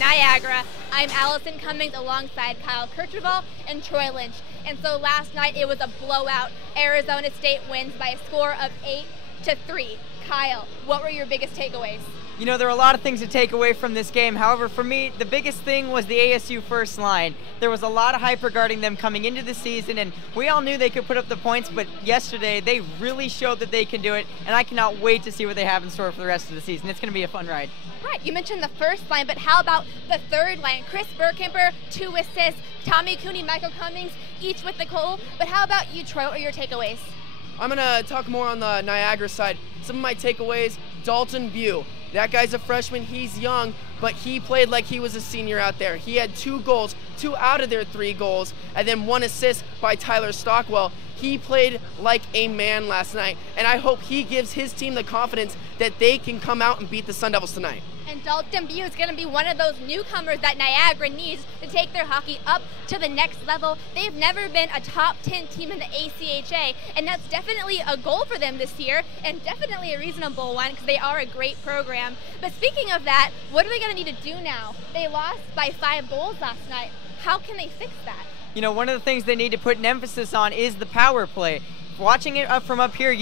Niagara. I'm Allison Cummings alongside Kyle Kirchhoff and Troy Lynch. And so last night it was a blowout. Arizona State wins by a score of 8-3. Kyle, what were your biggest takeaways? You know, there are a lot of things to take away from this game. However, for me, the biggest thing was the ASU first line. There was a lot of hype regarding them coming into the season, and we all knew they could put up the points, but yesterday they really showed that they can do it, and I cannot wait to see what they have in store for the rest of the season. It's going to be a fun ride. Right, you mentioned the first line, but how about the third line? Chris Burkemper, 2 assists, Tommy Cooney, Michael Cummings, each with the goal. But how about you, Troy? What are your takeaways? I'm going to talk more on the Niagara side. Some of my takeaways, Dalton Bew. That guy's a freshman, he's young, but he played like he was a senior out there. He had 2 goals, 2 out of their 3 goals, and then 1 assist by Tyler Stockwell. He played like a man last night, and I hope he gives his team the confidence that they can come out and beat the Sun Devils tonight. And Dalton Bew is going to be one of those newcomers that Niagara needs to take their hockey up to the next level. They've never been a top 10 team in the ACHA, and that's definitely a goal for them this year, and definitely a reasonable one because they are a great program. But speaking of that, what are they going to need to do now? They lost by 5 goals last night. How can they fix that? You know, one of the things they need to put an emphasis on is the power play. Watching it from up here,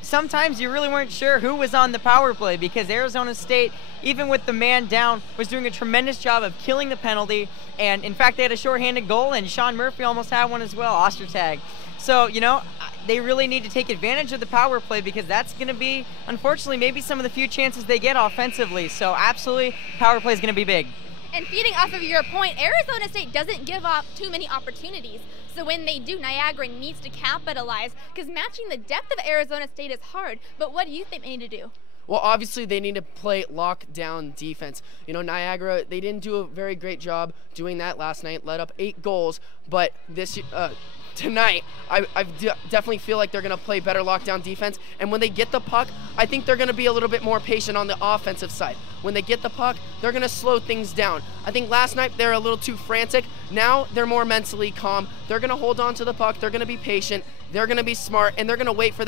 sometimes you really weren't sure who was on the power play because Arizona State, even with the man down, was doing a tremendous job of killing the penalty. And in fact, they had a shorthanded goal, and Sean Murphy almost had one as well, Ostertag. So, you know, they really need to take advantage of the power play because that's going to be, unfortunately, maybe some of the few chances they get offensively. So absolutely, power play is going to be big. And feeding off of your point, Arizona State doesn't give up too many opportunities. So when they do, Niagara needs to capitalize because matching the depth of Arizona State is hard. But what do you think they need to do? Well, obviously, they need to play lockdown defense. You know, Niagara, they didn't do a very great job doing that last night, let up 8 goals. But tonight, I definitely feel like they're going to play better lockdown defense. And when they get the puck, I think they're going to be a little bit more patient on the offensive side. When they get the puck, they're going to slow things down. I think last night they're a little too frantic. Now they're more mentally calm. They're going to hold on to the puck. They're going to be patient. They're going to be smart. And they're going to wait for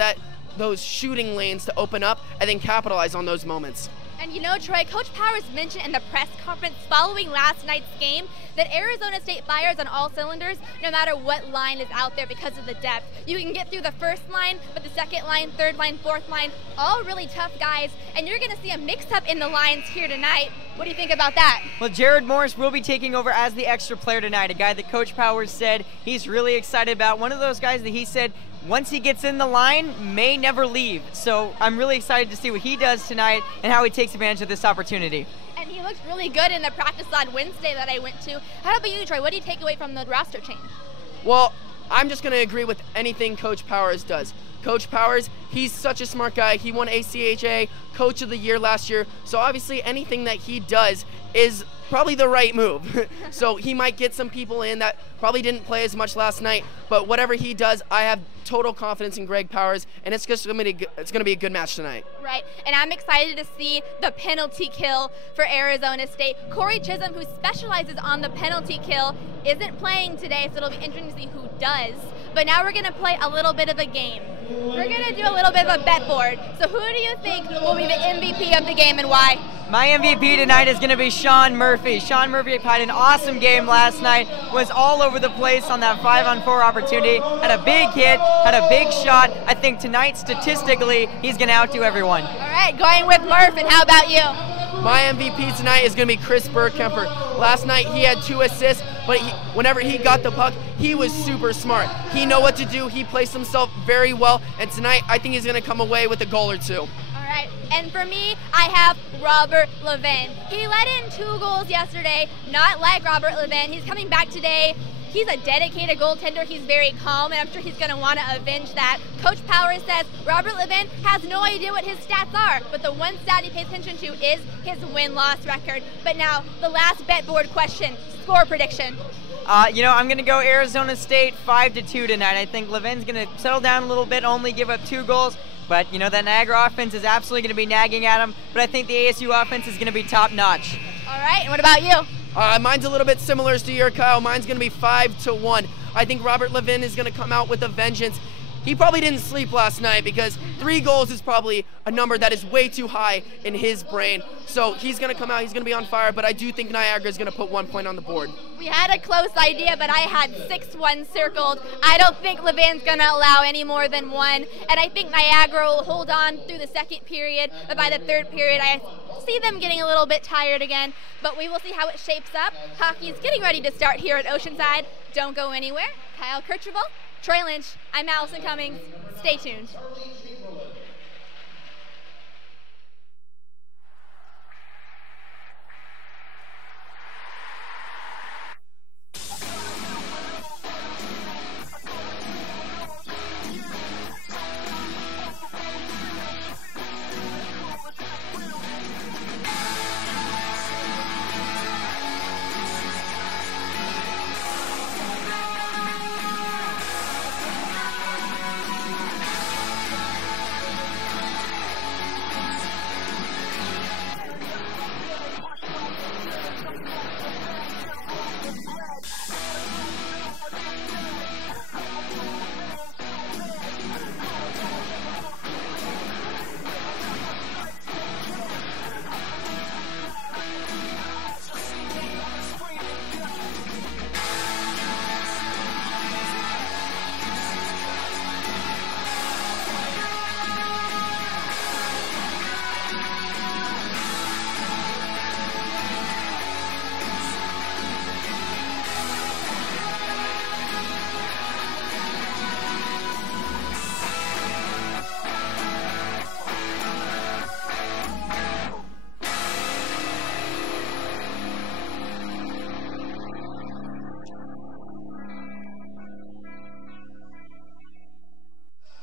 those shooting lanes to open up and then capitalize on those moments. And you know, Troy, Coach Powers mentioned in the press conference following last night's game that Arizona State fires on all cylinders no matter what line is out there because of the depth. You can get through the first line, but the second line, third line, fourth line, all really tough guys, and you're going to see a mix-up in the lines here tonight. What do you think about that? Well, Jared Morris will be taking over as the extra player tonight, a guy that Coach Powers said he's really excited about. One of those guys that he said once he gets in the line, may never leave. So I'm really excited to see what he does tonight and how he takes advantage of this opportunity. And he looked really good in the practice on Wednesday that I went to. How about you, Troy? What do you take away from the roster change? Well, I'm just going to agree with anything Coach Powers does. Coach Powers, he's such a smart guy. He won ACHA Coach of the Year last year. So obviously anything that he does is probably the right move. So he might get some people in that probably didn't play as much last night, but whatever he does, I have total confidence in Greg Powers, and it's just going to be a good match tonight. Right, and I'm excited to see the penalty kill for Arizona State. Corey Chisholm, who specializes on the penalty kill, isn't playing today, so it'll be interesting to see who does. But now we're going to play a little bit of a game. We're going to do a little bit of a bet board. So who do you think will be the MVP of the game and why? My MVP tonight is going to be Sean Murphy. Sean Murphy had an awesome game last night, was all over the place on that 5-on-4 opportunity, had a big hit, had a big shot. I think tonight, statistically, he's going to outdo everyone. All right, going with Murph, and how about you? My MVP tonight is going to be Chris Burkemper. Last night he had 2 assists, but whenever he got the puck, he was super smart. He knew what to do. He placed himself very well, and tonight I think he's going to come away with a goal or 2. Right. And for me, I have Robert Levin. He let in 2 goals yesterday, not like Robert Levin. He's coming back today. He's a dedicated goaltender. He's very calm, and I'm sure he's going to want to avenge that. Coach Powers says Robert Levin has no idea what his stats are, but the one stat he pays attention to is his win-loss record. But now, the last bet board question, score prediction. You know, I'm going to go Arizona State 5-2 tonight. I think Levin's going to settle down a little bit, only give up 2 goals. But, you know, that Niagara offense is absolutely going to be nagging at him. But I think the ASU offense is going to be top-notch. All right, and what about you? Mine's a little bit similar to your, Kyle. Mine's going to be 5-1. I think Robert Levin is going to come out with a vengeance. he probably didn't sleep last night because 3 goals is probably a number that is way too high in his brain. So he's going to come out, he's going to be on fire, but I do think Niagara is going to put 1 point on the board. We had a close idea, but I had 6-1 circled. I don't think Levin's going to allow any more than 1, and I think Niagara will hold on through the second period, but by the third period, I see them getting a little bit tired again, but we will see how it shapes up. Hockey is getting ready to start here at Oceanside. Don't go anywhere. Kyle Kirchable, Troy Lynch, I'm Allison Cummings. Stay tuned.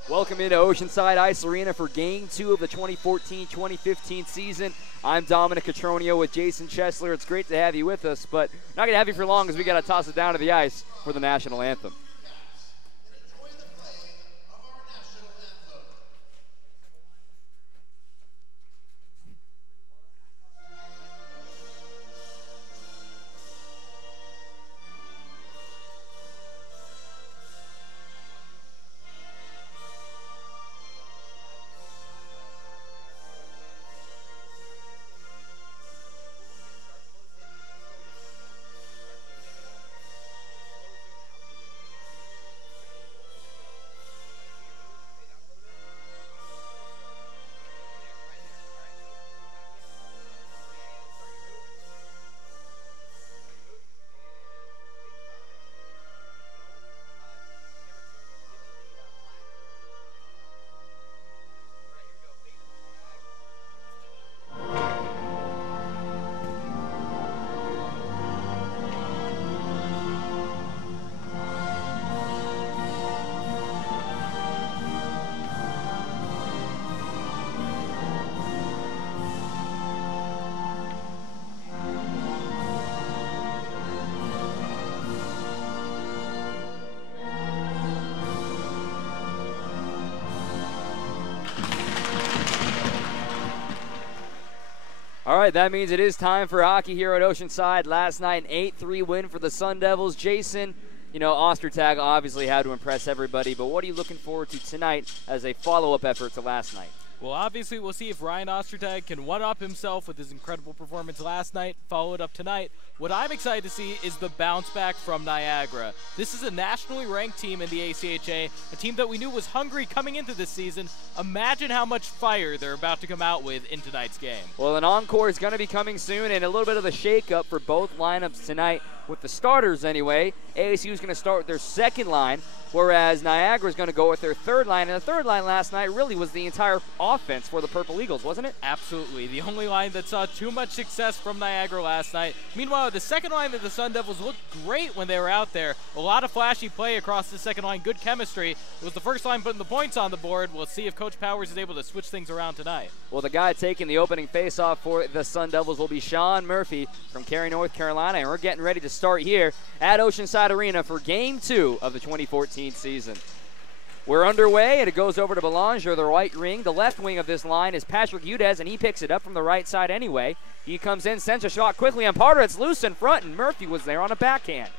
Welcome into Oceanside Ice Arena for Game 2 of the 2014-2015 season. I'm Dominic Catronio with Jason Chesler. It's great to have you with us, but not going to have you for long as we got to toss it down to the ice for the national anthem. All right, that means it is time for hockey here at Oceanside. Last night, an 8-3 win for the Sun Devils. Jason, you know, Ostertag obviously had to impress everybody, but what are you looking forward to tonight as a follow-up effort to last night? Well, obviously, we'll see if Ryan Ostertag can one-up himself with his incredible performance last night, follow it up tonight. What I'm excited to see is the bounce back from Niagara. This is a nationally ranked team in the ACHA, a team that we knew was hungry coming into this season. Imagine how much fire they're about to come out with in tonight's game. Well, an encore is going to be coming soon, and a little bit of a shake-up for both lineups tonight. With the starters anyway, ASU is going to start with their second line, whereas Niagara is going to go with their third line. And the third line last night really was the entire offense for the Purple Eagles, wasn't it? Absolutely. The only line that saw too much success from Niagara last night. Meanwhile, the second line of the Sun Devils looked great when they were out there. A lot of flashy play across the second line, good chemistry. It was the first line putting the points on the board. We'll see if Coach Powers is able to switch things around tonight. Well, the guy taking the opening faceoff for the Sun Devils will be Sean Murphy from Cary, North Carolina, and we're getting ready to start here at Oceanside Arena for Game 2 of the 2014 season. We're underway, and it goes over to Belanger, the right wing. The left wing of this line is Patrick Udez, and he picks it up from the right side anyway. He comes in, sends a shot quickly on Parter. It's loose in front, and Murphy was there on a backhand.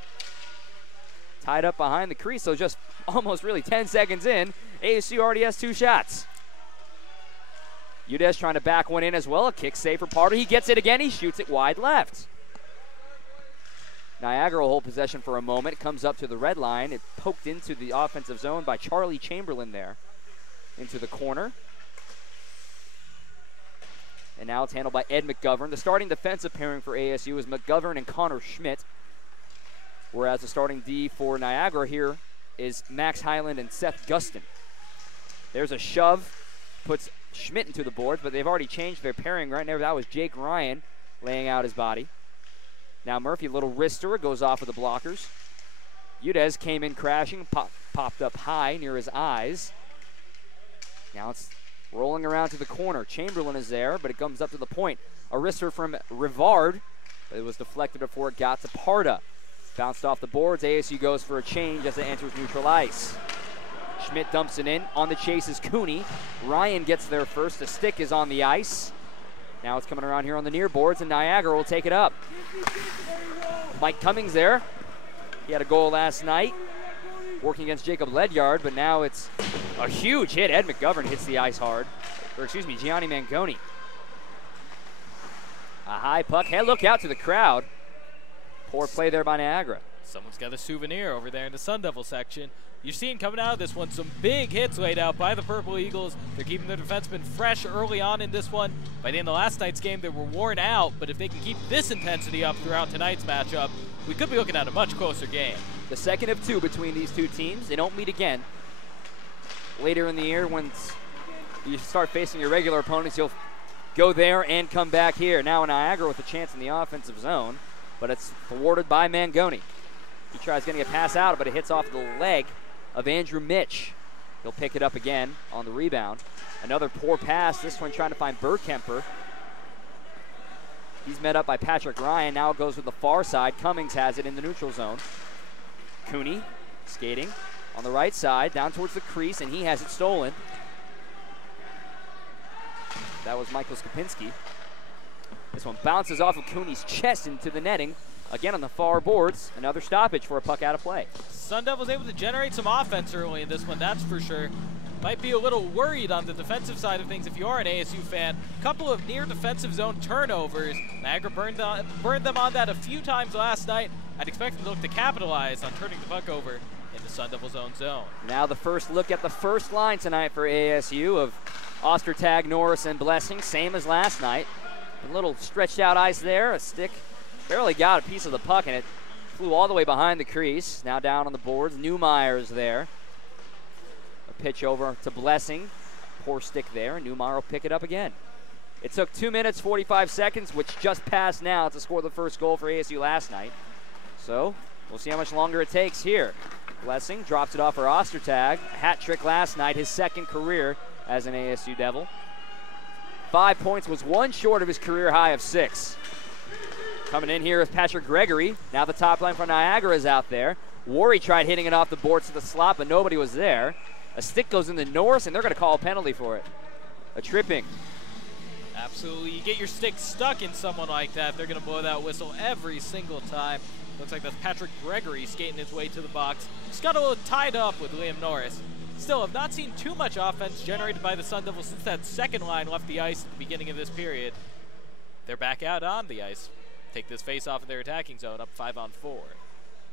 Tied up behind the crease, so just almost really 10 seconds in, ASU already has 2 shots. Udez trying to back one in as well. A kick save for Parter. He gets it again. He shoots it wide left. Niagara will hold possession for a moment. It comes up to the red line. It poked into the offensive zone by Charlie Chamberlain there. Into the corner. And now it's handled by Ed McGovern. The starting defensive pairing for ASU is McGovern and Connor Schmidt. Whereas the starting D for Niagara here is Max Highland and Seth Gustin. There's a shove. Puts Schmidt into the boards, but they've already changed their pairing right now. That was Jake Ryan laying out his body. Now Murphy, little wrister, goes off with the blockers. Udez came in crashing, popped up high near his eyes. Now it's rolling around to the corner. Chamberlain is there, but it comes up to the point. A wrister from Rivard, but it was deflected before it got to Parda. Bounced off the boards. ASU goes for a change as it enters neutral ice. Schmidt dumps it in. On the chase is Cooney. Ryan gets there first. The stick is on the ice. Now it's coming around here on the near boards, and Niagara will take it up. Mike Cummings there. He had a goal last night working against Jacob Ledyard, but now it's a huge hit. Ed McGovern hits the ice hard. Or excuse me, Gianni Mangoni. A high puck. Hey, look out to the crowd. Poor play there by Niagara. Someone's got a souvenir over there in the Sun Devil section. You've seen coming out of this one some big hits laid out by the Purple Eagles. They're keeping their defensemen fresh early on in this one. By the end of last night's game, they were worn out, but if they can keep this intensity up throughout tonight's matchup, we could be looking at a much closer game. The second of 2 between these 2 teams. They don't meet again. Later in the year, once you start facing your regular opponents, you'll go there and come back here. Now Niagara with a chance in the offensive zone, but it's thwarted by Mangoni. He tries getting a pass out, but it hits off the leg of Andrew Mitch. He'll pick it up again on the rebound. Another poor pass, this one trying to find Burkemper. He's met up by Patrick Ryan. Now it goes with the far side. Cummings has it in the neutral zone. Cooney skating on the right side, down towards the crease, and he has it stolen. That was Michael Skopinski. This one bounces off of Cooney's chest into the netting. Again on the far boards, another stoppage for a puck out of play. Sun Devils able to generate some offense early in this one, that's for sure. Might be a little worried on the defensive side of things if you are an ASU fan. Couple of near defensive zone turnovers. Niagara burned them on that a few times last night. I'd expect them to look to capitalize on turning the puck over in the Sun Devils' own zone. Now the first look at the first line tonight for ASU of Ostertag, Norris, and Blessing, same as last night. A little stretched out ice there, a stick. Barely got a piece of the puck, and it flew all the way behind the crease. Now down on the boards, Neumeyer's there. A pitch over to Blessing. Poor stick there, and Neumeier will pick it up again. It took 2 minutes, 45 seconds, which just passed now to score the first goal for ASU last night. So we'll see how much longer it takes here. Blessing drops it off for Ostertag. A hat trick last night, his second career as an ASU Devil. 5 points was one short of his career high of 6. Coming in here is Patrick Gregory. Now the top line for Niagara is out there. Worry tried hitting it off the boards to the slot, but nobody was there. A stick goes into Norris, and they're going to call a penalty for it. A tripping. Absolutely. You get your stick stuck in someone like that, they're going to blow that whistle every single time. Looks like that's Patrick Gregory skating his way to the box. Just got a little tied up with Liam Norris. Still, have not seen too much offense generated by the Sun Devils since that second line left the ice at the beginning of this period. They're back out on the ice. Take this face off of their attacking zone, up 5-on-4.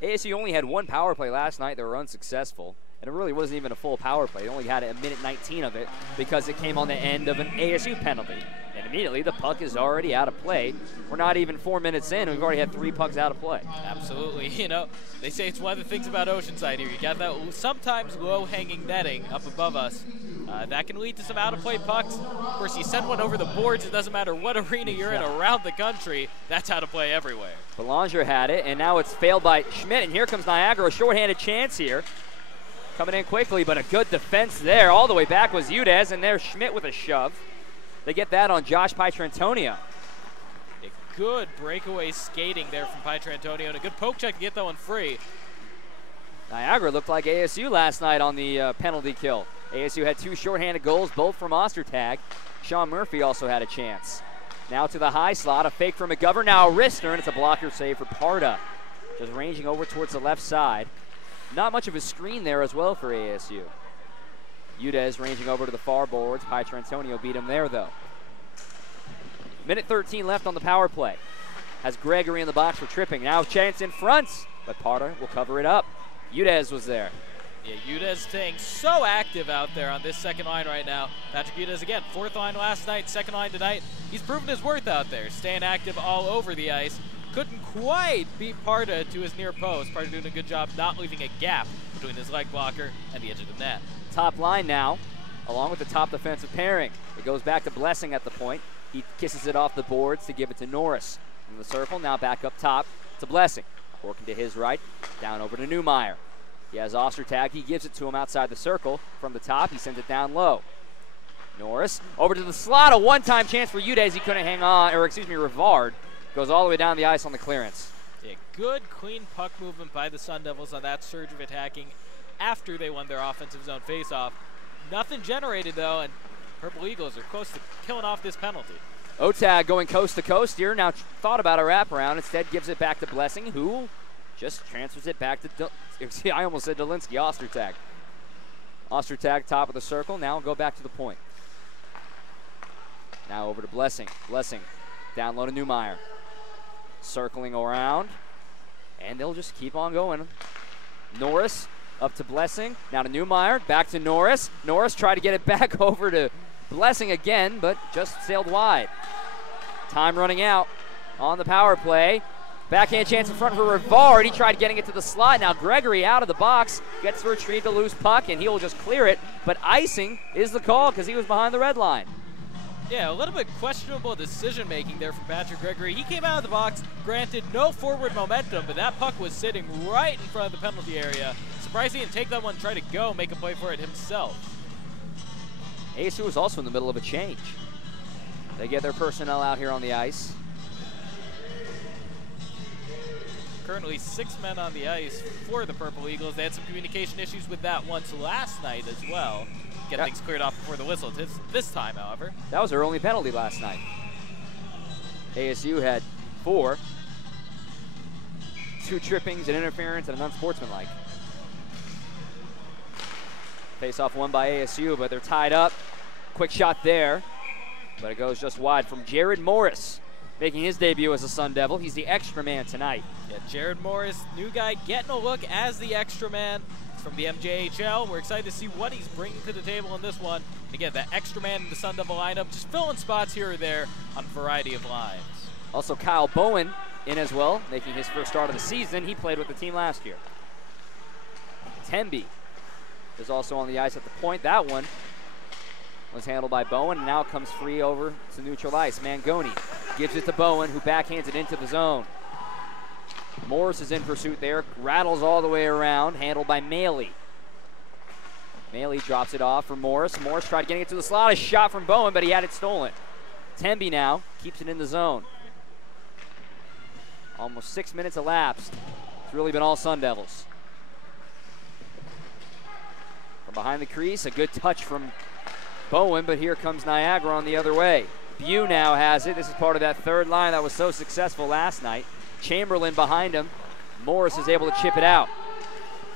ASU only had one power play last night. They were unsuccessful. And it really wasn't even a full power play. They only had a minute 19 of it because it came on the end of an ASU penalty. And immediately the puck is already out of play. We're not even 4 minutes in, and we've already had 3 pucks out of play. Absolutely. You know, they say it's one of the things about Oceanside here. You got that sometimes low-hanging netting up above us. That can lead to some out-of-play pucks. Of course, you send one over the boards. It doesn't matter what arena you're in around the country. That's out of play everywhere. Belanger had it, and now it's failed by Schmidt. And here comes Niagara, a shorthanded chance here. Coming in quickly, but a good defense there. All the way back was Udez, and there's Schmidt with a shove. They get that on Josh Pietrantonio. A good breakaway skating there from Pietrantonio, and a good poke check to get that one free. Niagara looked like ASU last night on the penalty kill. ASU had 2 shorthanded goals, both from Ostertag. Sean Murphy also had a chance. Now to the high slot, a fake for McGovern, now a wrister, and it's a blocker save for Parda. Just ranging over towards the left side. Not much of a screen there as well for ASU. Udez ranging over to the far boards. Pietrantonio beat him there, though. Minute 13 left on the power play. Has Gregory in the box for tripping. Now chance in front, but Parda will cover it up. Udez was there. Yeah, Udez staying so active out there on this second line right now. Patrick Udez again, fourth line last night, second line tonight. He's proven his worth out there, staying active all over the ice. Couldn't quite beat Parda to his near post. Parda doing a good job not leaving a gap between his leg blocker and the edge of the net. Top line now, along with the top defensive pairing. It goes back to Blessing at the point. He kisses it off the boards to give it to Norris. From the circle, now back up top to Blessing. Working to his right, down over to Newmeyer. He has Ostertag. He gives it to him outside the circle. From the top, he sends it down low. Norris over to the slot. A one-time chance for Udez. He couldn't hang on, or excuse me, Rivard goes all the way down the ice on the clearance. Yeah, good, clean puck movement by the Sun Devils on that surge of attacking after they won their offensive zone faceoff. Nothing generated, though, and Purple Eagles are close to killing off this penalty. Otag going coast to coast here. Now thought about a wraparound. Instead gives it back to Blessing, who just transfers it back to, I almost said Delinsky, Ostertag. Ostertag, top of the circle. Now go back to the point. Now over to Blessing. Blessing down low to Newmeyer. Circling around, and they'll just keep on going. Norris up to Blessing. Now to Newmeyer. Back to Norris. Norris tried to get it back over to Blessing again, but just sailed wide. Time running out on the power play. Backhand chance in front for Rivard. He tried getting it to the slot. Now Gregory out of the box. Gets to retrieve the loose puck, and he'll just clear it. But icing is the call because he was behind the red line. Yeah, a little bit questionable decision-making there from Patrick Gregory. He came out of the box, granted no forward momentum, but that puck was sitting right in front of the penalty area. Surprised he didn't take that one, try to go, make a play for it himself. ASU was also in the middle of a change. They get their personnel out here on the ice. Currently 6 men on the ice for the Purple Eagles. They had some communication issues with that once last night as well. Get things cleared off before the whistle. This time, however. That was their only penalty last night. ASU had 4. 2 trippings, an interference, and an unsportsmanlike. Face-off won by ASU, but they're tied up. Quick shot there, but it goes just wide from Jared Morris, making his debut as a Sun Devil. He's the extra man tonight. Yeah, Jared Morris, new guy, getting a look as the extra man. From the MJHL. We're excited to see what he's bringing to the table in this one. And again, that extra man in the Sun Devil lineup, just filling spots here or there on a variety of lines. Also Kyle Bowen in as well, making his first start of the season. He played with the team last year. Temby is also on the ice at the point. That one was handled by Bowen, and now comes free over to neutral ice. Mangoni gives it to Bowen, who backhands it into the zone. Morris is in pursuit there, rattles all the way around, handled by Maley. Maley drops it off for Morris. Morris tried getting it to the slot, a shot from Bowen, but he had it stolen. Temby now keeps it in the zone. Almost 6 minutes elapsed. It's really been all Sun Devils. From behind the crease, a good touch from Bowen, but here comes Niagara on the other way. Bew now has it. This is part of that third line that was so successful last night. Chamberlain behind him. Morris is able to chip it out.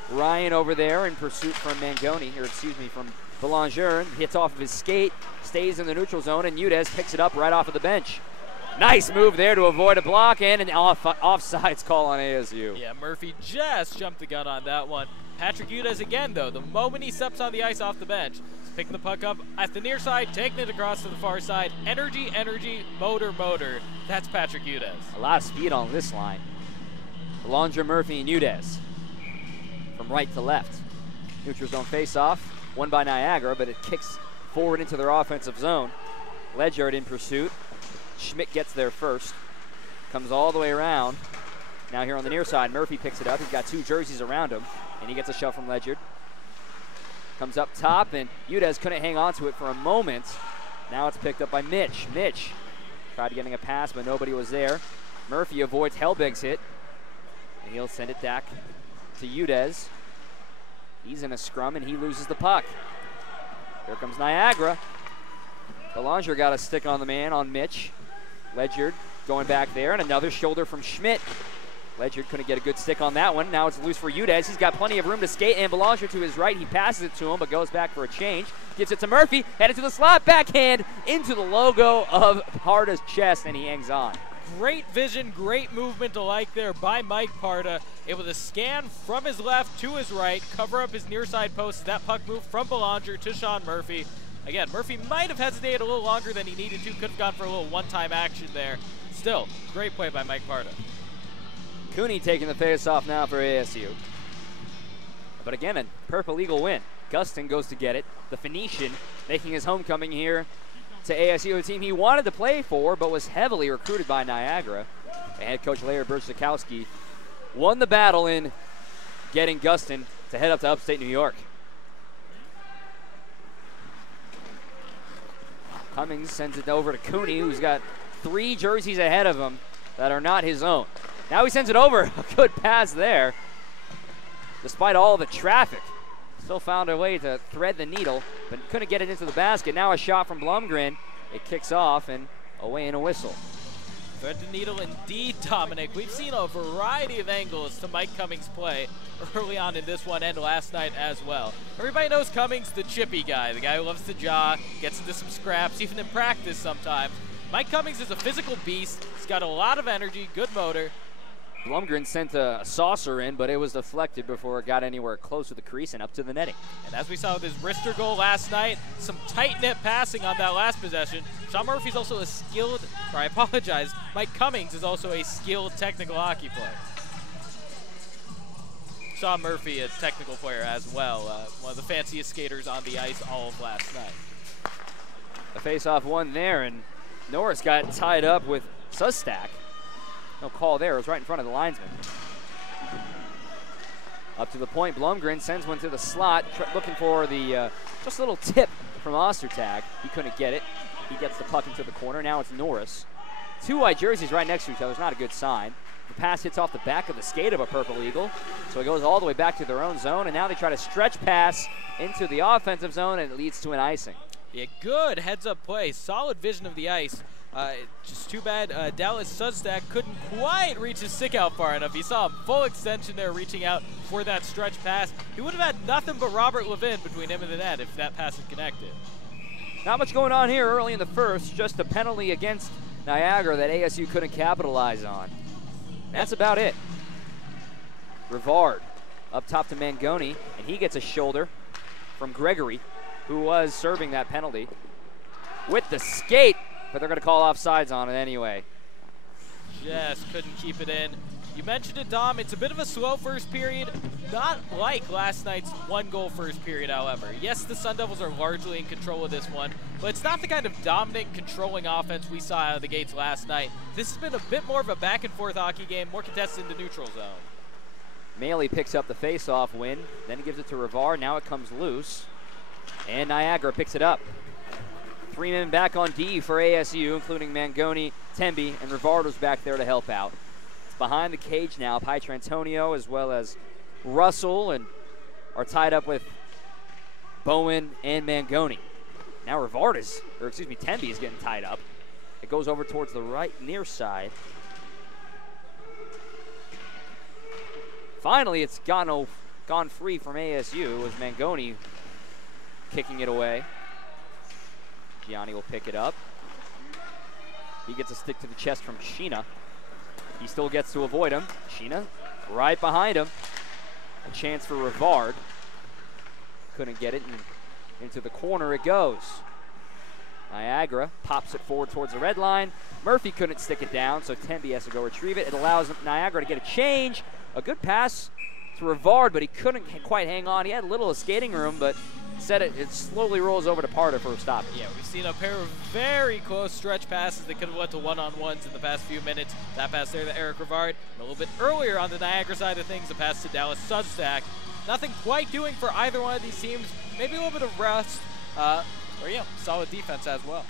Ryan over there in pursuit from Mangoni, or excuse me, from Belanger. Hits off of his skate, stays in the neutral zone, and Udez picks it up right off of the bench. Nice move there to avoid a block and an offsides call on ASU. Yeah, Murphy just jumped the gun on that one. Patrick Udez again, though. The moment he steps on the ice off the bench, he's picking the puck up at the near side, taking it across to the far side. Energy, energy, motor, motor. That's Patrick Udez. A lot of speed on this line. Belanger, Murphy, and Udez from right to left. Neutral zone face-off, won by Niagara, but it kicks forward into their offensive zone. Ledyard in pursuit. Schmidt gets there first. Comes all the way around. Now here on the near side, Murphy picks it up. He's got 2 jerseys around him, and he gets a shove from Ledyard. Comes up top, and Udez couldn't hang on to it for a moment. Now it's picked up by Mitch. Mitch tried getting a pass, but nobody was there. Murphy avoids Helbig's hit, and he'll send it back to Udez. He's in a scrum, and he loses the puck. Here comes Niagara. Belanger got a stick on the man on Mitch. Ledyard going back there, and another shoulder from Schmidt. Ledyard couldn't get a good stick on that one. Now it's loose for Udez. He's got plenty of room to skate, and Belanger to his right. He passes it to him, but goes back for a change. Gives it to Murphy, headed to the slot, backhand into the logo of Parda's chest, and he hangs on. Great vision, great movement to like there by Mike Parda. Able to scan from his left to his right, cover up his near side post as that puck moved from Belanger to Sean Murphy. Again, Murphy might have hesitated a little longer than he needed to. Could have gone for a little one-time action there. Still, great play by Mike Parda. Cooney taking the face-off now for ASU. But again, a Purple Eagle win. Gustin goes to get it. The Phoenician making his homecoming here to ASU, a team he wanted to play for, but was heavily recruited by Niagara. And head coach Larry Berszakowski won the battle in getting Gustin to head up to upstate New York. Cummings sends it over to Cooney, who's got 3 jerseys ahead of him that are not his own. Now he sends it over. A good pass there. Despite all the traffic, still found a way to thread the needle, but couldn't get it into the basket. Now a shot from Blumgren. It kicks off and away in a whistle. Thread the needle indeed, Dominic. We've seen a variety of angles to Mike Cummings' play early on in this one and last night as well. Everybody knows Cummings, the chippy guy, the guy who loves to jog, gets into some scraps, even in practice sometimes. Mike Cummings is a physical beast. He's got a lot of energy, good motor. Blumgren sent a saucer in, but it was deflected before it got anywhere close to the crease and up to the netting. And as we saw with his wrister goal last night, some tight-knit passing on that last possession. Sean Murphy's also a skilled, or I apologize, Mike Cummings is also a skilled technical hockey player. Sean Murphy, a technical player as well, one of the fanciest skaters on the ice all of last night. A face-off one there, and Norris got tied up with Sustak. No call there. It was right in front of the linesman. Up to the point. Blumgren sends one to the slot, looking for the just a little tip from Ostertag. He couldn't get it. He gets the puck into the corner. Now it's Norris. 2 white jerseys right next to each other. It's not a good sign. The pass hits off the back of the skate of a Purple Eagle, so it goes all the way back to their own zone, and now they try to stretch pass into the offensive zone, and it leads to an icing. Yeah, good heads-up play. Solid vision of the ice. Just too bad Dallas Sudstak couldn't quite reach his stick out far enough. You saw him full extension there reaching out for that stretch pass. He would have had nothing but Robert Levin between him and the net if that pass had connected. Not much going on here early in the first, just a penalty against Niagara that ASU couldn't capitalize on. That's about it. Rivard up top to Mangoni, and he gets a shoulder from Gregory, who was serving that penalty. With the skate, but they're going to call offsides on it anyway. Just couldn't keep it in. You mentioned it, Dom. It's a bit of a slow first period, not like last night's 1-goal first period, however. Yes, the Sun Devils are largely in control of this one, but it's not the kind of dominant, controlling offense we saw out of the gates last night. This has been a bit more of a back-and-forth hockey game, more contested in the neutral zone. Maley picks up the face-off win, then he gives it to Rivard. Now it comes loose, and Niagara picks it up. 3 men back on D for ASU, including Mangoni, Temby, and Rivard was back there to help out. It's behind the cage now. Pietrantonio as well as Russell and are tied up with Bowen and Mangoni. Now Temby is getting tied up. It goes over towards the right near side. Finally, it's gone free from ASU with Mangoni kicking it away. Gianni will pick it up. He gets a stick to the chest from Sheena. He still gets to avoid him. Sheena right behind him. A chance for Rivard. Couldn't get it, and into the corner it goes. Niagara pops it forward towards the red line. Murphy couldn't stick it down, so Temby has to go retrieve it. It allows Niagara to get a change. A good pass to Rivard, but he couldn't quite hang on. He had a little skating room, but instead it slowly rolls over to Parda for a stop. Yeah, we've seen a pair of very close stretch passes that could have led to one-on-ones in the past few minutes. That pass there to Eric Rivard. And a little bit earlier on the Niagara side of things, a pass to Dallas Sudstak. Nothing quite doing for either one of these teams. Maybe a little bit of rest, or yeah, solid defense as well.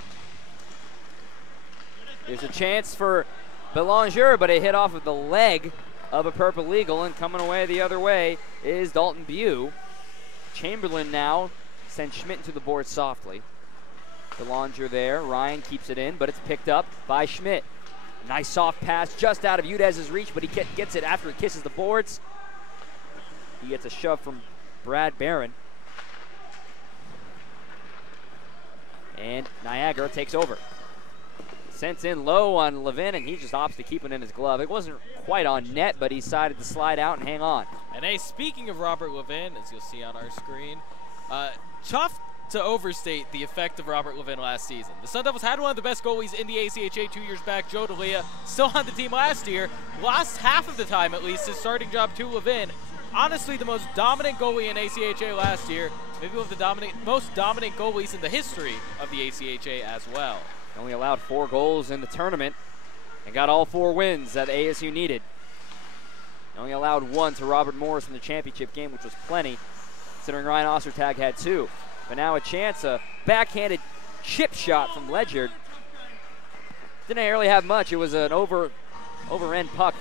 There's a chance for Belanger, but it hit off of the leg of a Purple Eagle, and coming away the other way is Dalton Bew. Chamberlain now sends Schmidt into the board softly. Belanger there. Ryan keeps it in, but it's picked up by Schmidt. Nice soft pass just out of Udez's reach, but he gets it after he kisses the boards. He gets a shove from Brad Barron. And Niagara takes over. Sent in low on Levin, and he just opts to keep it in his glove. It wasn't quite on net, but he decided to slide out and hang on. And hey, speaking of Robert Levin, as you'll see on our screen, tough to overstate the effect of Robert Levin last season. The Sun Devils had one of the best goalies in the ACHA 2 years back, Joe D'Elia, still on the team last year. Lost half of the time, at least, his starting job to Levin. Honestly, the most dominant goalie in ACHA last year. Maybe one of the most dominant goalies in the history of the ACHA as well. Only allowed 4 goals in the tournament and got all 4 wins that ASU needed. Only allowed 1 to Robert Morris in the championship game, which was plenty, considering Ryan Ostertag had 2. But now a chance, a backhanded chip shot from Ledyard. Didn't really have much. It was an over-end puck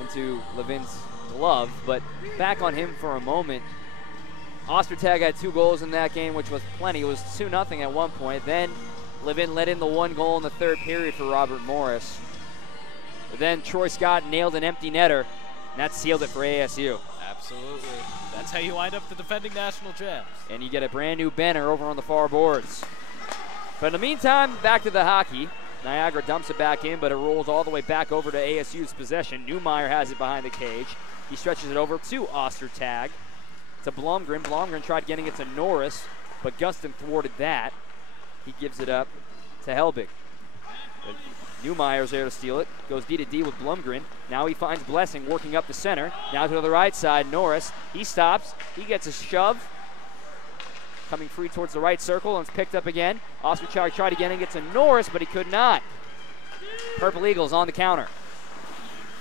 into Levin's glove, but back on him for a moment. Ostertag had 2 goals in that game, which was plenty. It was 2-0 at one point. Then Levin let in the 1 goal in the 3rd period for Robert Morris. But then Troy Scott nailed an empty netter, and that sealed it for ASU. Absolutely. That's how you wind up the defending national champs. And you get a brand new banner over on the far boards. But in the meantime, back to the hockey. Niagara dumps it back in, but it rolls all the way back over to ASU's possession. Newmeyer has it behind the cage. He stretches it over to Ostertag. To Blomgren. Blomgren tried getting it to Norris, but Gustin thwarted that. He gives it up to Helbig. But Newmeyer's there to steal it. Goes D to D with Blomgren. Now he finds Blessing working up the center. Now to the right side, Norris. He stops. He gets a shove. Coming free towards the right circle, and it's picked up again. Ostertag tried again and gets to Norris, but he could not. Purple Eagles on the counter.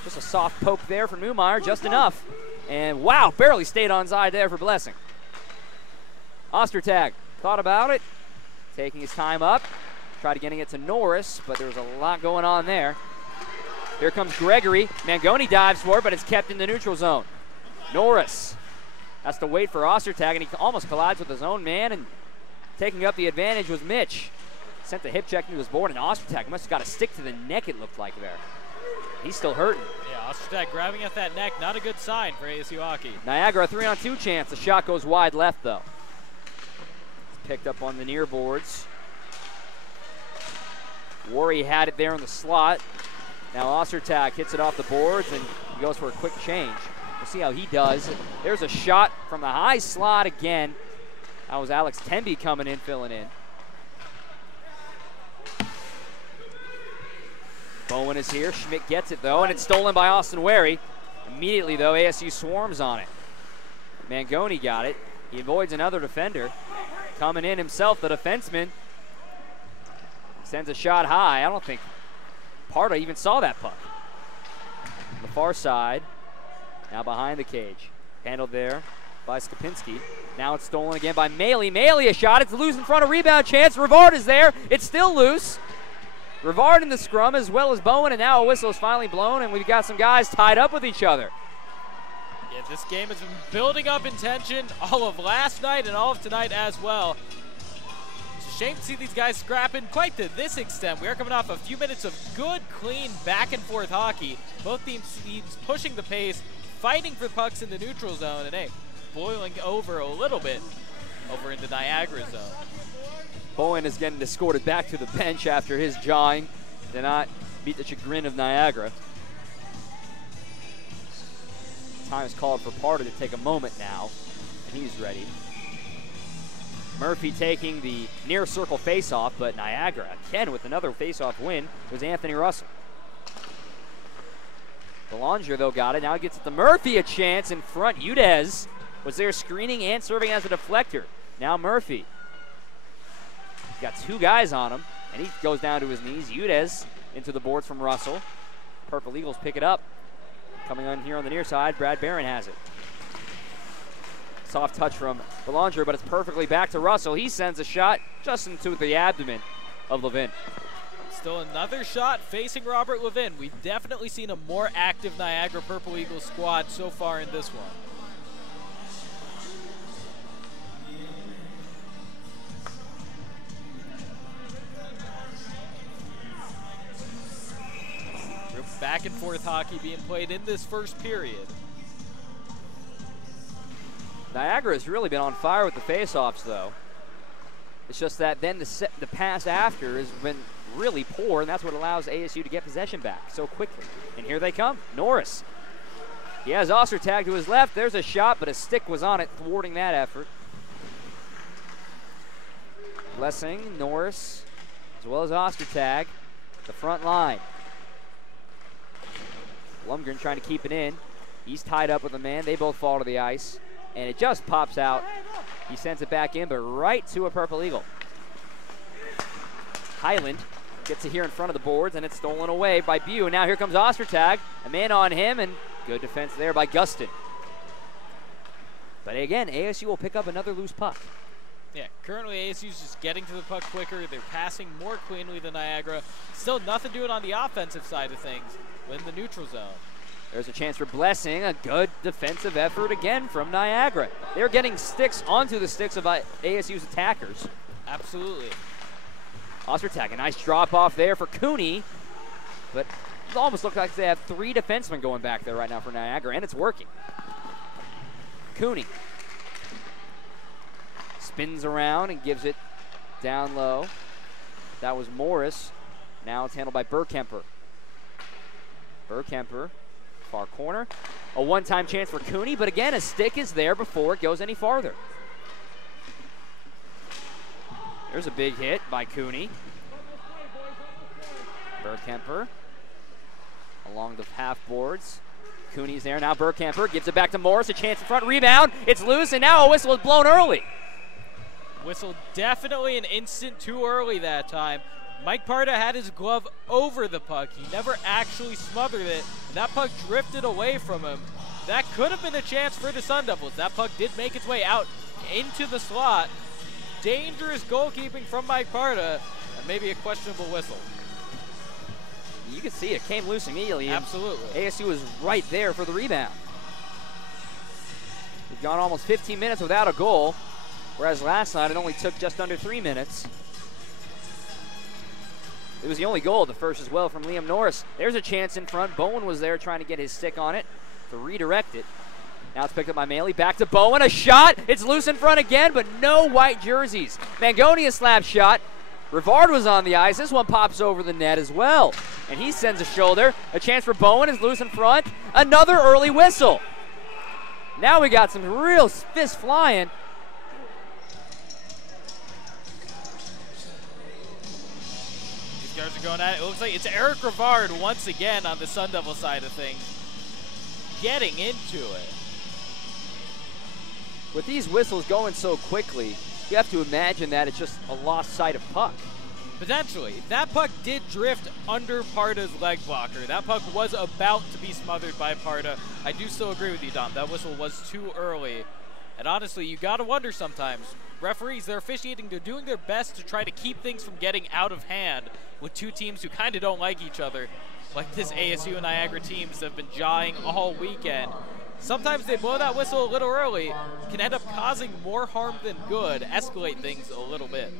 Just a soft poke there from Newmeyer, just enough. And wow, barely stayed onside there for Blessing. Ostertag thought about it, taking his time up. Tried getting it to Norris, but there was a lot going on there. Here comes Gregory. Mangoni dives for it, but it's kept in the neutral zone. Norris has to wait for Ostertag, and he almost collides with his own man, and taking up the advantage was Mitch. Sent the hip check into his board, and Ostertag must have got a stick to the neck, it looked like there. He's still hurting. Yeah, Ostertag grabbing at that neck, not a good sign for ASU Hockey. Niagara, a 3-on-2 chance. The shot goes wide left, though. Picked up on the near boards. Worry had it there in the slot. Now Ostertag hits it off the boards, and he goes for a quick change. We'll see how he does. There's a shot from the high slot again. That was Alex Temby coming in, filling in. Bowen is here. Schmidt gets it, though, and it's stolen by Austin Wary. Immediately, though, ASU swarms on it. Mangoni got it. He avoids another defender. Coming in himself, the defenseman. Sends a shot high. I don't think Parda even saw that puck. On the far side. Now behind the cage. Handled there by Skopinski. Now it's stolen again by Maley. Maley a shot. It's loose in front of rebound chance. Rivard is there. It's still loose. Rivard in the scrum as well as Bowen, and now a whistle is finally blown, and we've got some guys tied up with each other. Yeah, this game has been building up in tension all of last night and all of tonight as well. It's a shame to see these guys scrapping quite to this extent. We are coming off a few minutes of good, clean, back-and-forth hockey. Both teams pushing the pace, fighting for pucks in the neutral zone, and hey, boiling over a little bit over into Niagara zone. Bowen is getting escorted back to the bench after his jawing. Did not meet the chagrin of Niagara. Time is called for Parda to take a moment now, and he's ready. Murphy taking the near circle faceoff, but Niagara again with another faceoff win was Anthony Russell. Belanger, though, got it. Now gets it to Murphy, a chance in front. Udez was there screening and serving as a deflector. Now Murphy. He's got 2 guys on him, and he goes down to his knees. Udez into the boards from Russell. Purple Eagles pick it up. Coming on here on the near side, Brad Barron has it. Soft touch from Belanger, but it's perfectly back to Russell. He sends a shot just into the abdomen of Levin. Still another shot facing Robert Levin. We've definitely seen a more active Niagara Purple Eagles squad so far in this one. back and forth hockey being played in this first period. Niagara has really been on fire with the faceoffs, though. It's just that then the pass after has been really poor, and that's what allows ASU to get possession back so quickly. And here they come. Norris. He has Ostertag to his left. There's a shot, but a stick was on it, thwarting that effort. Blessing, Norris, as well as Ostertag, the front line. Lundgren trying to keep it in. He's tied up with a man. They both fall to the ice, and it just pops out. He sends it back in, but right to a Purple Eagle. Highland gets it here in front of the boards, and it's stolen away by Bew. And now here comes Ostertag, a man on him, and good defense there by Gustin. But again, ASU will pick up another loose puck. Yeah, currently ASU's just getting to the puck quicker. They're passing more cleanly than Niagara. Still nothing doing on the offensive side of things in the neutral zone. There's a chance for Blessing. A good defensive effort again from Niagara. They're getting sticks onto the sticks of ASU's attackers. Absolutely. Ostertag, a nice drop off there for Cooney, but it almost looks like they have 3 defensemen going back there right now for Niagara, and it's working. Cooney spins around and gives it down low. That was Morris. Now it's handled by Burkemper. Burkemper, far corner. A one-time chance for Cooney, but again, a stick is there before it goes any farther. There's a big hit by Cooney. Burkemper along the half boards. Cooney's there, now Burkemper gives it back to Morris, a chance in front, rebound, it's loose, and now a whistle is blown early. Whistle definitely an instant too early that time. Mike Parda had his glove over the puck. He never actually smothered it, and that puck drifted away from him. That could have been a chance for the Sun Devils. That puck did make its way out into the slot. Dangerous goalkeeping from Mike Parda, and maybe a questionable whistle. You can see it came loose immediately. Absolutely. ASU was right there for the rebound. We've gone almost 15 minutes without a goal, whereas last night it only took just under 3 minutes. It was the only goal of the first as well from Liam Norris. There's a chance in front. Bowen was there trying to get his stick on it to redirect it. Now it's picked up by Maley. Back to Bowen. A shot. It's loose in front again, but no white jerseys. Mangoni a slap shot. Rivard was on the ice. This one pops over the net as well. And he sends a shoulder. A chance for Bowen is loose in front. Another early whistle. Now we got some real fists flying. These guys are going at it. It looks like it's Eric Rivard once again on the Sun Devil side of things, getting into it. With these whistles going so quickly, you have to imagine that it's just a lost sight of puck. Potentially. That puck did drift under Parda's leg blocker. That puck was about to be smothered by Parda. I do still agree with you, Dom. That whistle was too early. And honestly, you got to wonder sometimes. Referees, they're officiating. They're doing their best to try to keep things from getting out of hand with two teams who kind of don't like each other. Like this ASU and Niagara teams have been jawing all weekend. Sometimes they blow that whistle a little early, can end up causing more harm than good, escalate things a little bit.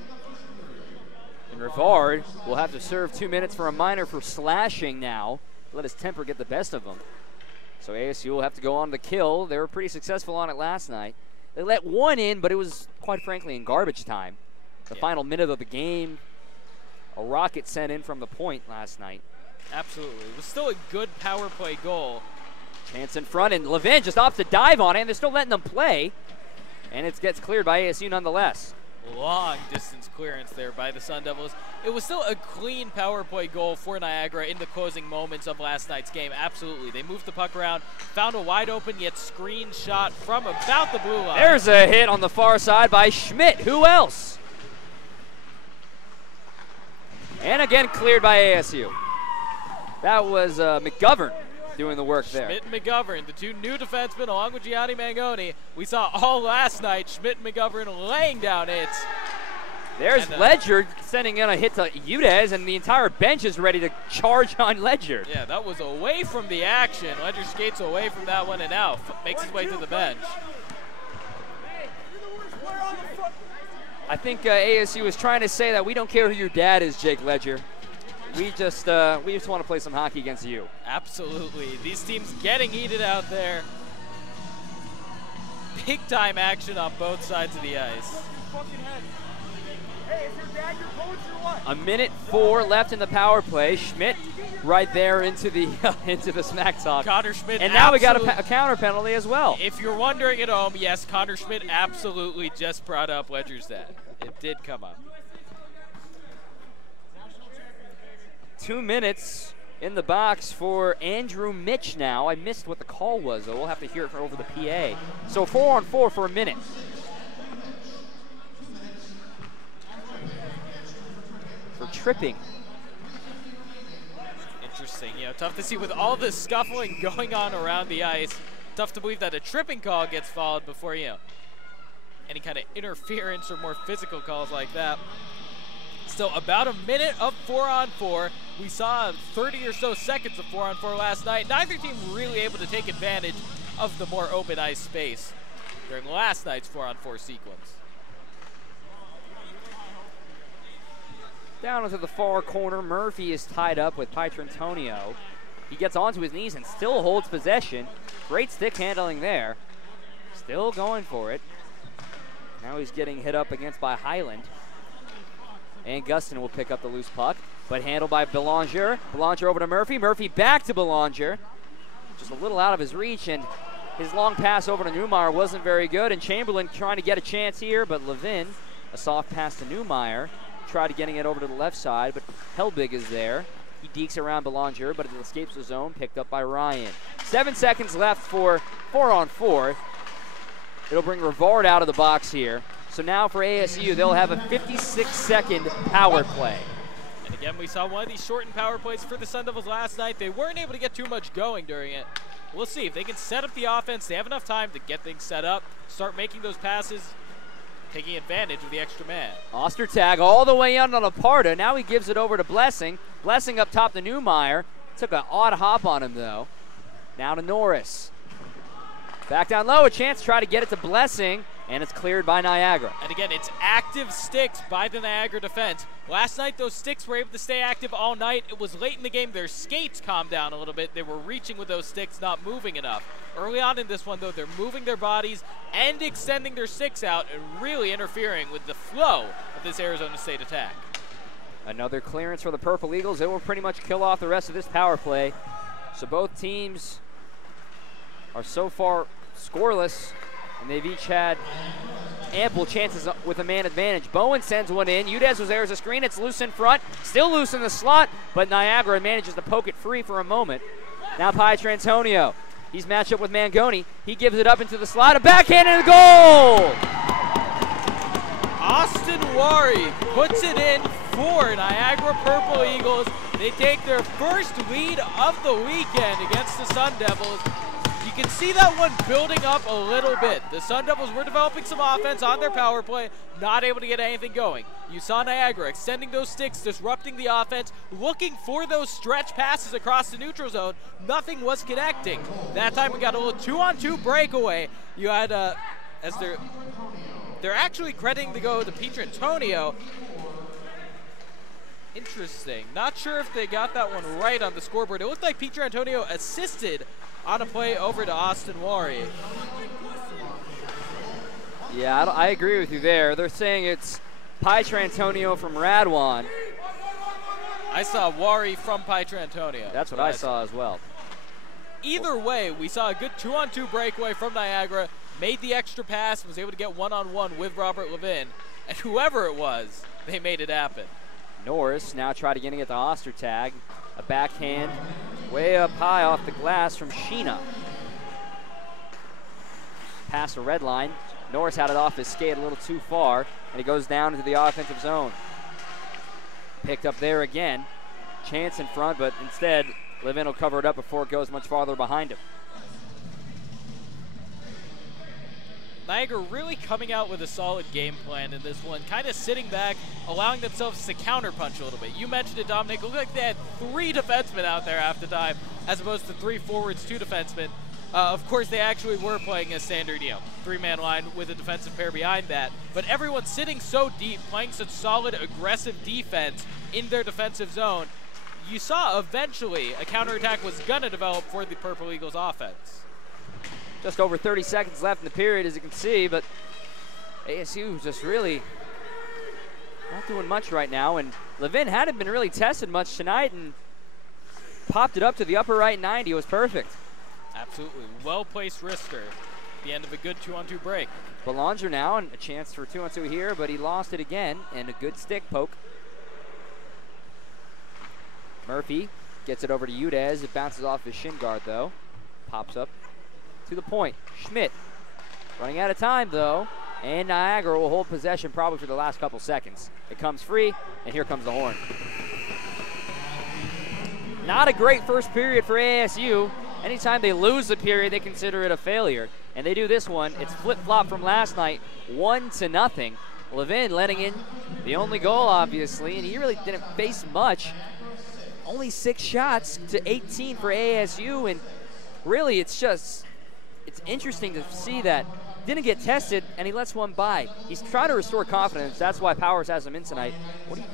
And Rivard will have to serve 2 minutes for a minor for slashing now. Let his temper get the best of him. So ASU will have to go on the kill. They were pretty successful on it last night. They let one in, but it was, quite frankly, in garbage time. The final minute of the game, a rocket sent in from the point last night. Absolutely. It was still a good power play goal. Chance in front, and Levin just opts to dive on it, and they're still letting them play. And it gets cleared by ASU nonetheless. Long distance clearance there by the Sun Devils. It was still a clean power play goal for Niagara in the closing moments of last night's game. Absolutely. They moved the puck around, found a wide open yet screen shot from about the blue line. There's a hit on the far side by Schmidt. Who else? And again cleared by ASU. That was McGovern doing the work there. Schmidt and McGovern, the two new defensemen, along with Gianni Mangoni. We saw all last night, Schmidt and McGovern laying down hits. There's Ledger sending in a hit to Udez, and the entire bench is ready to charge on Ledger. Yeah, that was away from the action. Ledger skates away from that one and out, makes his way to the bench. I think ASU was trying to say that we don't care who your dad is, Jake Ledger. we just want to play some hockey against you. Absolutely. These teams getting heated out there. Big time action on both sides of the ice. A minute 4 left in the power play. Schmidt right there into the into the smack talk. Connor Schmidt. And now we got a counter penalty as well. If you're wondering at home, yes, Connor Schmidt absolutely just brought up Ledger's dad. It did come up. 2 minutes in the box for Andrew Mitch now. I missed what the call was, though. We'll have to hear it over the PA. So 4-on-4 for a minute. For tripping. Interesting. You know, tough to see with all the scuffling going on around the ice. Tough to believe that a tripping call gets followed before, you know, any kind of interference or more physical calls like that. So about a minute of 4-on-4. We saw 30 or so seconds of 4-on-4 last night. Neither team really able to take advantage of the more open ice space during last night's 4-on-4 sequence. Down into the far corner, Murphy is tied up with Pietrantonio. He gets onto his knees and still holds possession. Great stick handling there. Still going for it. Now he's getting hit up against by Highland. And Gustin will pick up the loose puck, but handled by Belanger. Belanger over to Murphy. Murphy back to Belanger. Just a little out of his reach, and his long pass over to Newmeyer wasn't very good. And Chamberlain trying to get a chance here, but Levin, a soft pass to Newmeyer. Tried getting it over to the left side, but Helbig is there. He dekes around Belanger, but it escapes the zone, picked up by Ryan. 7 seconds left for 4-on-4. It'll bring Rivard out of the box here. So now for ASU, they'll have a 56-second power play. And again, we saw one of these shortened power plays for the Sun Devils last night. They weren't able to get too much going during it. We'll see if they can set up the offense. They have enough time to get things set up, start making those passes, taking advantage of the extra man. Ostertag all the way out on Aparta. Now he gives it over to Blessing. Blessing up top to Newmeyer. Took an odd hop on him, though. Now to Norris. Back down low, a chance to try to get it to Blessing, and it's cleared by Niagara. And again, it's active sticks by the Niagara defense. Last night, those sticks were able to stay active all night. It was late in the game. Their skates calmed down a little bit. They were reaching with those sticks, not moving enough. Early on in this one, though, they're moving their bodies and extending their sticks out and really interfering with the flow of this Arizona State attack. Another clearance for the Purple Eagles. It will pretty much kill off the rest of this power play. So both teams are so far scoreless, and they've each had ample chances with a man advantage. Bowen sends one in. Udez was there as a screen. It's loose in front. Still loose in the slot, but Niagara manages to poke it free for a moment. Now Pietrantonio. He's matched up with Mangoni. He gives it up into the slot. A backhand and a goal! Austin Wari puts it in for Niagara Purple Eagles. They take their first lead of the weekend against the Sun Devils. You can see that one building up a little bit. The Sun Devils were developing some offense on their power play, not able to get anything going. You saw Niagara extending those sticks, disrupting the offense, looking for those stretch passes across the neutral zone. Nothing was connecting. That time we got a little 2-on-2 breakaway. You had, as they're actually crediting the go to Pietrantonio. Interesting. Not sure if they got that one right on the scoreboard. It looked like Pietrantonio assisted on a play over to Austin Wari. Yeah, I agree with you there. They're saying it's Pietrantonio from Radwan. I saw Wari from Pietrantonio. That's what I saw as well. Either way, we saw a good 2-on-2 breakaway from Niagara, made the extra pass, was able to get one-on-one with Robert Levin, and whoever it was, they made it happen. Norris now tried to getting it to Ostertag. A backhand way up high off the glass from Sheena. Past the red line. Norris had it off his skate a little too far, and it goes down into the offensive zone. Picked up there again. Chance in front, but instead, Levin will cover it up before it goes much farther behind him. Niagara really coming out with a solid game plan in this one, kind of sitting back, allowing themselves to counterpunch a little bit. You mentioned it, Dominic. It looked like they had 3 defensemen out there half the time, as opposed to 3 forwards, 2 defensemen. Of course, they actually were playing a standard, 3-man line with a defensive pair behind that. But everyone's sitting so deep, playing such solid, aggressive defense in their defensive zone. you saw eventually a counterattack was going to develop for the Purple Eagles offense. Just over 30 seconds left in the period, as you can see, but ASU just really not doing much right now. And Levin hadn't been really tested much tonight and popped it up to the upper right 90. It was perfect. Absolutely. Well-placed wrister at the end of a good 2-on-2 break. Belanger now, and a chance for 2-on-2 here, but he lost it again, and a good stick poke. Murphy gets it over to Udez. It bounces off his shin guard, though. Pops up to the point. Schmidt running out of time, though, and Niagara will hold possession probably for the last couple seconds. It comes free, and here comes the horn. Not a great first period for ASU. Anytime they lose a period, they consider it a failure, and they do this one. It's flip-flop from last night, 1-0. Levin letting in the only goal, obviously, and he really didn't face much. Only 6 shots to 18 for ASU, and really it's interesting to see that didn't get tested, and he lets one by. He's trying to restore confidence. That's why Powers has him in tonight.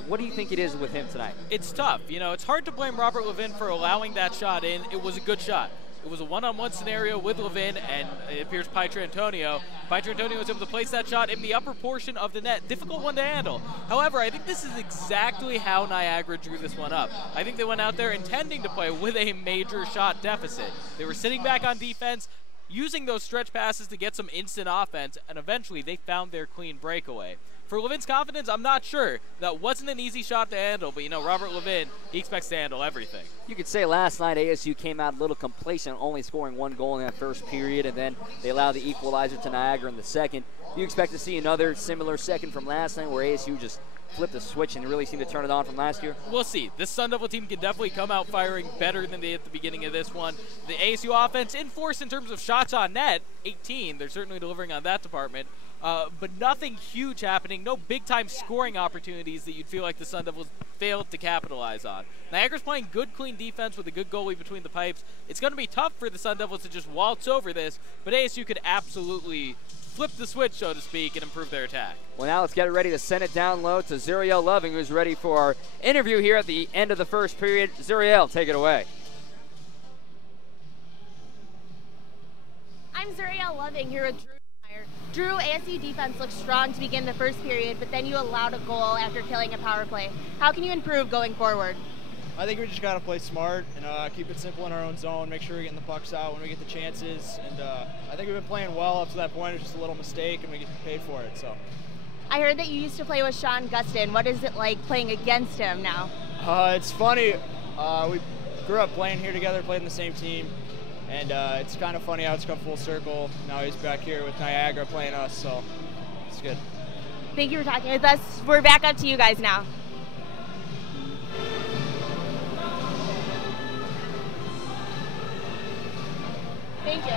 What do you think it is with him tonight? It's tough. You know, it's hard to blame Robert Levin for allowing that shot in. It was a good shot. It was a one-on-one scenario with Levin, and it appears Pietrantonio was able to place that shot in the upper portion of the net. Difficult one to handle. However, I think this is exactly how Niagara drew this one up. I think they went out there intending to play with a major shot deficit. They were sitting back on defense, using those stretch passes to get some instant offense, and eventually they found their clean breakaway. For Levin's confidence, I'm not sure. That wasn't an easy shot to handle, but you know, Robert Levin, he expects to handle everything. You could say last night ASU came out a little complacent, only scoring 1 goal in that first period, and then they allowed the equalizer to Niagara in the second. Do you expect to see another similar second from last night where ASU just flipped the switch and really seemed to turn it on from last year? We'll see. This Sun Devil team can definitely come out firing better than they did at the beginning of this one. The ASU offense in force in terms of shots on net, 18. They're certainly delivering on that department. But nothing huge happening, no big-time scoring opportunities that you'd feel like the Sun Devils failed to capitalize on. Niagara's playing good, clean defense with a good goalie between the pipes. It's going to be tough for the Sun Devils to just waltz over this, but ASU could absolutely flip the switch, so to speak, and improve their attack. Well, now let's get ready to send it down low to Zuriel Loving, who's ready for our interview here at the end of the first period. Zuriel, take it away. I'm Zuriel Loving here with Drew. Drew, ASU defense looked strong to begin the first period, but then you allowed a goal after killing a power play. How can you improve going forward? I think we just got to play smart and keep it simple in our own zone, make sure we're getting the pucks out when we get the chances. And I think we've been playing well up to that point. It's just a little mistake, and we get paid for it. So. I heard that you used to play with Sean Gustin. What is it like playing against him now? It's funny. We grew up playing here together, played in the same team. And it's kind of funny how it's come full circle. Now he's back here with Niagara playing us, so it's good. Thank you for talking with us. We're back up to you guys now. Thank you.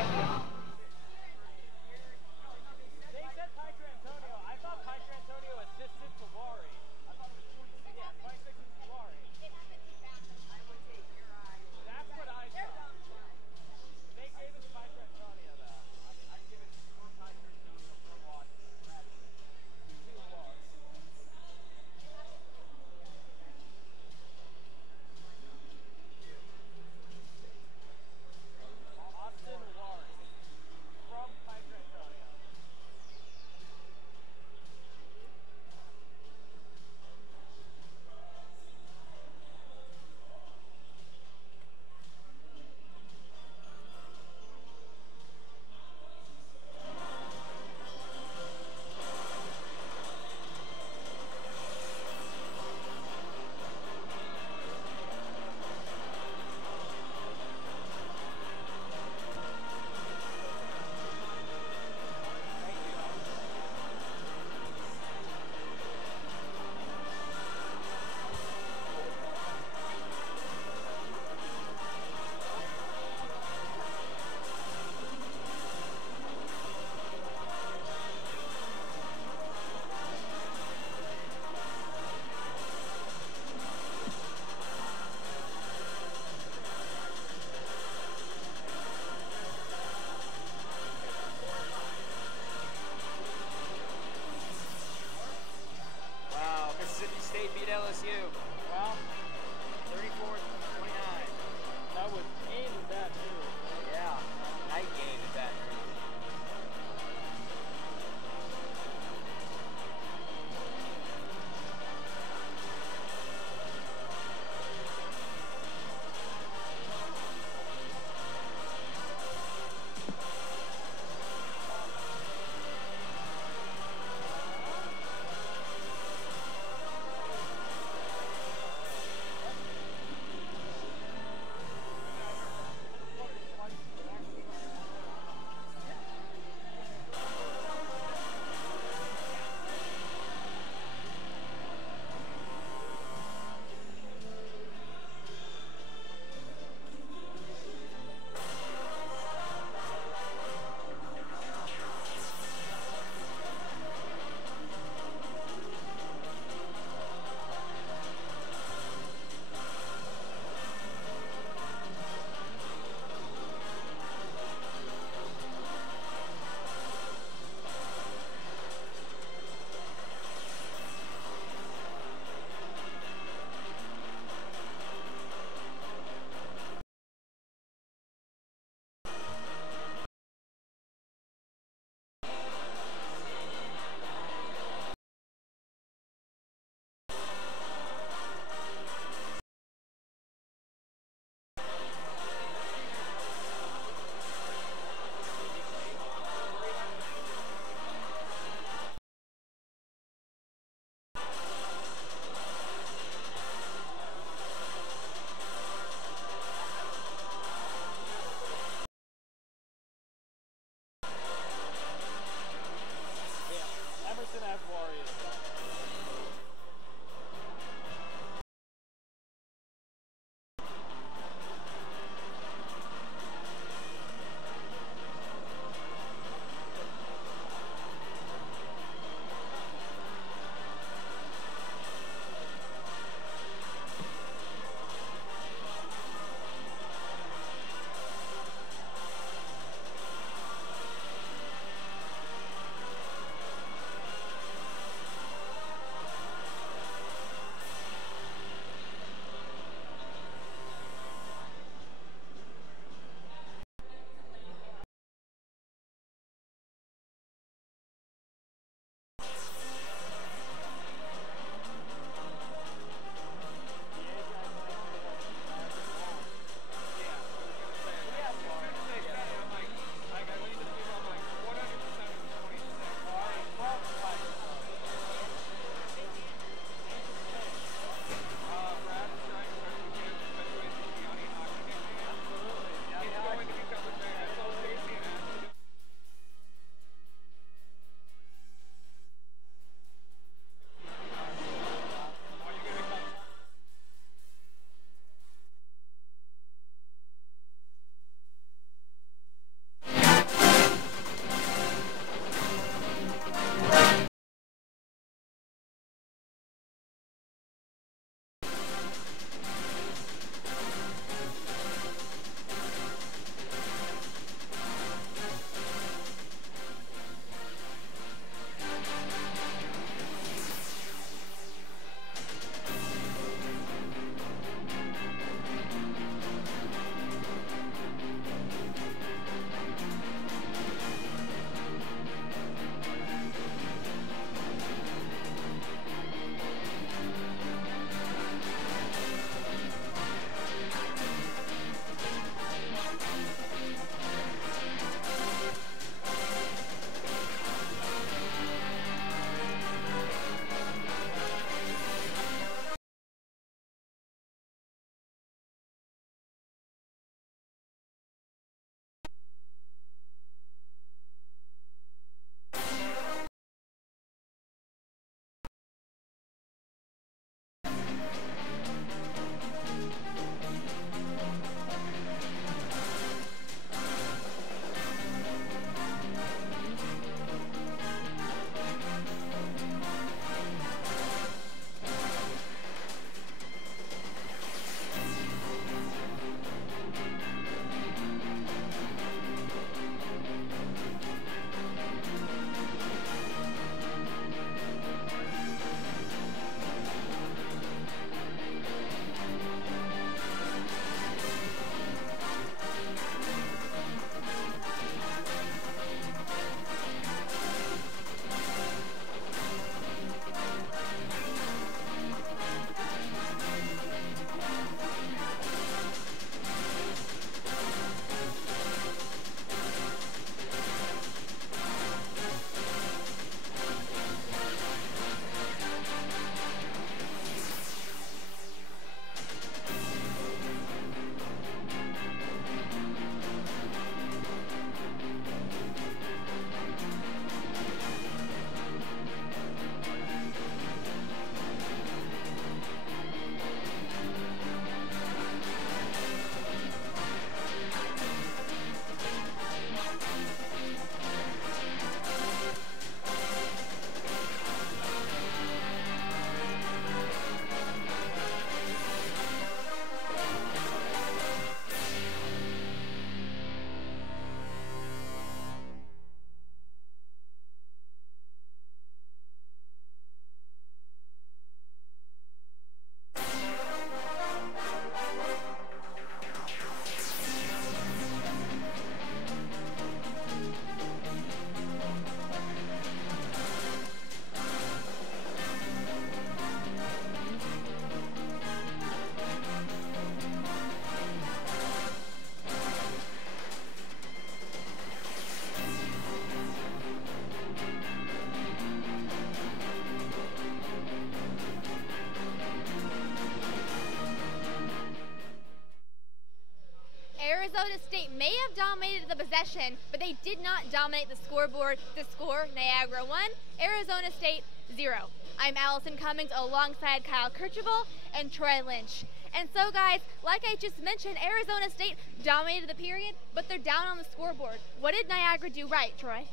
Arizona State may have dominated the possession, but they did not dominate the scoreboard. The score, Niagara 1, Arizona State 0. I'm Allison Cummings alongside Kyle Kirchhoff and Troy Lynch. And so guys, like I just mentioned, Arizona State dominated the period, but they're down on the scoreboard. What did Niagara do right, Troy?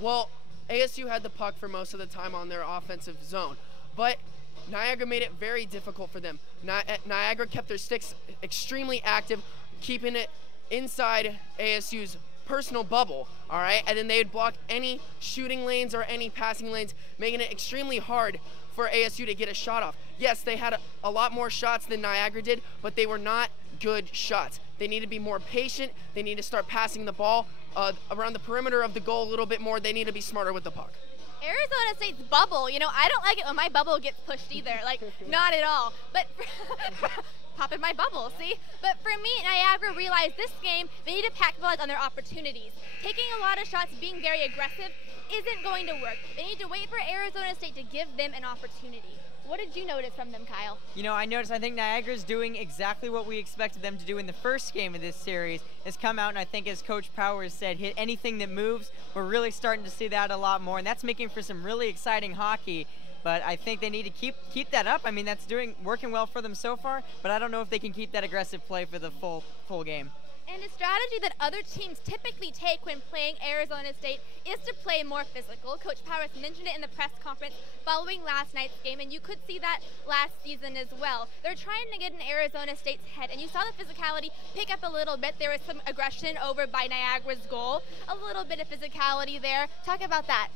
Well, ASU had the puck for most of the time on their offensive zone, but Niagara made it very difficult for them. Niagara kept their sticks extremely active, keeping it inside ASU's personal bubble, all right? And then they would block any shooting lanes or any passing lanes, making it extremely hard for ASU to get a shot off. Yes, they had a lot more shots than Niagara did, but they were not good shots. They need to be more patient. They need to start passing the ball around the perimeter of the goal a little bit more. They need to be smarter with the puck. Arizona State's bubble, you know, I don't like it when my bubble gets pushed either, like, not at all. But pop in my bubble, see? But for me, Niagara realized this game, they need to capitalize on their opportunities. Taking a lot of shots, being very aggressive, isn't going to work. They need to wait for Arizona State to give them an opportunity. What did you notice from them, Kyle? You know, I think Niagara's doing exactly what we expected them to do in the first game of this series, is come out and I think, as Coach Powers said, hit anything that moves. We're really starting to see that a lot more, and that's making for some really exciting hockey. But I think they need to keep that up. I mean, that's working well for them so far, but I don't know if they can keep that aggressive play for the full game. And a strategy that other teams typically take when playing Arizona State is to play more physical. Coach Powers mentioned it in the press conference following last night's game, and you could see that last season as well. They're trying to get in Arizona State's head, and you saw the physicality pick up a little bit. There was some aggression over by Niagara's goal, a little bit of physicality there. Talk about that.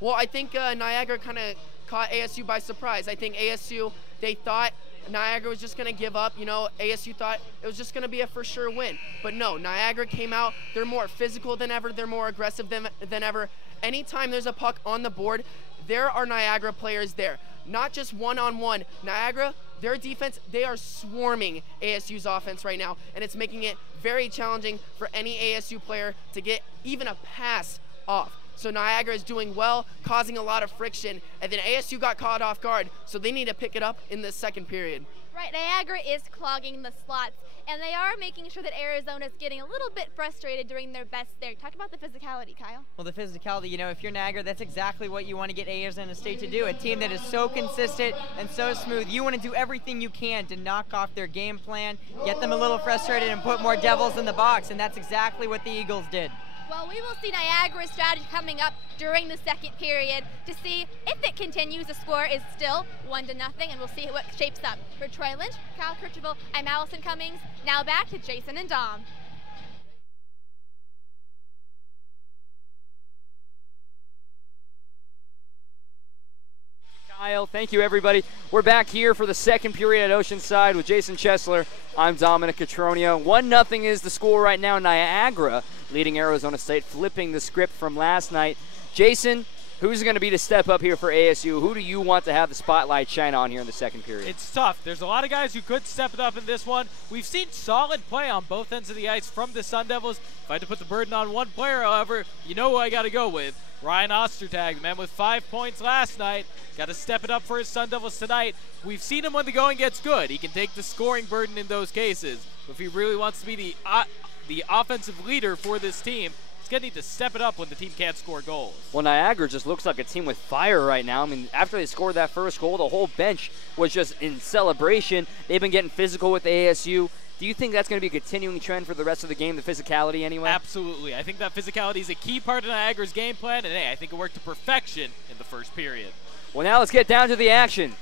Well, I think Niagara kind of caught ASU by surprise. I think ASU, they thought Niagara was just going to give up. You know, ASU thought it was just going to be a for sure win. But no, Niagara came out. They're more physical than ever. They're more aggressive than ever. Anytime there's a puck on the board, there are Niagara players there. Not just one-on-one. Niagara, their defense, they are swarming ASU's offense right now, and it's making it very challenging for any ASU player to get even a pass off. So Niagara is doing well, causing a lot of friction, and then ASU got caught off guard, so they need to pick it up in the second period. Right, Niagara is clogging the slots, and they are making sure that Arizona's getting a little bit frustrated during their best there. Talk about the physicality, Kyle. Well, the physicality, you know, if you're Niagara, that's exactly what you want to get Arizona State to do. A team that is so consistent and so smooth. You want to do everything you can to knock off their game plan, get them a little frustrated, and put more devils in the box, and that's exactly what the Eagles did. Well, we will see Niagara's strategy coming up during the second period to see if it continues. The score is still 1-0, and we'll see what shapes up. For Troy Lynch, Kyle Kirchhoff, I'm Allison Cummings. Now back to Jason and Dom. Kyle, thank you, everybody. We're back here for the second period at Oceanside with Jason Chesler. I'm Dominic Catronio. 1-0 is the score right now. Niagara leading Arizona State, flipping the script from last night. Jason, who's going to be the step up here for ASU? Who do you want to have the spotlight shine on here in the second period? It's tough. There's a lot of guys who could step it up in this one. We've seen solid play on both ends of the ice from the Sun Devils. If I had to put the burden on one player, however, you know who I got to go with. Ryan Ostertag, the man with 5 points last night. Got to step it up for his Sun Devils tonight. We've seen him when the going gets good. He can take the scoring burden in those cases. But if he really wants to be the offensive leader for this team, he's going to need to step it up when the team can't score goals. Well, Niagara just looks like a team with fire right now. I mean, after they scored that first goal, the whole bench was just in celebration. They've been getting physical with ASU. Do you think that's going to be a continuing trend for the rest of the game, the physicality anyway? Absolutely. I think that physicality is a key part of Niagara's game plan, and hey, I think it worked to perfection in the first period. Well, now let's get down to the action.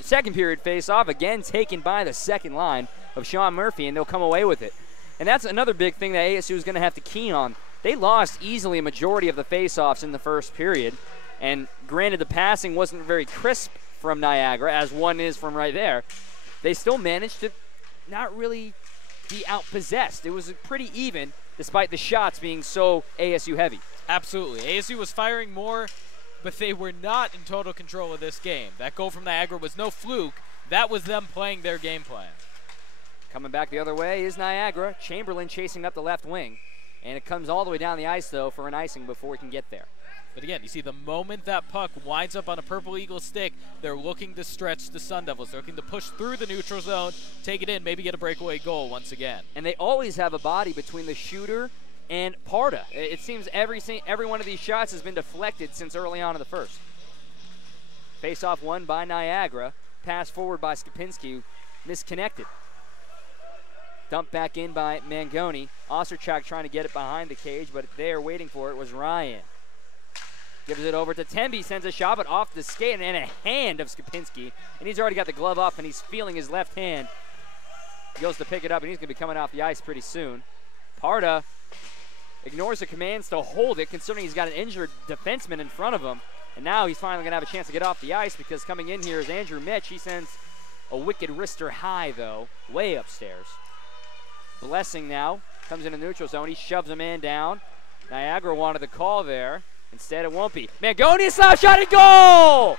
Second period face-off, again taken by the second line of Sean Murphy, and they'll come away with it. And that's another big thing that ASU is going to have to key on. They lost easily a majority of the face-offs in the first period, and granted the passing wasn't very crisp from Niagara, as one is from right there. They still managed to not really be outpossessed. It was pretty even, despite the shots being so ASU heavy. Absolutely. ASU was firing more, but they were not in total control of this game. That goal from Niagara was no fluke. That was them playing their game plan. Coming back the other way is Niagara. Chamberlain chasing up the left wing. And it comes all the way down the ice, though, for an icing before we can get there. But again, you see the moment that puck winds up on a Purple Eagle stick, they're looking to stretch the Sun Devils. They're looking to push through the neutral zone, take it in, maybe get a breakaway goal once again. And they always have a body between the shooter and Parda. It seems every one of these shots has been deflected since early on in the first. Face-off won by Niagara. Pass forward by Skupinski. Misconnected. Dumped back in by Mangoni. Osterchak trying to get it behind the cage, but there waiting for it was Ryan. Gives it over to Temby, sends a shot, but off the skate and a hand of Skupinski. And he's already got the glove off, and he's feeling his left hand. He goes to pick it up, and he's going to be coming off the ice pretty soon. Parda ignores the commands to hold it, considering he's got an injured defenseman in front of him. And now he's finally going to have a chance to get off the ice, because coming in here is Andrew Mitch. He sends a wicked wrister high, though, way upstairs. Blessing now comes in the neutral zone. He shoves a man down. Niagara wanted the call there. Instead, it won't be. Mangoni, slap shot and goal!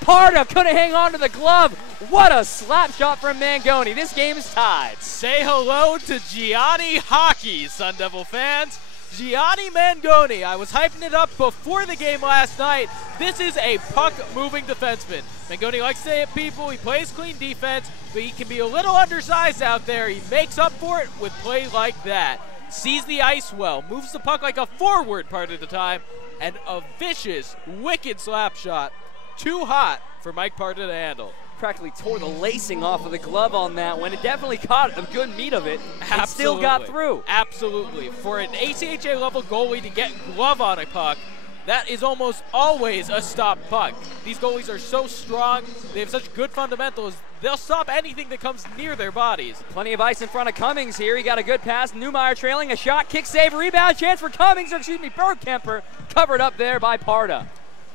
Parda couldn't hang on to the glove. What a slap shot from Mangoni. This game is tied. Say hello to Gianni Hockey, Sun Devil fans. Gianni Mangoni, I was hyping it up before the game last night. This is a puck-moving defenseman. Mangoni likes to hit people, he plays clean defense, but he can be a little undersized out there. He makes up for it with play like that. Sees the ice well, moves the puck like a forward part of the time, and a vicious, wicked slap shot. Too hot for Mike Parda to handle. Practically tore the lacing off of the glove on that one. It definitely caught a good meat of it. Absolutely. And still got through. Absolutely. For an ACHA level goalie to get glove on a puck, that is almost always a stop puck. These goalies are so strong, they have such good fundamentals, they'll stop anything that comes near their bodies. Plenty of ice in front of Cummings here. He got a good pass. Newmeyer trailing, a shot, kick save, rebound chance for Cummings, or excuse me, Bergkemper, covered up there by Parda.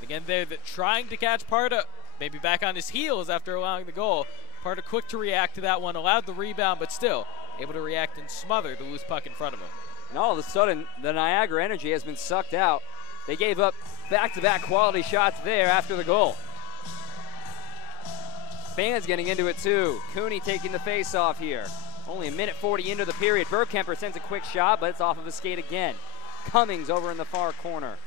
Again, they're trying to catch Parda, maybe back on his heels after allowing the goal. Parda quick to react to that one, allowed the rebound, but still able to react and smother the loose puck in front of him. And all of a sudden, the Niagara energy has been sucked out. They gave up back-to-back quality shots there after the goal. Fans getting into it too. Cooney taking the face-off here. Only a minute 40 into the period. Bergkemper sends a quick shot, but it's off of a skate again. Cummings over in the far corner.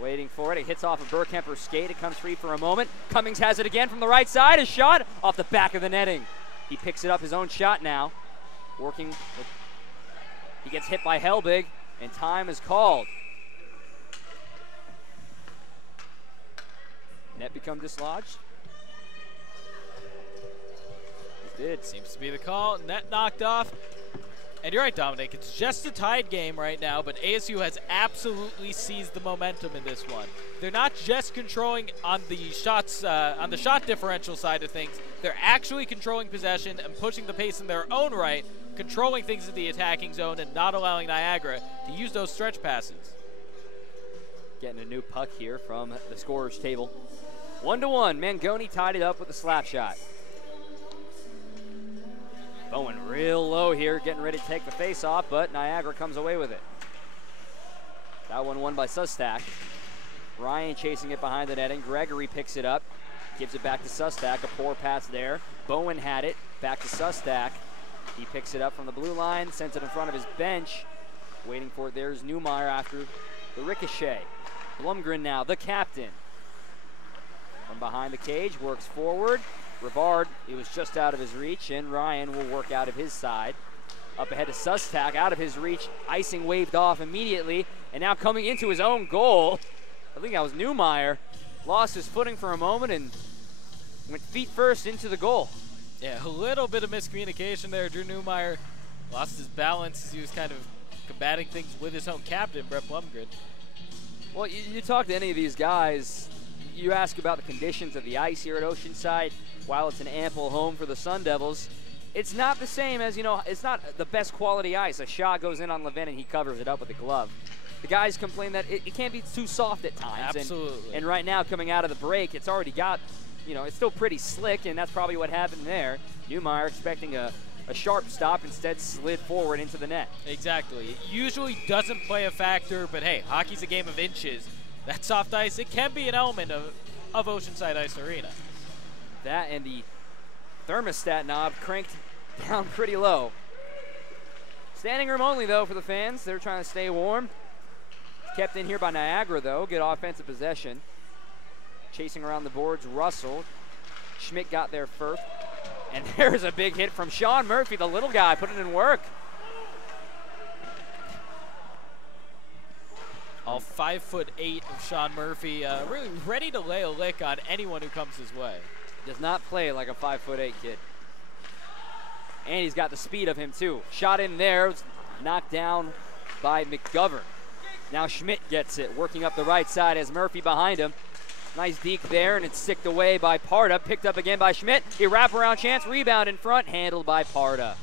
Waiting for it. It hits off of Bergkemper's skate. It comes free for a moment. Cummings has it again from the right side. A shot off the back of the netting. He picks it up, his own shot now. He gets hit by Helbig, and time is called. Net become dislodged? It did. Seems to be the call. Net knocked off. And you're right, Dominic. It's just a tied game right now, but ASU has absolutely seized the momentum in this one. They're not just controlling on the shots, on the shot differential side of things. They're actually controlling possession and pushing the pace in their own right, controlling things in the attacking zone and not allowing Niagara to use those stretch passes. Getting a new puck here from the scorer's table. 1-1. Mangoni tied it up with a slap shot. Bowen real low here, getting ready to take the face off, but Niagara comes away with it. That one won by Sustak. Ryan chasing it behind the netting. Gregory picks it up, gives it back to Sustak. A poor pass there. Bowen had it, back to Sustak. He picks it up from the blue line, sends it in front of his bench. Waiting for it, there's Newmeyer after the ricochet. Blumgren now, the captain. From behind the cage, works forward. Rivard, he was just out of his reach, and Ryan will work out of his side. Up ahead to Sustak, out of his reach. Icing waved off immediately, and now coming into his own goal. I think that was Newmeyer. Lost his footing for a moment and went feet first into the goal. Yeah, a little bit of miscommunication there. Drew Newmeyer lost his balance as he was kind of combating things with his own captain, Brett Blumgren. Well, you talk to any of these guys, you ask about the conditions of the ice here at Oceanside. While it's an ample home for the Sun Devils, it's not the same as, it's not the best quality ice. A shot goes in on Levin and he covers it up with a glove. The guys complain that it can't be too soft at times. Absolutely. And right now, coming out of the break, it's already got, it's still pretty slick, and that's probably what happened there. Newmeyer expecting a sharp stop, instead slid forward into the net. Exactly. It usually doesn't play a factor, but hey, hockey's a game of inches. That soft ice, it can be an element of Oceanside Ice Arena. That and the thermostat knob cranked down pretty low. Standing room only, though, for the fans. They're trying to stay warm. Kept in here by Niagara, though. Good offensive possession. Chasing around the boards, Russell. Schmidt got there first. And there's a big hit from Sean Murphy, the little guy, putting in work. All 5'8" of Sean Murphy, really ready to lay a lick on anyone who comes his way. Does not play like a 5'8" kid. And he's got the speed of him, too. Shot in there, was knocked down by McGovern. Now Schmidt gets it, working up the right side as Murphy behind him. Nice deke there, and it's sticked away by Parda. Picked up again by Schmidt. A wraparound chance, rebound in front, handled by Parda.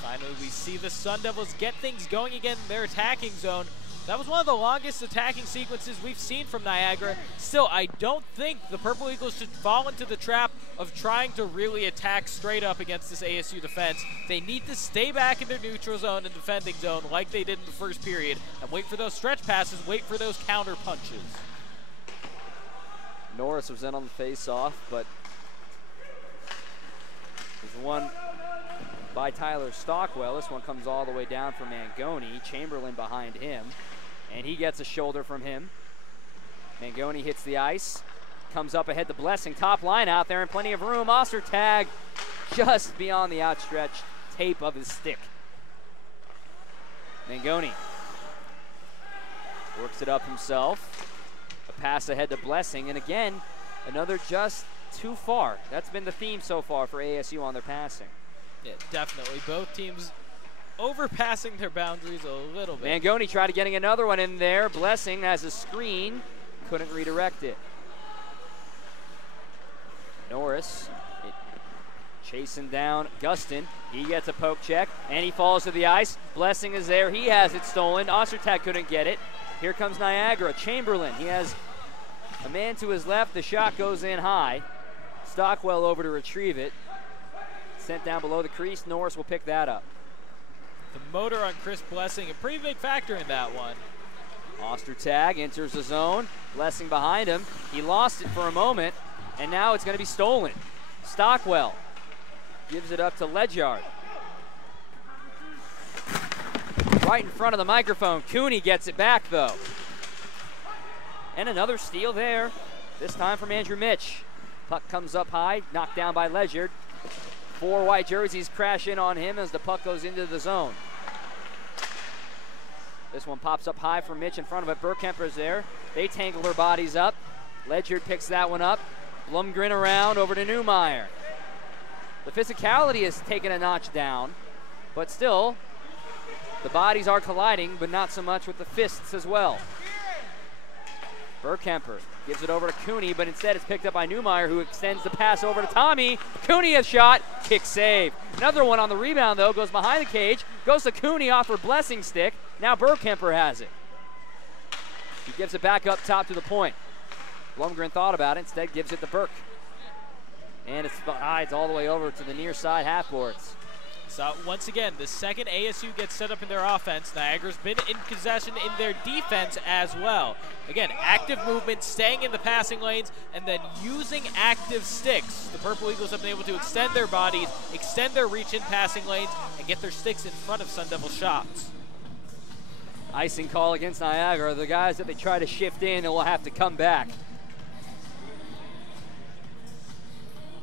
Finally, we see the Sun Devils get things going again in their attacking zone. That was one of the longest attacking sequences we've seen from Niagara. Still, I don't think the Purple Eagles should fall into the trap of trying to really attack straight up against this ASU defense. They need to stay back in their neutral zone and defending zone like they did in the first period and wait for those stretch passes, wait for those counter punches. Norris was in on the face-off, but there's one by Tyler Stockwell. This one comes all the way down for Mangoni. Chamberlain behind him, and he gets a shoulder from him. Mangoni hits the ice, comes up ahead to Blessing. Top line out there and plenty of room. Ostertag just beyond the outstretched tape of his stick. Mangoni works it up himself. A pass ahead to Blessing, and again, another just too far. That's been the theme so far for ASU on their passing. Yeah, definitely. Both teams overpassing their boundaries a little bit. Mangoni tried to getting another one in there. Blessing has a screen, couldn't redirect it. Norris chasing down Gustin. He gets a poke check, and he falls to the ice. Blessing is there. He has it stolen. Ostertag couldn't get it. Here comes Niagara. Chamberlain, he has a man to his left. The shot goes in high. Stockwell over to retrieve it. Sent down below the crease. Norris will pick that up. The motor on Chris Blessing, a pretty big factor in that one. Ostertag enters the zone. Blessing behind him. He lost it for a moment, and now it's going to be stolen. Stockwell gives it up to Ledyard. Right in front of the microphone. Cooney gets it back, though. And another steal there, this time from Andrew Mitch. Puck comes up high, knocked down by Ledyard. 4 white jerseys crash in on him as the puck goes into the zone. This one pops up high for Mitch in front of it. Burkemper's there. They tangle their bodies up. Ledyard picks that one up. Blumgren around over to Newmeyer. The physicality is taken a notch down, but still, the bodies are colliding, but not so much with the fists as well. Burkemper gives it over to Cooney, but instead it's picked up by Newmeyer, who extends the pass over to Tommy. Cooney has shot, kick save. Another one on the rebound, though, goes behind the cage, goes to Cooney off her Blessing stick. Now Burkemper has it. He gives it back up top to the point. Blumgren thought about it, instead gives it to Burke. And it's all the way over to the near side half boards. So once again, the second ASU gets set up in their offense, Niagara's been in possession in their defense as well. Again, active movement, staying in the passing lanes, and then using active sticks. The Purple Eagles have been able to extend their bodies, extend their reach in passing lanes, and get their sticks in front of Sun Devil shots. Icing call against Niagara. The guys that they try to shift in will have to come back.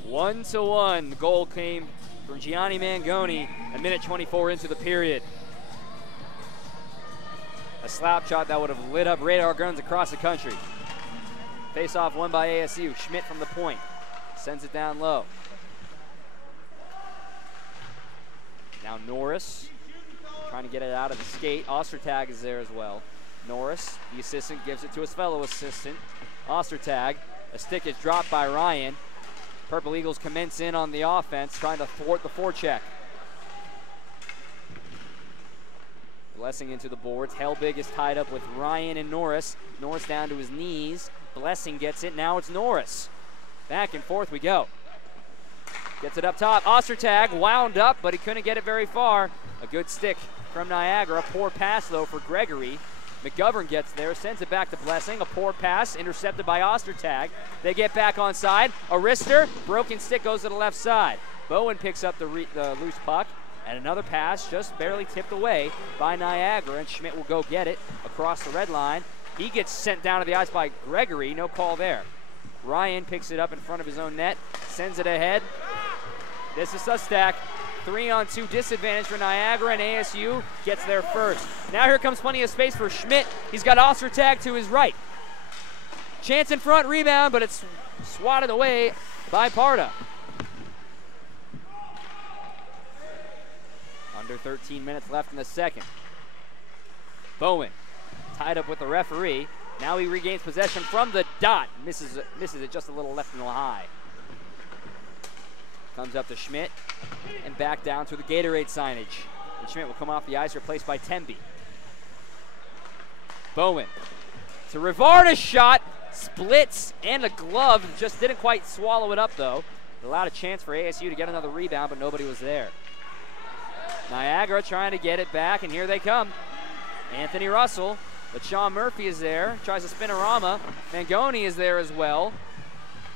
1-1. The goal came from Gianni Mangoni, a minute 24 into the period. A slap shot that would have lit up radar guns across the country. Face-off won by ASU. Schmidt from the point. Sends it down low. Now Norris trying to get it out of the skate. Ostertag is there as well. Norris, the assistant, gives it to his fellow assistant. Ostertag. A stick is dropped by Ryan. Purple Eagles commence in on the offense, trying to thwart the forecheck. Blessing into the boards. Helbig is tied up with Ryan and Norris. Norris down to his knees. Blessing gets it. Now it's Norris. Back and forth we go. Gets it up top. Ostertag wound up, but he couldn't get it very far. A good stick from Niagara. Poor pass, though, for Gregory. McGovern gets there, sends it back to Blessing. A poor pass, intercepted by Ostertag. They get back on side. A wrister, broken stick goes to the left side. Bowen picks up the loose puck. And another pass just barely tipped away by Niagara, and Schmidt will go get it across the red line. He gets sent down to the ice by Gregory. No call there. Ryan picks it up in front of his own net, sends it ahead. This is Sustak. 3-on-2 disadvantage for Niagara, and ASU gets there first. Now here comes plenty of space for Schmidt. He's got Ostertag to his right. Chance in front, rebound, but it's swatted away by Parda. Under 13 minutes left in the second. Bowen tied up with the referee. Now he regains possession from the dot. Misses it just a little left and high. Comes up to Schmidt and back down through the Gatorade signage. And Schmidt will come off the ice, replaced by Temby. Bowen to Rivard, a shot, splits, and a glove. Just didn't quite swallow it up, though. It allowed a chance for ASU to get another rebound, but nobody was there. Niagara trying to get it back, and here they come. Anthony Russell, but Sean Murphy is there, tries to spinorama. Mangoni is there as well.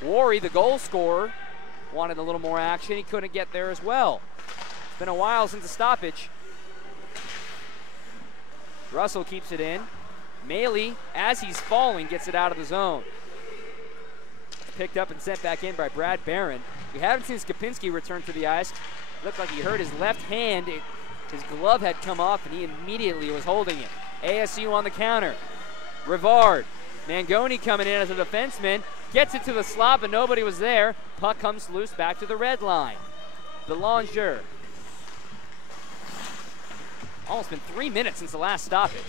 Worry, the goal scorer, wanted a little more action. He couldn't get there as well. It's been a while since the stoppage. Russell keeps it in. Maley, as he's falling, gets it out of the zone. Picked up and sent back in by Brad Barron. We haven't seen Skopinski return to the ice. Looked like he hurt his left hand. His glove had come off, and he immediately was holding it. ASU on the counter. Rivard. Mangoni coming in as a defenseman. Gets it to the slot, but nobody was there. Puck comes loose back to the red line. Belanger. Almost been 3 minutes since the last stoppage.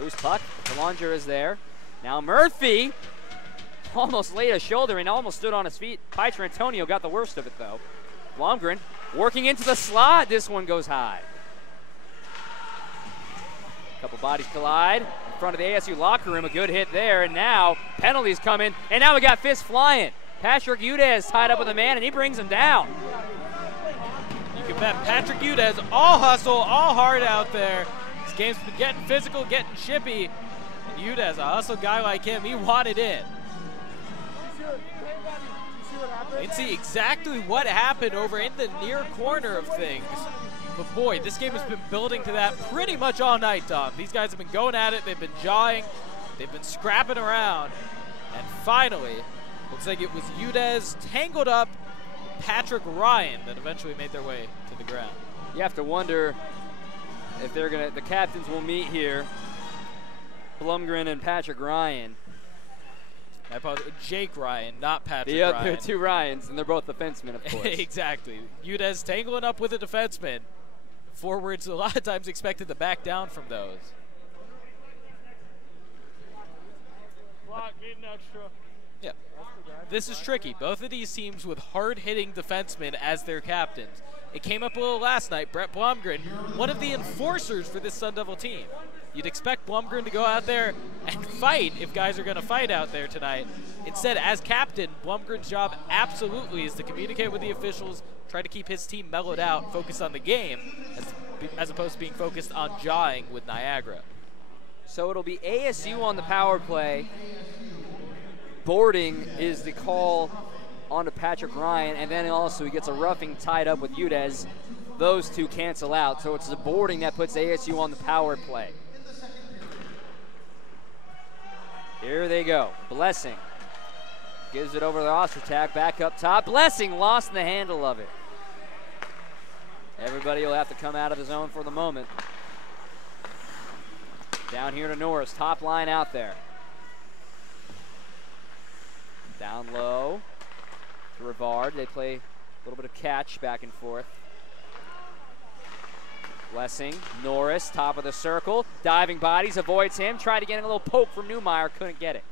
Loose puck. Belanger is there. Now Murphy almost laid a shoulder and almost stood on his feet. Pietra Antonio got the worst of it, though. Blomgren working into the slot. This one goes high. A couple bodies collide in front of the ASU locker room. A good hit there, and now penalties coming, and now we got fists flying. Patrick Udez tied up with a man, and he brings him down. You can bet Patrick Udez, all hustle, all hard out there. This game's been getting physical, getting chippy. And Udez, a hustle guy like him, he wanted in. You can see exactly what happened over in the near corner of things. But boy, this game has been building to that pretty much all night, Tom. These guys have been going at it, they've been jawing, they've been scrapping around, and finally, looks like it was Udez tangled up with Patrick Ryan that eventually made their way to the ground. You have to wonder if the captains will meet here. Blumgren and Patrick Ryan. I apologize, Jake Ryan, not Patrick Ryan. Ryan. There are two Ryans, and they're both defensemen, of course. Exactly. Udez tangling up with a defenseman. Forwards a lot of times expected to back down from those. Yeah. This is tricky. Both of these teams with hard-hitting defensemen as their captains. It came up a little last night. Brett Blomgren, one of the enforcers for this Sun Devil team. You'd expect Blomgren to go out there and fight if guys are going to fight out there tonight. Instead, as captain, Blomgren's job absolutely is to communicate with the officials, try to keep his team mellowed out, focus on the game, as opposed to being focused on jawing with Niagara. So it'll be ASU on the power play. Boarding is the call onto Patrick Ryan, and then also he gets a roughing tied up with Udez. Those two cancel out, so it's the boarding that puts ASU on the power play. Here they go. Blessing gives it over to Ostertag, back up top. Blessing lost in the handle of it. Everybody will have to come out of the zone for the moment. Down here to Norris, top line out there. Down low to Rivard. They play a little bit of catch back and forth. Blessing, Norris, top of the circle. Diving bodies, avoids him. Tried to get a little poke from Newmeyer, couldn't get it.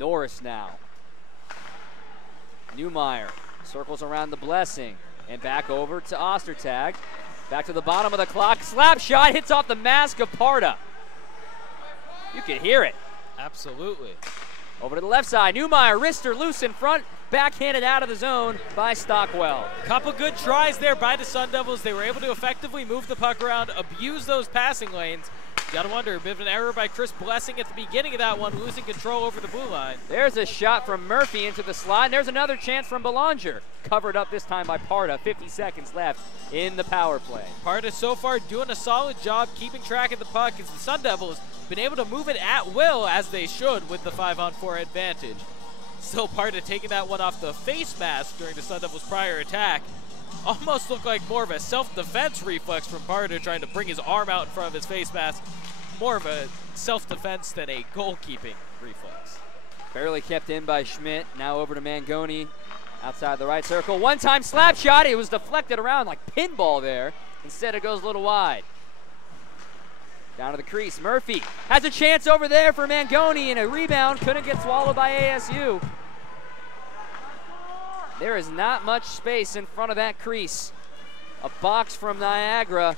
Norris now. Newmeyer circles around the Blessing and back over to Ostertag. Back to the bottom of the clock. Slap shot hits off the mask of Parda. You can hear it. Absolutely. Over to the left side. Newmeyer, wrister loose in front. Backhanded out of the zone by Stockwell. Couple good tries there by the Sun Devils. They were able to effectively move the puck around, abuse those passing lanes, You gotta wonder, a bit of an error by Chris Blessing at the beginning of that one, losing control over the blue line. There's a shot from Murphy into the slot. And there's another chance from Belanger. Covered up this time by Parda. 50 seconds left in the power play. Parda so far doing a solid job keeping track of the puck as the Sun Devils been able to move it at will, as they should, with the 5-on-4 advantage. Still Parda taking that one off the face mask during the Sun Devils' prior attack. Almost looked like more of a self-defense reflex from Parda, trying to bring his arm out in front of his face mask. More of a self-defense than a goalkeeping reflex. Barely kept in by Schmidt. Now over to Mangoni outside the right circle. One-time slap shot. It was deflected around like pinball there. Instead, it goes a little wide. Down to the crease. Murphy has a chance over there for Mangoni, and a rebound couldn't get swallowed by ASU. There is not much space in front of that crease. A box from Niagara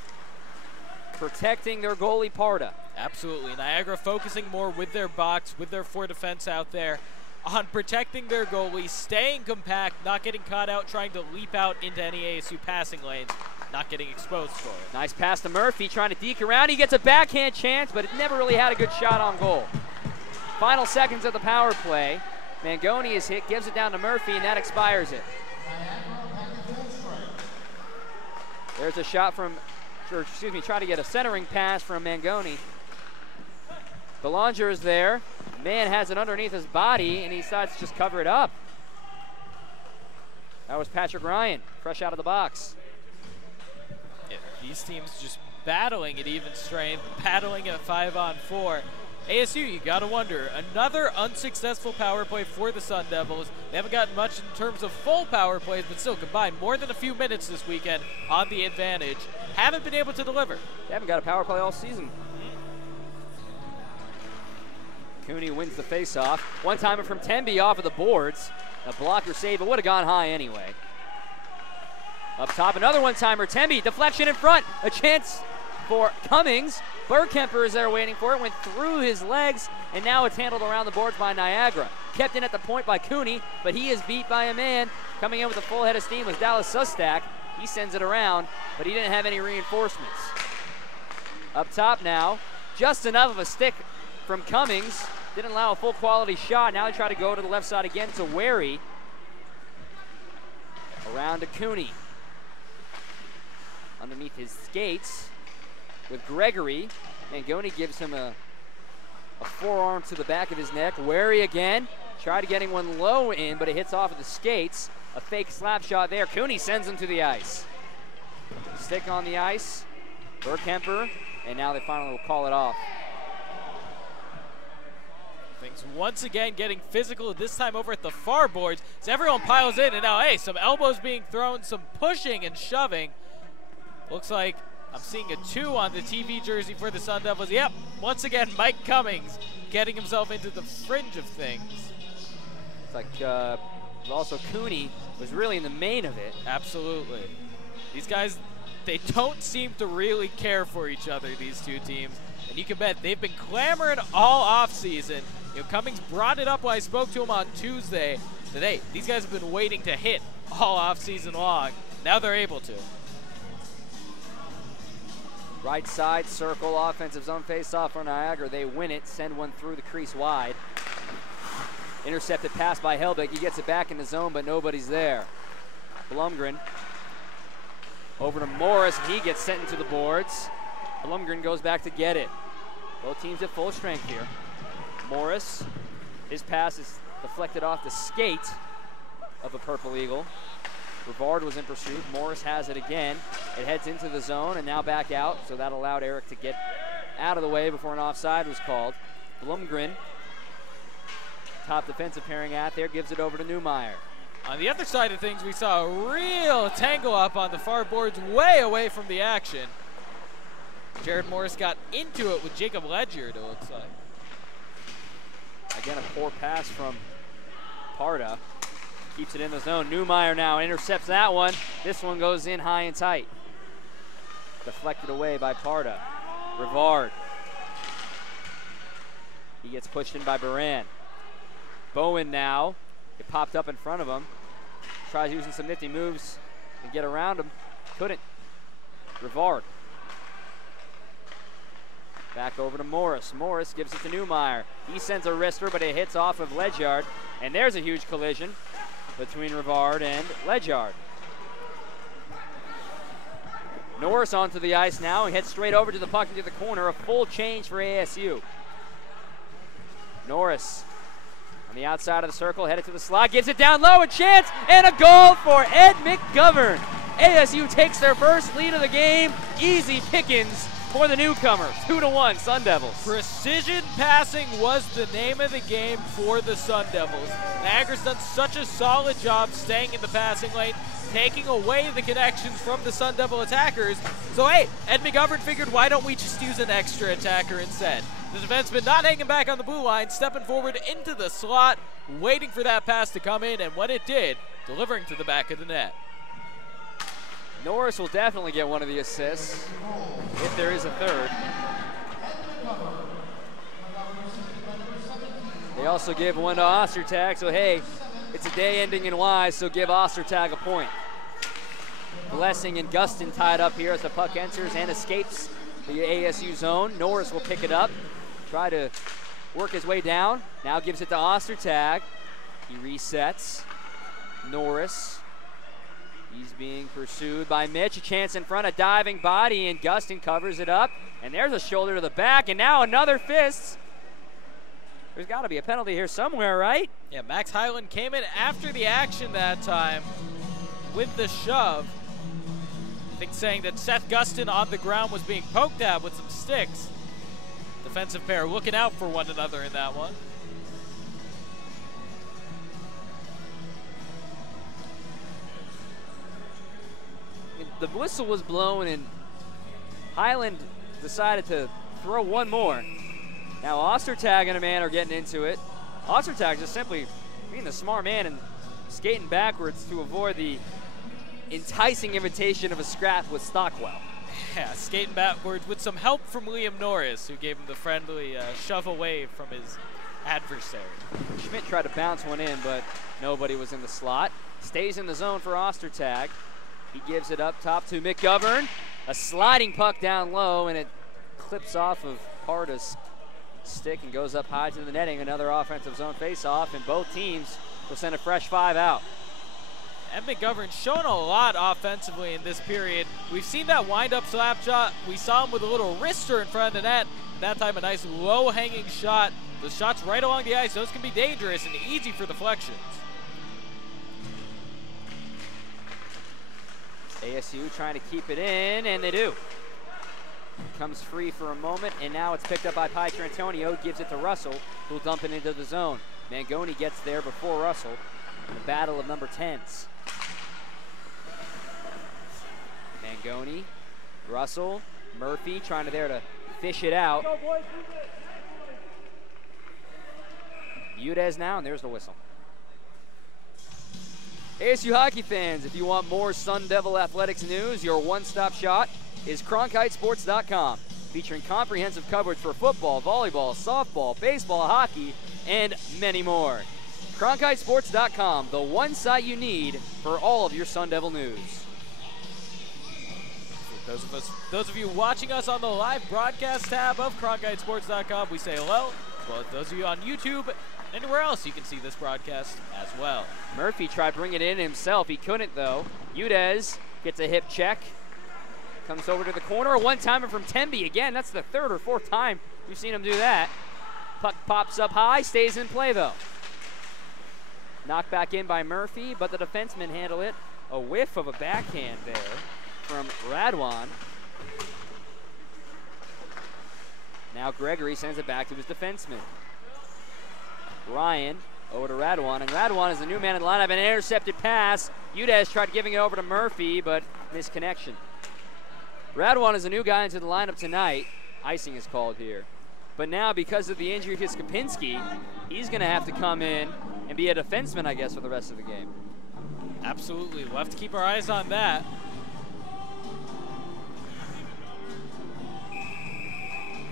protecting their goalie Parda. Absolutely. Niagara focusing more with their box, with their 4 defense out there, on protecting their goalie, staying compact, not getting caught out, trying to leap out into any ASU passing lanes, not getting exposed for it. Nice pass to Murphy, trying to deke around. He gets a backhand chance, but it never really had a good shot on goal. Final seconds of the power play. Mangoni is hit, gives it down to Murphy, and that expires it. There's a shot from, try to get a centering pass from Mangoni. Belanger is there. Man has it underneath his body, and he decides to just cover it up. That was Patrick Ryan, fresh out of the box. Yeah, these teams just battling at even strength, battling at 5-on-4. ASU, you gotta wonder, another unsuccessful power play for the Sun Devils. They haven't gotten much in terms of full power plays, but still combined more than a few minutes this weekend on the advantage. Haven't been able to deliver. They haven't got a power play all season. Cooney wins the faceoff. One-timer from Temby off of the boards. A blocker save, but would have gone high anyway. Up top, another one-timer. Temby, deflection in front. A chance for Cummings. Burkemper is there waiting for it. Went through his legs, and now it's handled around the boards by Niagara. Kept in at the point by Cooney, but he is beat by a man. Coming in with a full head of steam was Dallas Sustak. He sends it around, but he didn't have any reinforcements. Up top now, just enough of a stick from Cummings. Didn't allow a full quality shot. Now they try to go to the left side again to Wary. Around to Cooney. Underneath his skates with Gregory. Mangoni gives him a forearm to the back of his neck. Wary again. Tried getting one low in, but it hits off of the skates. A fake slap shot there. Cooney sends him to the ice. Stick on the ice. Burkemper. And now they finally will call it off. Things once again getting physical, this time over at the far boards. So everyone piles in, and now, hey, some elbows being thrown, some pushing and shoving. Looks like I'm seeing a 2 on the TV jersey for the Sun Devils. Yep, once again, Mike Cummings getting himself into the fringe of things. It's like also Cooney was really in the main of it. Absolutely. These guys, they don't seem to really care for each other, these two teams. And you can bet they've been clamoring all offseason. You know, Cummings brought it up when I spoke to him on Tuesday that, hey, these guys have been waiting to hit all offseason long. Now they're able to. Right side circle, offensive zone face-off for Niagara. They win it, send one through the crease wide. Intercepted pass by Helbig. He gets it back in the zone, but nobody's there. Blumgren over to Morris, and he gets sent into the boards. Blumgren goes back to get it. Both teams at full strength here. Morris, his pass is deflected off the skate of a Purple Eagle. Brevard was in pursuit. Morris has it again. It heads into the zone and now back out, so that allowed Eric to get out of the way before an offside was called. Blumgren, top defensive pairing out there, gives it over to Newmeyer. On the other side of things, we saw a real tangle up on the far boards, way away from the action. Jared Morris got into it with Jacob Ledyard, it looks like. Again, a poor pass from Parda. Keeps it in the zone. Newmeyer now intercepts that one. This one goes in high and tight. Deflected away by Parda. Rivard. He gets pushed in by Baran. Bowen now. It popped up in front of him. Tries using some nifty moves to get around him. Couldn't. Rivard. Back over to Morris. Morris gives it to Newmeyer. He sends a wrister, but it hits off of Ledyard. And there's a huge collision between Rivard and Ledyard. Norris onto the ice now and heads straight over to the puck into the corner. A full change for ASU. Norris on the outside of the circle, headed to the slot, gives it down low, a chance, and a goal for Ed McGovern. ASU takes their first lead of the game. Easy pickings for the newcomer. 2-1 Sun Devils. Precision passing was the name of the game for the Sun Devils. Niagara's done such a solid job staying in the passing lane, taking away the connections from the Sun Devil attackers. So hey, Ed McGovern figured, why don't we just use an extra attacker instead? The defenseman not hanging back on the blue line, stepping forward into the slot, waiting for that pass to come in, and when it did, delivering to the back of the net. Norris will definitely get one of the assists, if there is a third. They also give one to Ostertag, so hey, it's a day ending in Y, so give Ostertag a point. Blessing and Gustin tied up here as the puck enters and escapes the ASU zone. Norris will pick it up, try to work his way down. Now gives it to Ostertag. He resets. Norris. He's being pursued by Mitch. A chance in front, a diving body, and Gustin covers it up. And there's a shoulder to the back, and now another fist. There's got to be a penalty here somewhere, right? Yeah, Max Highland came in after the action that time with the shove. I think saying that Seth Gustin on the ground was being poked at with some sticks. Defensive pair looking out for one another in that one. The whistle was blown and Highland decided to throw one more. Now Ostertag and a man are getting into it. Ostertag just simply being the smart man and skating backwards to avoid the enticing invitation of a scrap with Stockwell. Yeah, skating backwards with some help from Liam Norris, who gave him the friendly shove away from his adversary. Schmidt tried to bounce one in, but nobody was in the slot. Stays in the zone for Ostertag. He gives it up top to McGovern. A sliding puck down low, and it clips off of Parda's stick and goes up high to the netting. Another offensive zone face-off, and both teams will send a fresh 5 out. And McGovern's shown a lot offensively in this period. We've seen that wind-up slap shot. We saw him with a little wrister in front of the net. That time a nice low-hanging shot. The shots right along the ice, those can be dangerous and easy for deflections. ASU trying to keep it in, and they do. Comes free for a moment, and now it's picked up by Pietro Antonio. Gives it to Russell, who'll dump it into the zone. Mangoni gets there before Russell. The battle of number 10s. Mangoni, Russell, Murphy trying to fish it out. Udez now, and there's the whistle. ASU hockey fans, if you want more Sun Devil athletics news, your one-stop shot is CronkiteSports.com, featuring comprehensive coverage for football, volleyball, softball, baseball, hockey, and many more. CronkiteSports.com, the one site you need for all of your Sun Devil news. Those of you watching us on the live broadcast tab of CronkiteSports.com, we say hello. Well, those of you on YouTube, anywhere else you can see this broadcast as well. Murphy tried bringing it in himself. He couldn't, though. Udez gets a hip check. Comes over to the corner. A one-timer from Temby. Again, that's the third or fourth time we've seen him do that. Puck pops up high, stays in play, though. Knocked back in by Murphy, but the defensemen handle it. A whiff of a backhand there from Radwan. Now Gregory sends it back to his defenseman. Ryan over to Radwan, and Radwan is the new man in the lineup. An intercepted pass. Udez tried giving it over to Murphy, but missed connection. Radwan is a new guy into the lineup tonight. Icing is called here. But now, because of the injury to Skopinski, he's going to have to come in and be a defenseman, I guess, for the rest of the game. Absolutely. We'll have to keep our eyes on that.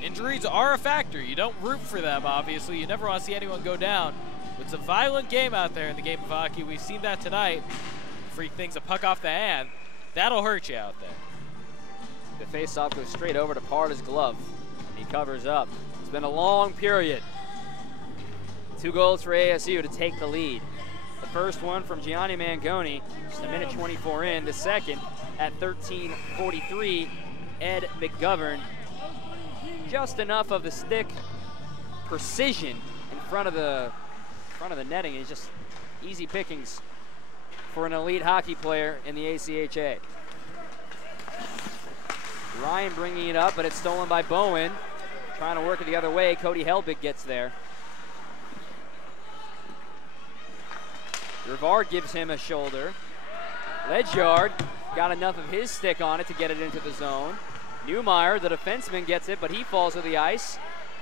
Injuries are a factor. You don't root for them, obviously. You never want to see anyone go down. It's a violent game out there in the game of hockey. We've seen that tonight. Freak things a puck off the hand. That'll hurt you out there. The faceoff goes straight over to Parda's glove. And he covers up. It's been a long period. 2 goals for ASU to take the lead. The first one from Gianni Mangoni, just a minute 24 in. The second at 13:43, Ed McGovern. Just enough of the stick precision in front of the netting. It's just easy pickings for an elite hockey player in the ACHA. Ryan bringing it up, but it's stolen by Bowen. Trying to work it the other way. Cody Helbig gets there. Rivard gives him a shoulder. Ledyard got enough of his stick on it to get it into the zone. Newmeyer, the defenseman, gets it, but he falls to the ice.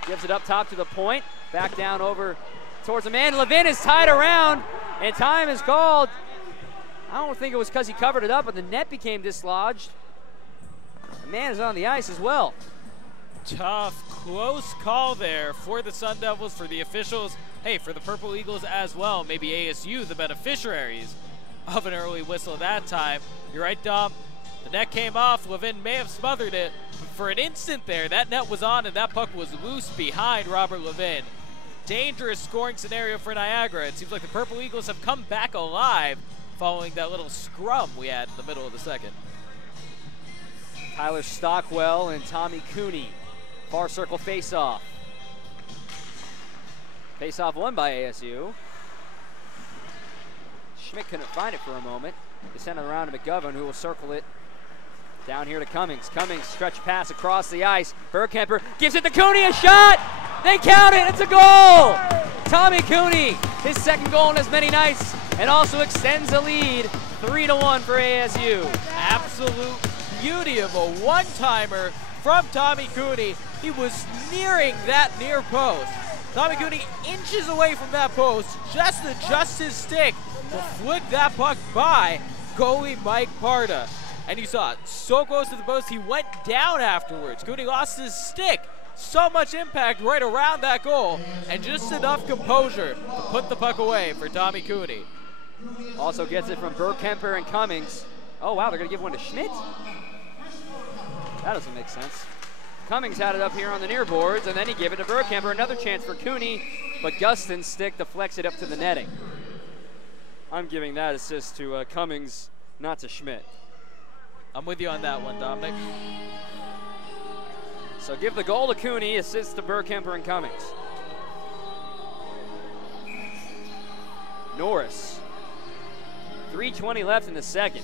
Gives it up top to the point. Back down over towards the man. Levin is tied around, and time is called. I don't think it was because he covered it up, but the net became dislodged. The man is on the ice as well. Tough, close call there for the Sun Devils, for the officials. Hey, for the Purple Eagles as well. Maybe ASU, the beneficiaries of an early whistle that time. You're right, Dom. The net came off. Levin may have smothered it. But for an instant there, that net was on and that puck was loose behind Robert Levin. Dangerous scoring scenario for Niagara. It seems like the Purple Eagles have come back alive following that little scrum we had in the middle of the second. Tyler Stockwell and Tommy Cooney. Far circle face-off. Face-off won by ASU. Schmidt couldn't find it for a moment. They sent it around to McGovern, who will circle it down here to Cummings. Cummings, stretch pass across the ice. Bergkemper gives it to Cooney, a shot! They count it, it's a goal! Tommy Cooney, his second goal in as many nights, and also extends the lead, 3-1 for ASU. Absolute beauty of a one-timer from Tommy Cooney. He was nearing that near post. Tommy Cooney inches away from that post, just adjusts his stick to flick that puck by goalie Mike Parda. And you saw it, so close to the post, he went down afterwards. Cooney lost his stick. So much impact right around that goal, and just enough composure to put the puck away for Tommy Cooney. Also gets it from Bergkemper and Cummings. Oh wow, they're gonna give one to Schmidt? That doesn't make sense. Cummings had it up here on the near boards, and then he gave it to Bergkemper. Another chance for Cooney, but Gustin's stick deflects it up to the netting. I'm giving that assist to Cummings, not to Schmidt. I'm with you on that one, Dominic. So give the goal to Cooney, assist to Bergkemper and Cummings. Norris. 3:20 left in the second.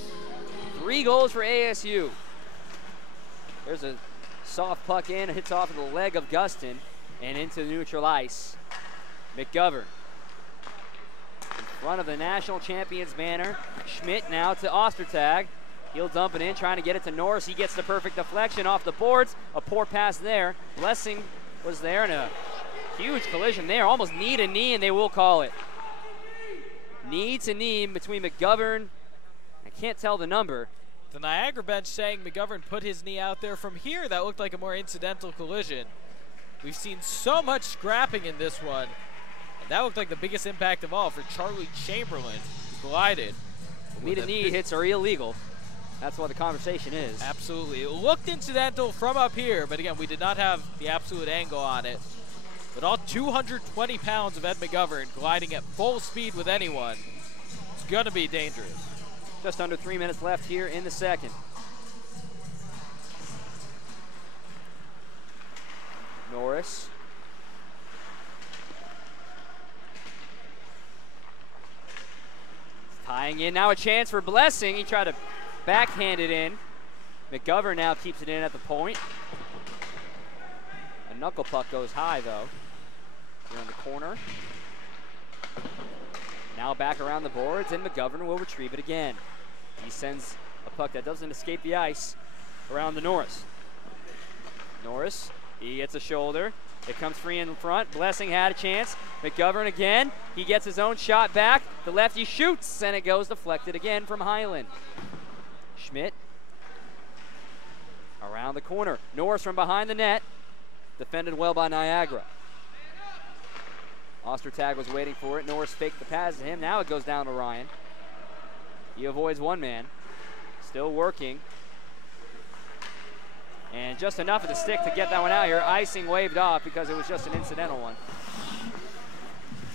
3 goals for ASU. There's a soft puck in, it hits off of the leg of Gustin and into the neutral ice. McGovern. In front of the national champions banner. Schmidt now to Ostertag. He'll dump it in, trying to get it to Norris. He gets the perfect deflection off the boards. A poor pass there. Blessing was there, and a huge collision there. Almost knee to knee, and they will call it. Knee to knee between McGovern. I can't tell the number. The Niagara bench saying McGovern put his knee out there. From here, that looked like a more incidental collision. We've seen so much scrapping in this one. And that looked like the biggest impact of all for Charlie Chamberlain, who glided. Knee to knee hits are illegal. That's what the conversation is. Absolutely. It looked incidental from up here, but again, we did not have the absolute angle on it. But all 220 pounds of Ed McGovern gliding at full speed with anyone, it's going to be dangerous. Just under 3 minutes left here in the second. Norris. Tying in now, a chance for Blessing. He tried to backhand it in. McGovern now keeps it in at the point. A knuckle puck goes high though. Here in the corner. Now back around the boards, and McGovern will retrieve it again. He sends a puck that doesn't escape the ice around the Norris. Norris, he gets a shoulder. It comes free in front. Blessing had a chance. McGovern again. He gets his own shot back. The lefty shoots, and it goes deflected again from Highland. Schmidt around the corner. Norris from behind the net. Defended well by Niagara. Ostertag was waiting for it. Norris faked the pass to him. Now it goes down to Ryan. He avoids one man. Still working. And just enough of the stick to get that one out here. Icing waved off because it was just an incidental one.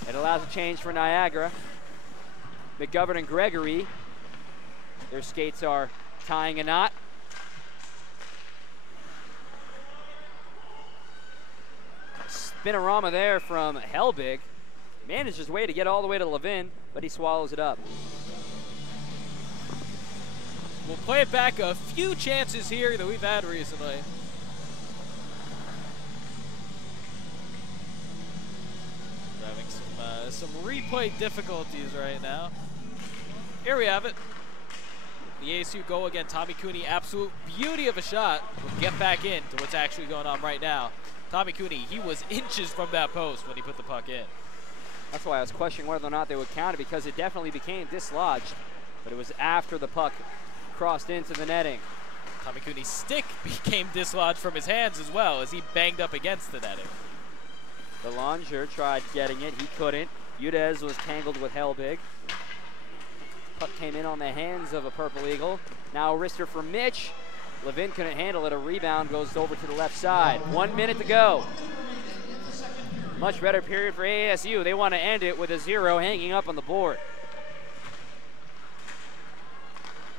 It allows a change for Niagara. McGovern and Gregory, their skates are tying a knot. Spinorama there from Helbig. Managed his way to get all the way to Levin, but he swallows it up. We'll play it back a few chances here that we've had recently. We're having some replay difficulties right now. Here we have it. The ASU goal again. Tommy Cooney, absolute beauty of a shot. We'll get back into what's actually going on right now. Tommy Cooney, he was inches from that post when he put the puck in. That's why I was questioning whether or not they would count it, because it definitely became dislodged, but it was after the puck crossed into the netting. Tommy Cooney's stick became dislodged from his hands as well as he banged up against the netting. Belanger tried getting it. He couldn't. Udez was tangled with Helbig. Puck came in on the hands of a Purple Eagle. Now a wrister for Mitch. Levin couldn't handle it. A rebound goes over to the left side. 1 minute to go. Much better period for ASU. They want to end it with a 0 hanging up on the board.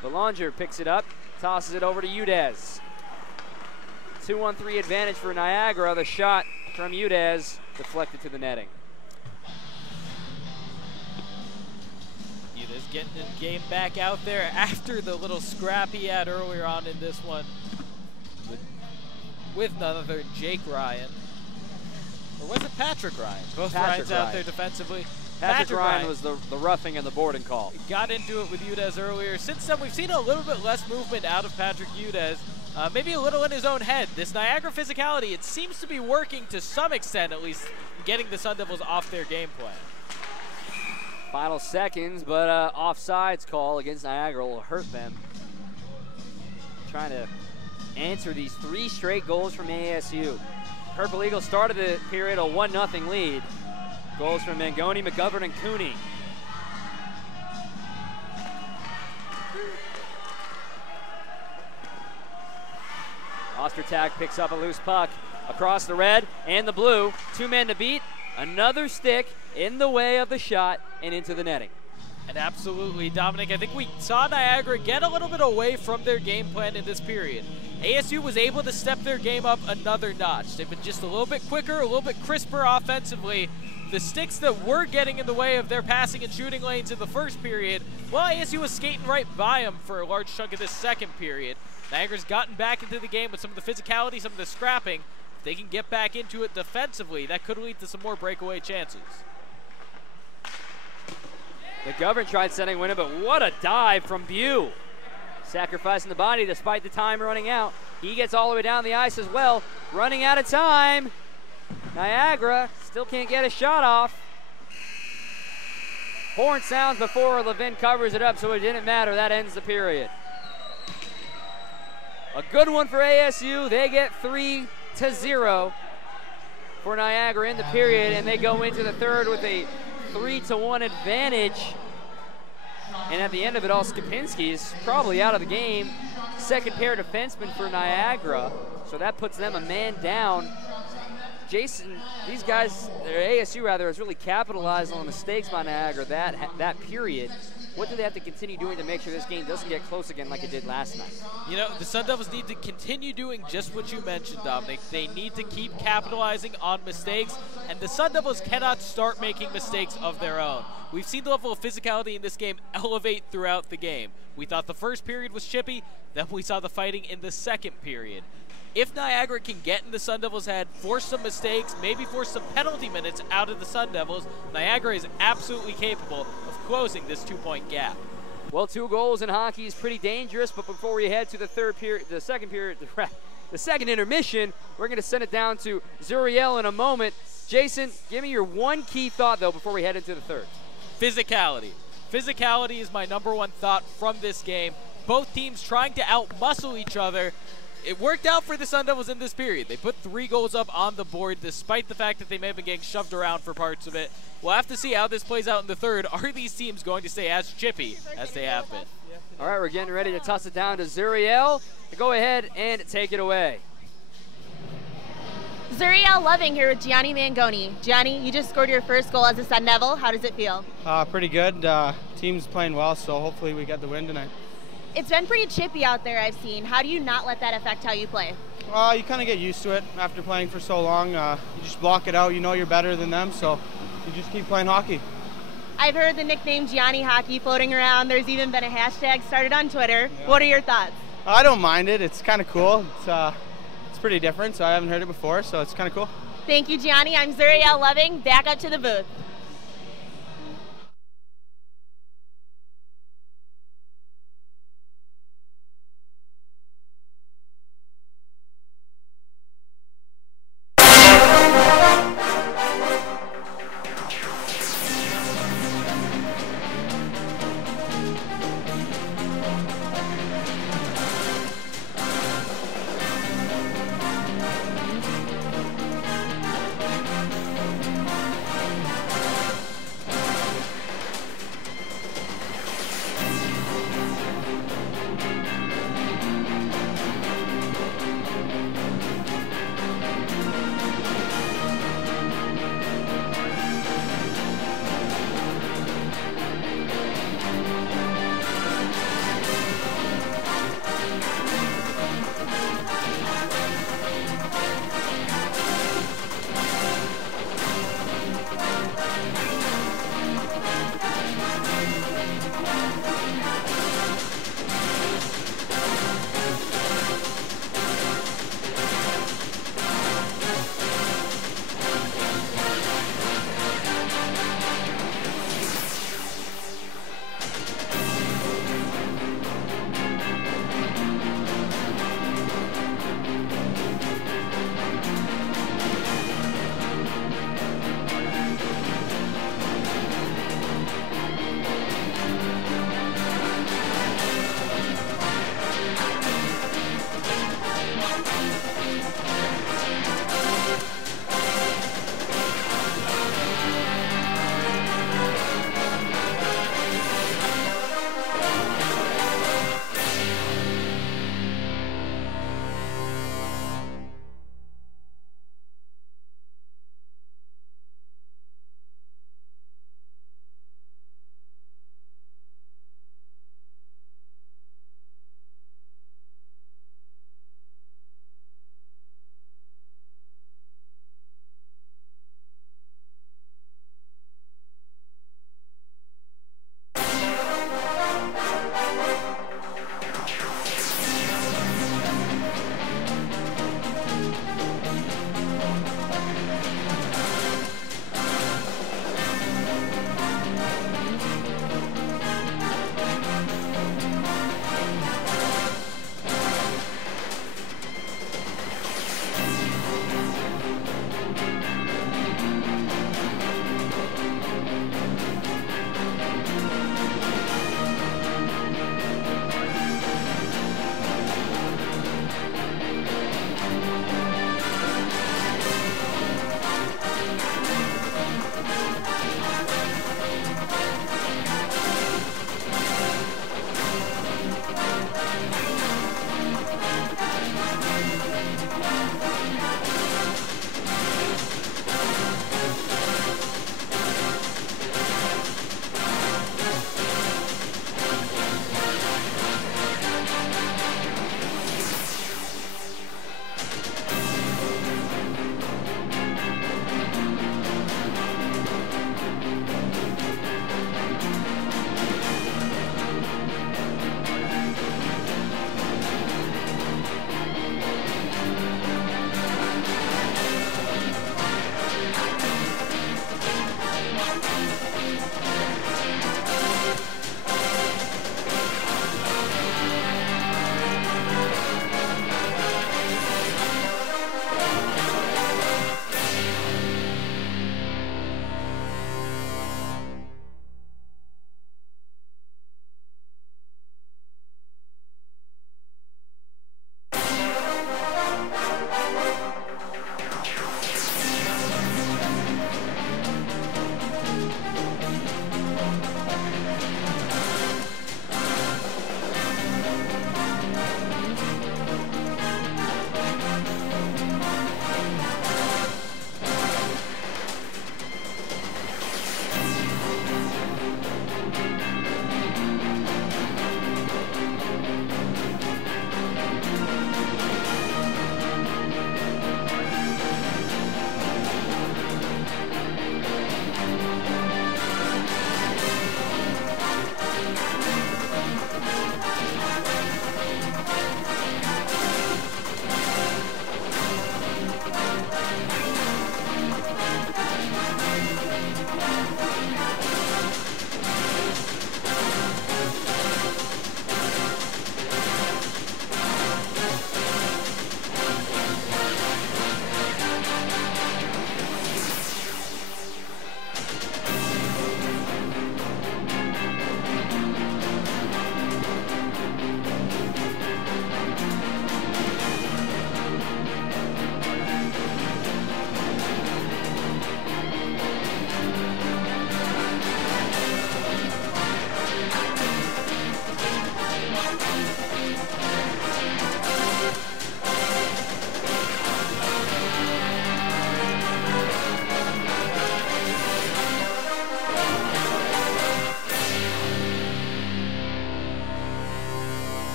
Belanger picks it up, tosses it over to Udez. 2-on-3 advantage for Niagara. The shot from Udez deflected to the netting. Udez getting the game back out there after the little scrap he had earlier on in this one with none other than Jake Ryan. Or was it Patrick Ryan? Both Ryans out there defensively. Patrick Ryan was the roughing and the boarding call. Got into it with Udez earlier. Since then, we've seen a little bit less movement out of Patrick Udez. Maybe a little in his own head. This Niagara physicality, it seems to be working to some extent, at least, getting the Sun Devils off their game plan. Final seconds, but offsides call against Niagara will hurt them. Trying to answer these 3 straight goals from ASU. Purple Eagles started the period a 1-0 lead. Goals from Mangoni, McGovern, and Cooney. Ostertag picks up a loose puck across the red and the blue. 2 men to beat. Another stick in the way of the shot and into the netting. And absolutely, Dominic, I think we saw Niagara get a little bit away from their game plan in this period. ASU was able to step their game up another notch. They've been just a little bit quicker, a little bit crisper offensively. The sticks that were getting in the way of their passing and shooting lanes in the first period, well, ASU was skating right by them for a large chunk of this second period. Niagara's gotten back into the game with some of the physicality, some of the scrapping. If they can get back into it defensively, that could lead to some more breakaway chances. McGovern tried sending one in, but what a dive from Bew. Sacrificing the body despite the time running out. He gets all the way down the ice as well. Running out of time. Niagara still can't get a shot off. Horn sounds before Levin covers it up, so it didn't matter. That ends the period. A good one for ASU. They get 3-0 for Niagara in the period, and they go into the third with a 3-1 advantage. And at the end of it all, Skopinski is probably out of the game. Second pair defenseman for Niagara, so that puts them a man down. Jason, these guys, or ASU rather, has really capitalized on the mistakes by Niagara that period. What do they have to continue doing to make sure this game doesn't get close again like it did last night? You know, the Sun Devils need to continue doing just what you mentioned, Dominic. They need to keep capitalizing on mistakes, and the Sun Devils cannot start making mistakes of their own. We've seen the level of physicality in this game elevate throughout the game. We thought the first period was chippy, then we saw the fighting in the second period. If Niagara can get in the Sun Devils' head, force some mistakes, maybe force some penalty minutes out of the Sun Devils, Niagara is absolutely capable of closing this 2-point gap. Well, 2 goals in hockey is pretty dangerous, but before we head to the second intermission, we're going to send it down to Zuriel in a moment. Jason, give me your one key thought, though, before we head into the third. Physicality. Physicality is my #1 thought from this game. Both teams trying to out-muscle each other. it worked out for the Sun Devils in this period. They put 3 goals up on the board despite the fact that they may have been getting shoved around for parts of it. We'll have to see how this plays out in the third. Are these teams going to stay as chippy as they have been? All right, we're getting ready to toss it down to Zuriel. Go ahead and take it away. Zuriel Loving here with Gianni Mangoni. Gianni, you just scored your first goal as a Sun Devil. How does it feel? Pretty good. Team's playing well, so hopefully we get the win tonight. It's been pretty chippy out there, I've seen. How do you not let that affect how you play? You kind of get used to it after playing for so long. You just block it out. You know you're better than them, so you just keep playing hockey. I've heard the nickname Gianni Hockey floating around. There's even been a hashtag started on Twitter. Yeah. What are your thoughts? I don't mind it. It's kind of cool. It's pretty different, so I haven't heard it before, so it's kind of cool. Thank you, Gianni. I'm Zuriel Loving. Back up to the booth.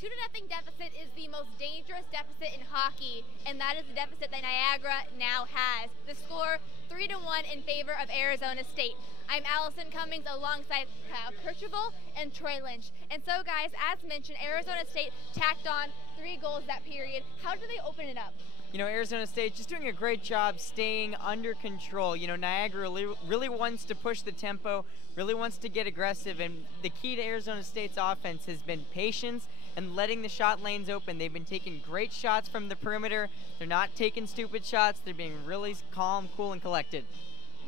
2-0 deficit is the most dangerous deficit in hockey, and that is the deficit that Niagara now has. The score, 3-1 in favor of Arizona State. I'm Allison Cummings alongside Kyle Kirchhoff and Troy Lynch. And so, guys, as mentioned, Arizona State tacked on 3 goals that period. How do they open it up? You know, Arizona State just doing a great job staying under control. You know, Niagara really wants to push the tempo, really wants to get aggressive, and the key to Arizona State's offense has been patience and letting the shot lanes open. They've been taking great shots from the perimeter. They're not taking stupid shots. They're being really calm, cool, and collected.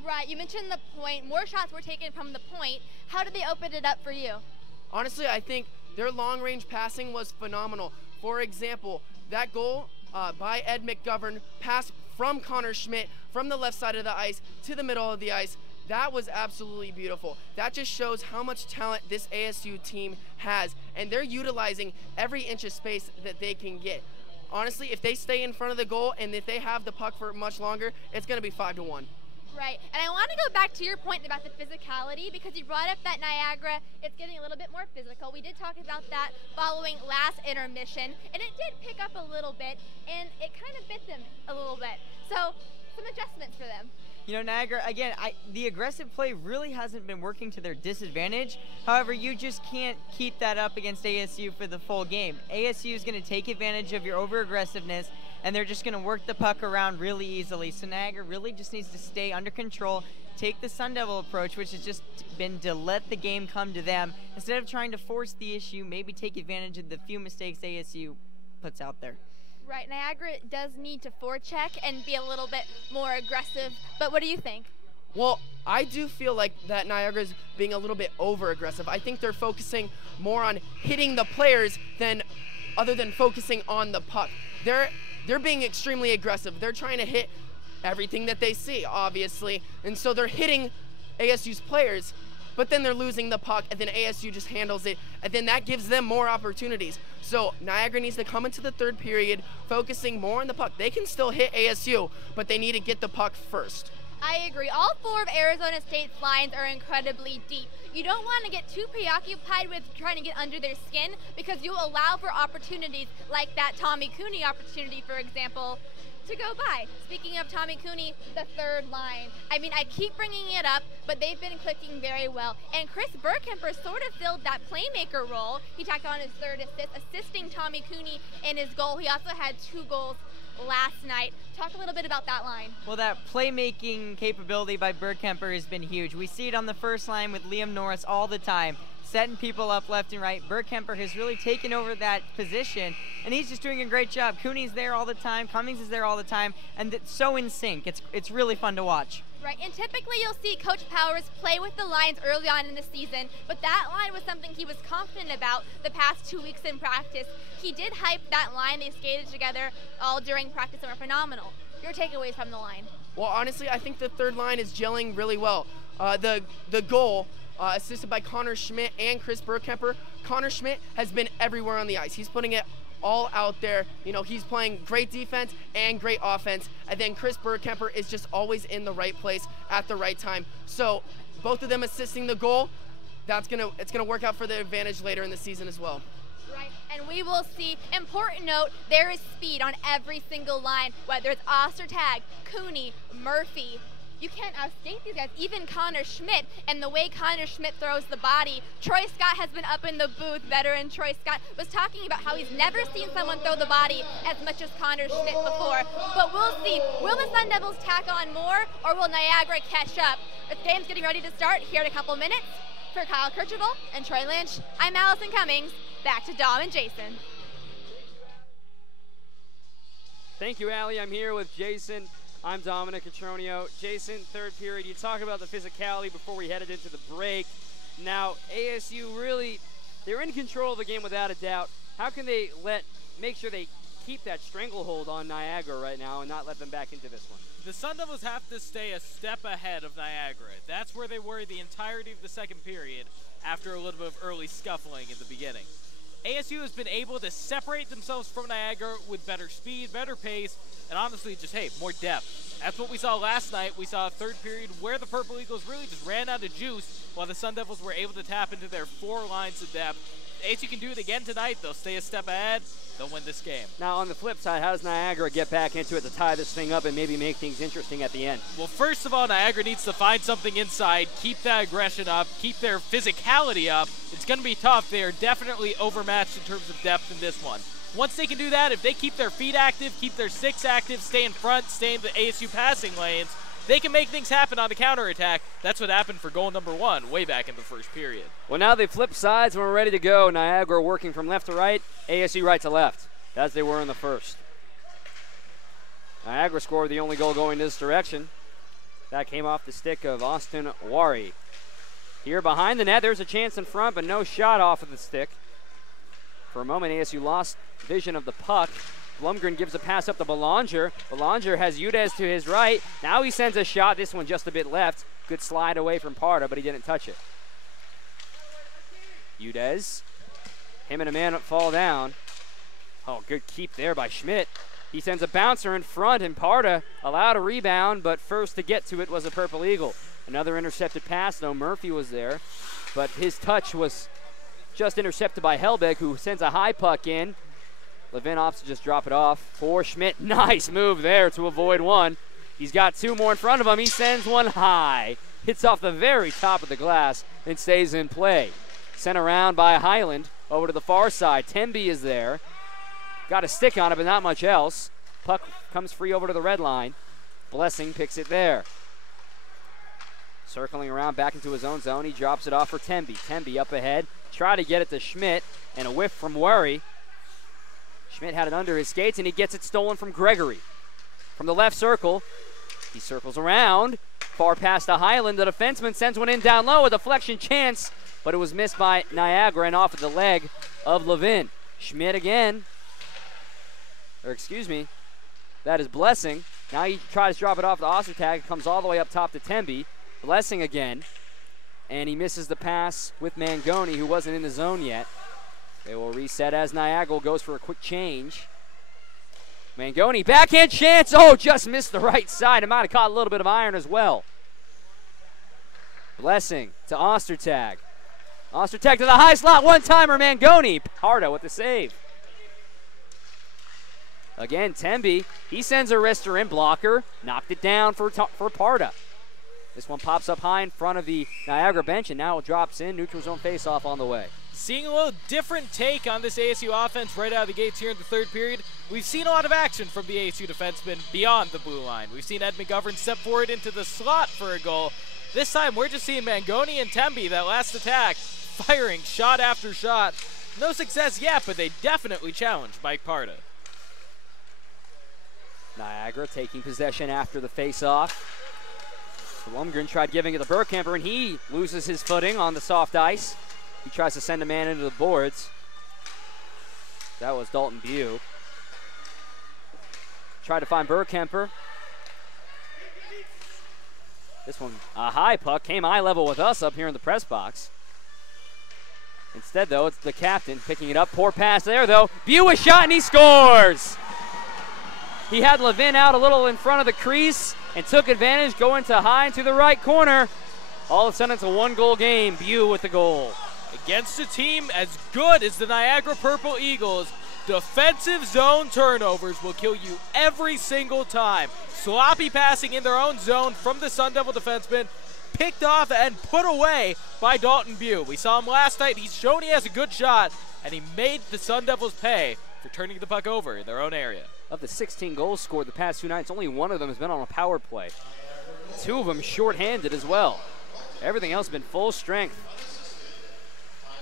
Right, you mentioned the point. More shots were taken from the point. How did they open it up for you? Honestly, I think their long-range passing was phenomenal. For example, that goal by Ed McGovern, pass from Connor Schmidt from the left side of the ice to the middle of the ice. That was absolutely beautiful. That just shows how much talent this ASU team has, and they're utilizing every inch of space that they can get. Honestly, if they stay in front of the goal and if they have the puck for much longer, it's going to be 5-1. Right, and I want to go back to your point about the physicality, because you brought up that Niagara, it's getting a little bit more physical. We did talk about that following last intermission, and it did pick up a little bit, and it kind of bit them a little bit. So, some adjustments for them. You know, Niagara, again, the aggressive play really hasn't been working to their disadvantage. However, you just can't keep that up against ASU for the full game. ASU is going to take advantage of your over-aggressiveness, and they're just going to work the puck around really easily. So Niagara really just needs to stay under control, take the Sun Devil approach, which has just been to let the game come to them. Instead of trying to force the issue, maybe take advantage of the few mistakes ASU puts out there. Right, Niagara does need to forecheck and be a little bit more aggressive, but what do you think? Well, I do feel like that Niagara's being a little bit over-aggressive. I think they're focusing more on hitting the players other than focusing on the puck. They're being extremely aggressive. They're trying to hit everything that they see, obviously, and so they're hitting ASU's players, but then they're losing the puck, and then ASU just handles it, and then that gives them more opportunities. So Niagara needs to come into the third period focusing more on the puck. They can still hit ASU, but they need to get the puck first. I agree. All 4 of Arizona State's lines are incredibly deep. You don't want to get too preoccupied with trying to get under their skin, because you allow for opportunities like that Tommy Cooney opportunity, for example, to go by. Speaking of Tommy Cooney, the third line. I mean, I keep bringing it up, but they've been clicking very well. And Chris Burkemper sort of filled that playmaker role. He tacked on his 3rd assist, assisting Tommy Cooney in his goal. He also had 2 goals last night. Talk a little bit about that line. Well, that playmaking capability by Burkemper has been huge. We see it on the first line with Liam Norris all the time, setting people up left and right. Burkemper has really taken over that position, and he's just doing a great job. Cooney's there all the time, Cummings is there all the time, and it's so in sync. It's really fun to watch. Right, and typically you'll see Coach Powers play with the lines early on in the season, but that line was something he was confident about the past 2 weeks in practice. He did hype that line. They skated together all during practice and were phenomenal. Your takeaways from the line? Well, honestly, I think the third line is gelling really well. The goal, assisted by Connor Schmidt and Chris Burkemper. Connor Schmidt has been everywhere on the ice. He's putting it all out there. You know, he's playing great defense and great offense. And then Chris Burkemper is just always in the right place at the right time. So both of them assisting the goal, it's gonna work out for their advantage later in the season as well. Right, and we will see, important note, there is speed on every single line, whether it's Ostertag, Cooney, Murphy. You can't outstate these guys, even Connor Schmidt, and the way Connor Schmidt throws the body. Troy Scott has been up in the booth. Veteran Troy Scott was talking about how he's never seen someone throw the body as much as Connor Schmidt before. But we'll see, will the Sun Devils tack on more, or will Niagara catch up? The game's getting ready to start here in a couple minutes. For Kyle Kirchhoff and Troy Lynch, I'm Allison Cummings. Back to Dom and Jason. Thank you, Allie. I'm here with Jason. I'm Dominic Catronio. Jason, third period, you talk about the physicality before we headed into the break. Now, ASU really, they're in control of the game without a doubt. How can they make sure they keep that stranglehold on Niagara right now and not let them back into this one? The Sun Devils have to stay a step ahead of Niagara. That's where they were the entirety of the second period after a little bit of early scuffling in the beginning. ASU has been able to separate themselves from Niagara with better speed, better pace, and honestly just, hey, more depth. That's what we saw last night. We saw a third period where the Purple Eagles really just ran out of juice while the Sun Devils were able to tap into their 4 lines of depth. ASU can do it again tonight, they'll stay a step ahead. They'll win this game. Now, on the flip side, how does Niagara get back into it to tie this thing up and maybe make things interesting at the end? Well, first of all, Niagara needs to find something inside, keep that aggression up, keep their physicality up. It's going to be tough. They are definitely overmatched in terms of depth in this one. Once they can do that, if they keep their feet active, keep their sticks active, stay in front, stay in the ASU passing lanes, they can make things happen on the counterattack. That's what happened for goal number 1 way back in the first period. Well, now they flip sides and we're ready to go. Niagara working from left to right, ASU right to left, as they were in the first. Niagara scored the only goal going this direction. That came off the stick of Austin Wari. Here behind the net, there's a chance in front, but no shot off of the stick. For a moment, ASU lost vision of the puck. Blumgren gives a pass up to Belanger. Belanger has Udez to his right. Now he sends a shot, this one just a bit left. Good slide away from Parda, but he didn't touch it. Udez, him and a man fall down. Oh, good keep there by Schmidt. He sends a bouncer in front, and Parda allowed a rebound, but first to get to it was a Purple Eagle. Another intercepted pass, though. Murphy was there, but his touch was just intercepted by Helbig, who sends a high puck in. Levin opts to just drop it off for Schmidt. Nice move there to avoid one. He's got 2 more in front of him. He sends one high. Hits off the very top of the glass and stays in play. Sent around by Highland over to the far side. Temby is there. Got a stick on it, but not much else. Puck comes free over to the red line. Blessing picks it there. Circling around back into his own zone. He drops it off for Temby. Temby up ahead. Try to get it to Schmidt, and a whiff from Worry. Schmidt had it under his skates, and he gets it stolen from Gregory. From the left circle, he circles around. Far past to Highland. The defenseman sends one in down low. A deflection chance, but it was missed by Niagara and off of the leg of Levin. Schmidt again. Or excuse me, that is Blessing. Now he tries to drop it off the Ostertag. It comes all the way up top to Temby. Blessing again. And he misses the pass with Mangoni, who wasn't in the zone yet. They will reset as Niagara goes for a quick change. Mangoni, backhand chance. Oh, just missed the right side. It might have caught a little bit of iron as well. Blessing to Ostertag. Ostertag to the high slot. One-timer, Mangoni. Parda with the save. Again, Temby. He sends a wrister in. Blocker. Knocked it down for Parda. This one pops up high in front of the Niagara bench, and now it drops in. Neutral zone faceoff on the way. Seeing a little different take on this ASU offense right out of the gates here in the third period. We've seen a lot of action from the ASU defensemen beyond the blue line. We've seen Ed McGovern step forward into the slot for a goal. This time we're just seeing Mangoni and Temby, that last attack, firing shot after shot. No success yet, but they definitely challenged Mike Parda. Niagara taking possession after the face-off. Blumgren tried giving it to Burkhamper, and he loses his footing on the soft ice. He tries to send a man into the boards. That was Dalton Bew. Tried to find Burkhamper. This one, a high puck, came eye level with us up here in the press box. Instead, though, it's the captain picking it up. Poor pass there, though. Bew a shot, and he scores! He had Levin out a little in front of the crease and took advantage, going to high to the right corner. All of a sudden, it's a 1-goal game. Bew with the goal. Against a team as good as the Niagara Purple Eagles, defensive zone turnovers will kill you every single time. Sloppy passing in their own zone from the Sun Devil defenseman, picked off and put away by Dalton Bew. We saw him last night. He's shown he has a good shot, and he made the Sun Devils pay for turning the puck over in their own area. Of the 16 goals scored the past 2 nights, only 1 of them has been on a power play. 2 of them shorthanded as well. Everything else has been full strength.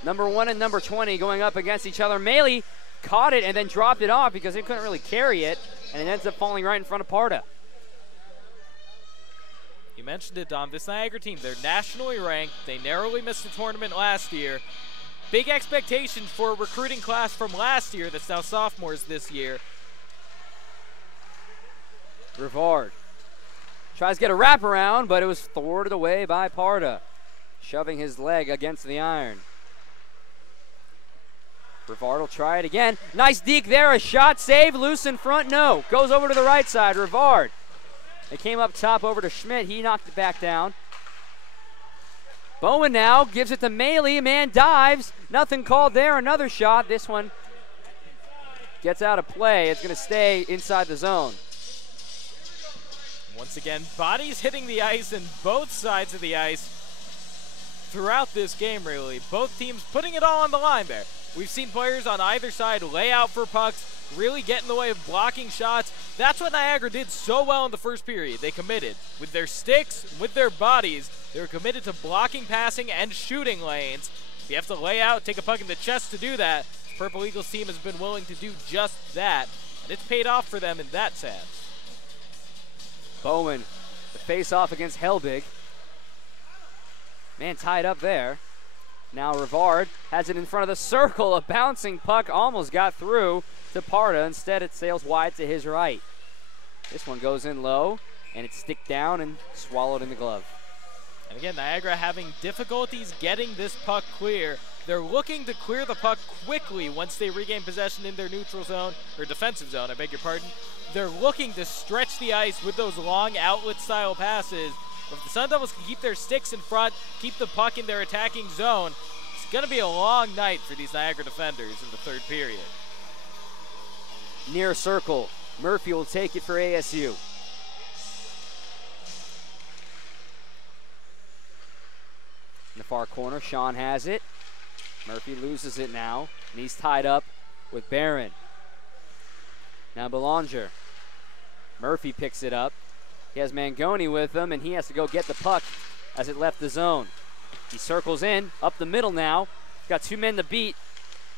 Number 1 and number 20 going up against each other. Maley caught it and then dropped it off because he couldn't really carry it, and it ends up falling right in front of Parda. You mentioned it, Dom. This Niagara team, they're nationally ranked. They narrowly missed the tournament last year. Big expectations for a recruiting class from last year that's now sophomores this year. Rivard tries to get a wraparound, but it was thwarted away by Parda, shoving his leg against the iron. Rivard will try it again. Nice deke there, a shot, save, loose in front, no. Goes over to the right side, Rivard. It came up top over to Schmidt. He knocked it back down. Bowen now gives it to Maley. Man dives. Nothing called there. Another shot. This one gets out of play. It's going to stay inside the zone. Once again, bodies hitting the ice and both sides of the ice throughout this game, really. Both teams putting it all on the line there. We've seen players on either side lay out for pucks, really get in the way of blocking shots. That's what Niagara did so well in the first period. They committed with their sticks, with their bodies. They were committed to blocking, passing, and shooting lanes. If you have to lay out, take a puck in the chest to do that, the Purple Eagles team has been willing to do just that, and it's paid off for them in that sense. Bowen, the face-off against Helbig. Man tied up there. Now Rivard has it in front of the circle. A bouncing puck almost got through to Parda. Instead, it sails wide to his right. This one goes in low, and it's sticked down and swallowed in the glove. And again, Niagara having difficulties getting this puck clear. They're looking to clear the puck quickly once they regain possession in their neutral zone, or defensive zone, I beg your pardon. They're looking to stretch the ice with those long outlet-style passes. If the Sun Devils can keep their sticks in front, keep the puck in their attacking zone, it's going to be a long night for these Niagara defenders in the third period. Near circle. Murphy will take it for ASU. In the far corner, Sean has it. Murphy loses it now, and he's tied up with Barron. Now Belanger. Murphy picks it up. He has Mangoni with him, and he has to go get the puck as it left the zone. He circles in, up the middle now. Got two men to beat.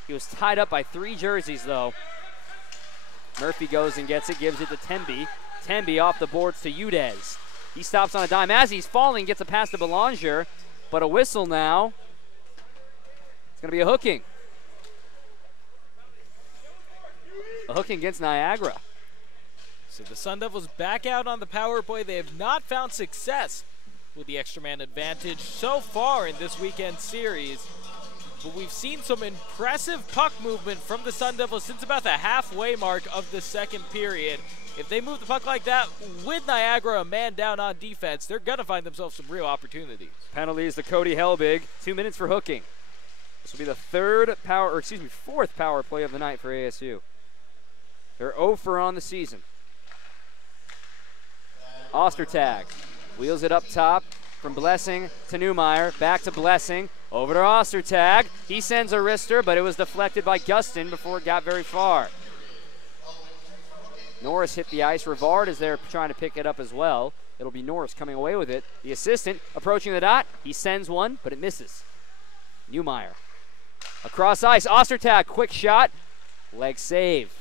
He was tied up by 3 jerseys, though. Murphy goes and gets it, gives it to Temby. Temby off the boards to Udez. He stops on a dime. As he's falling, gets a pass to Belanger, but a whistle now. It's going to be a hooking. A hooking against Niagara. So the Sun Devils back out on the power play. They have not found success with the extra man advantage so far in this weekend series. But we've seen some impressive puck movement from the Sun Devils since about the halfway mark of the second period. If they move the puck like that with Niagara a man down on defense, they're going to find themselves some real opportunities. Penalties to Cody Helbig. 2 minutes for hooking. This will be the fourth power play of the night for ASU. They're 0 for on the season. Ostertag wheels it up top from Blessing to Newmeyer. Back to Blessing. Over to Ostertag. He sends a wrister, but it was deflected by Gustin before it got very far. Norris hit the ice. Rivard is there trying to pick it up as well. It'll be Norris coming away with it. The assistant approaching the dot. He sends one, but it misses. Newmeyer. Across ice. Ostertag. Quick shot. Leg save.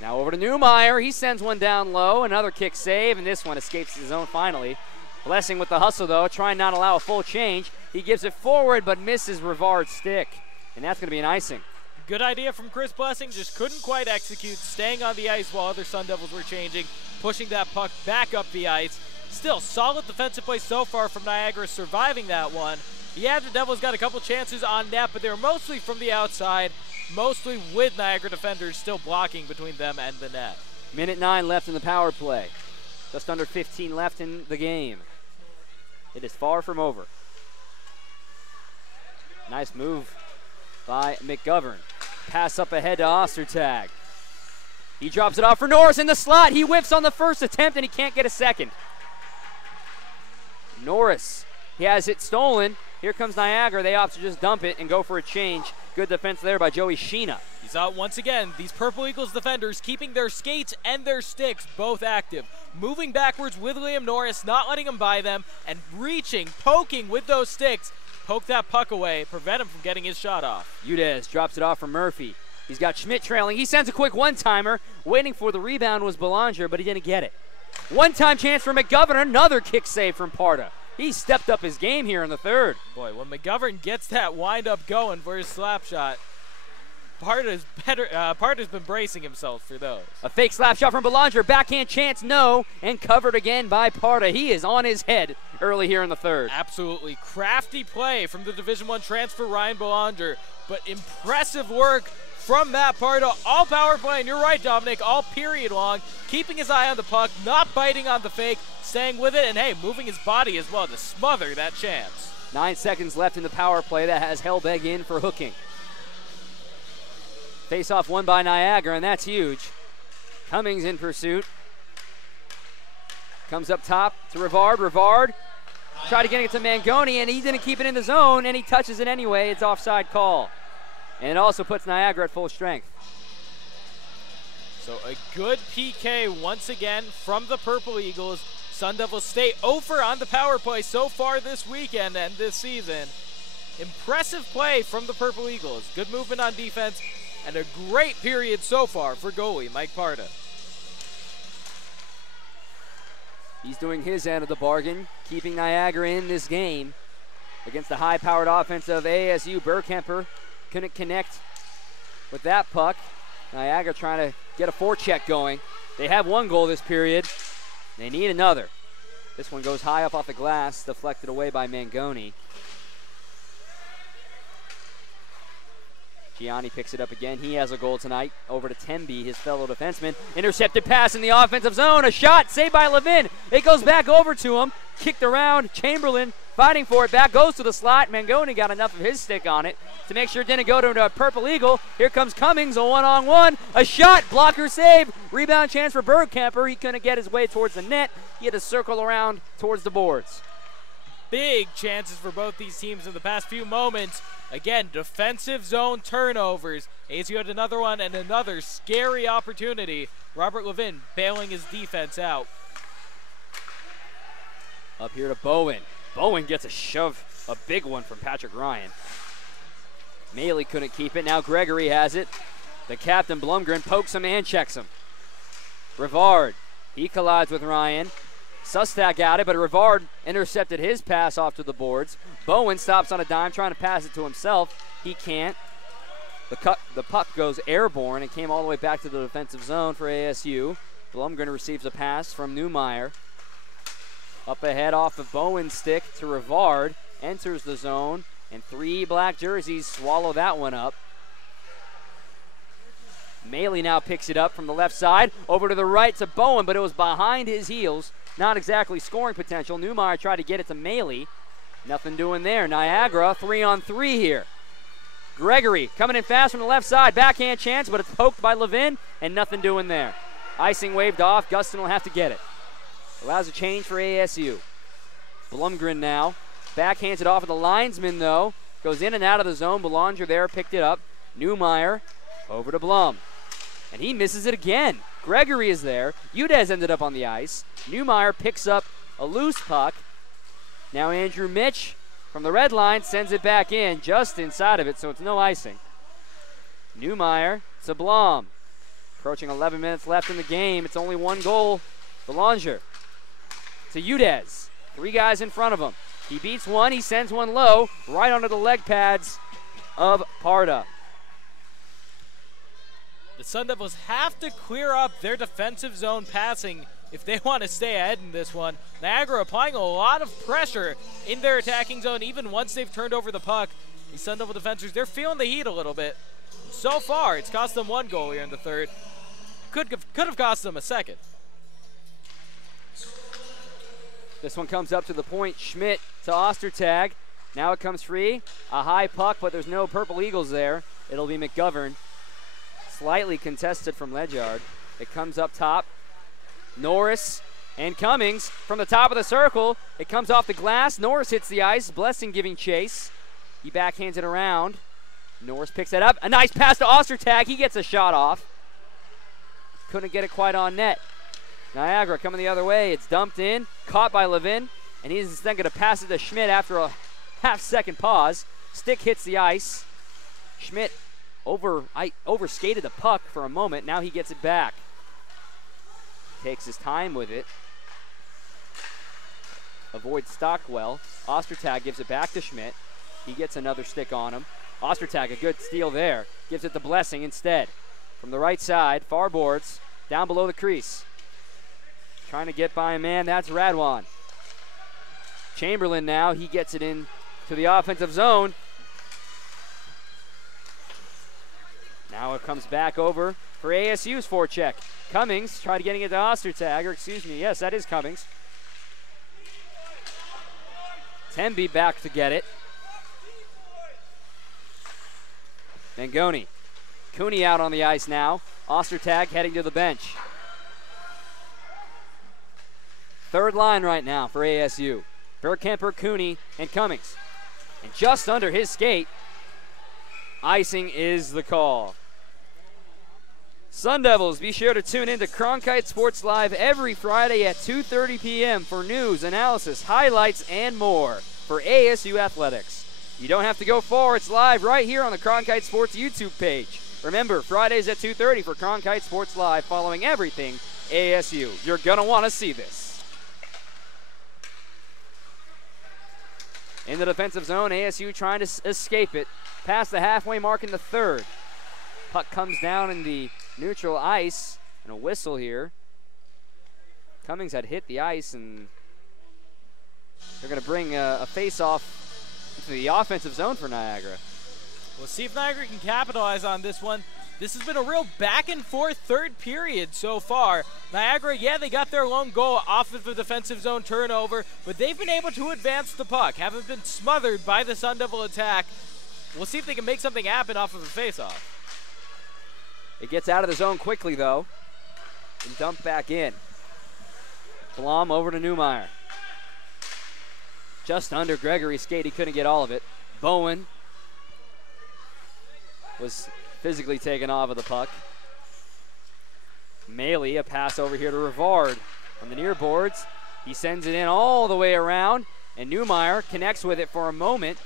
Now over to Newmeyer. He sends one down low. Another kick save, and this one escapes the zone finally. Blessing with the hustle, though, trying not to allow a full change. He gives it forward, but misses Rivard's stick, and that's going to be an icing. Good idea from Chris Blessing, just couldn't quite execute, staying on the ice while other Sun Devils were changing, pushing that puck back up the ice. Still, solid defensive play so far from Niagara, surviving that one. Yeah, the Devils got a couple chances on net, but they were mostly from the outside, mostly with Niagara defenders still blocking between them and the net. Minute 9 left in the power play. Just under 15 left in the game. It is far from over. Nice move by McGovern. Pass up ahead to Ostertag. He drops it off for Norris in the slot. He whiffs on the first attempt, and he can't get a second. Norris, he has it stolen. Here comes Niagara. They opt to just dump it and go for a change. Good defense there by Joey Sheena. He's out once again. These Purple Eagles defenders keeping their skates and their sticks both active. Moving backwards with Liam Norris, not letting him by them, and reaching, poking with those sticks. Poke that puck away, prevent him from getting his shot off. Udez drops it off for Murphy. He's got Schmidt trailing. He sends a quick one-timer. Waiting for the rebound was Belanger, but he didn't get it. One-time chance for McGovern. Another kick save from Parda. He stepped up his game here in the third. Boy, when McGovern gets that wind-up going for his slap shot, Parda's been bracing himself for those. A fake slap shot from Belanger. Backhand chance, no. And covered again by Parda. He is on his head early here in the third. Absolutely crafty play from the Division I transfer Ryan Belanger, but impressive work from Matt Parda. All power play, and you're right, Dominic, all period long, keeping his eye on the puck, not biting on the fake, staying with it, and hey, moving his body as well to smother that chance. 9 seconds left in the power play. That has Hellbeg in for hooking. Face-off won by Niagara, and that's huge. Cummings in pursuit. Comes up top to Rivard. Rivard tried to get it to Mangoni, and he didn't keep it in the zone, and he touches it anyway. It's offside call. And it also puts Niagara at full strength. So a good PK once again from the Purple Eagles. Sun Devils stay over on the power play so far this weekend and this season. Impressive play from the Purple Eagles. Good movement on defense and a great period so far for goalie Mike Parda. He's doing his end of the bargain, keeping Niagara in this game against the high-powered offense of ASU. Burkemper couldn't connect with that puck. Niagara trying to get a forecheck going. They have one goal this period. They need another. This one goes high up off the glass, deflected away by Mangoni. Gianni picks it up again. He has a goal tonight. Over to Temby, his fellow defenseman. Intercepted pass in the offensive zone. A shot saved by Levin. It goes back over to him. Kicked around. Chamberlain fighting for it. Back goes to the slot. Mangoni got enough of his stick on it to make sure it didn't go to a Purple Eagle. Here comes Cummings, a one-on-one. A shot. Blocker save. Rebound chance for Bergkamper. He couldn't get his way towards the net. He had to circle around towards the boards. Big chances for both these teams in the past few moments. Again, defensive zone turnovers. ASU had another one and another scary opportunity. Robert Levin bailing his defense out. Up here to Bowen. Bowen gets a shove, a big one from Patrick Ryan. Maley couldn't keep it. Now Gregory has it. The captain, Blumgren, pokes him and checks him. Rivard, he collides with Ryan. Sustak got it, but Rivard intercepted his pass off to the boards. Bowen stops on a dime trying to pass it to himself. He can't. The puck goes airborne and came all the way back to the defensive zone for ASU. Blumgren receives a pass from Newmeyer. Up ahead off of Bowen's stick to Rivard. Enters the zone, and 3 black jerseys swallow that one up. Maley now picks it up from the left side. Over to the right to Bowen, but it was behind his heels. Not exactly scoring potential. Newmeyer tried to get it to Maley. Nothing doing there. Niagara 3-on-3 here. Gregory coming in fast from the left side. Backhand chance, but it's poked by Levin, and nothing doing there. Icing waved off. Gustin will have to get it. Allows a change for ASU. Blumgren now. Backhands it off of the linesman, though. Goes in and out of the zone. Belanger there picked it up. Newmeyer over to Blum. And he misses it again. Gregory is there. Udez ended up on the ice. Newmeyer picks up a loose puck. Now Andrew Mitch from the red line sends it back in just inside of it, so it's no icing. Newmeyer to Blum. Approaching 11 minutes left in the game. It's only 1 goal. Belanger to Udez. 3 guys in front of him. He beats one. He sends one low right onto the leg pads of Parda. The Sun Devils have to clear up their defensive zone passing if they want to stay ahead in this one. Niagara applying a lot of pressure in their attacking zone even once they've turned over the puck. These Sun Devil defenders, they're feeling the heat a little bit. So far, it's cost them 1 goal here in the third. Could have cost them a second. This one comes up to the point. Schmidt to Ostertag. Now it comes free. A high puck, but there's no Purple Eagles there. It'll be McGovern. Slightly contested from Ledyard. It comes up top. Norris and Cummings from the top of the circle. It comes off the glass. Norris hits the ice. Blessing giving chase. He backhands it around. Norris picks it up. A nice pass to Ostertag. He gets a shot off. Couldn't get it quite on net. Niagara coming the other way. It's dumped in. Caught by Levin. And he's then going to pass it to Schmidt after a half-second pause. Stick hits the ice. Schmidt overskated the puck for a moment. Now he gets it back. Takes his time with it. Avoids Stockwell. Ostertag gives it back to Schmidt. He gets another stick on him. Ostertag, a good steal there. Gives it to Blessing instead. From the right side, far boards, down below the crease. Trying to get by a man, that's Radwan. Chamberlain now, he gets it in to the offensive zone. Now Now it comes back over for ASU's forecheck. Cummings tried getting it to Ostertag, or excuse me, yes, that is Cummings. Temby back to get it. Mangoni. Cooney out on the ice now. Ostertag heading to the bench. Third line right now for ASU. Bergkemper, Cooney, and Cummings. And just under his skate, icing is the call. Sun Devils, be sure to tune in to Cronkite Sports Live every Friday at 2:30 p.m. for news, analysis, highlights, and more for ASU Athletics. You don't have to go far. It's live right here on the Cronkite Sports YouTube page. Remember, Fridays at 2:30 for Cronkite Sports Live, following everything ASU. You're going to want to see this. In the defensive zone, ASU trying to escape it. Past the halfway mark in the third. Puck comes down in the neutral ice, and a whistle here. Cummings had hit the ice, and they're going to bring a face-off into the offensive zone for Niagara. We'll see if Niagara can capitalize on this one. This has been a real back-and-forth third period so far. Niagara, yeah, they got their lone goal off of a defensive zone turnover, but they've been able to advance the puck, haven't been smothered by the Sun Devil attack. We'll see if they can make something happen off of a face-off. It gets out of the zone quickly, though, and dumped back in. Blom over to Newmeyer. Just under Gregory's skate. He couldn't get all of it. Bowen was physically taken off of the puck. Maley, a pass over here to Rivard on the near boards. He sends it in all the way around, and Newmeyer connects with it for a moment.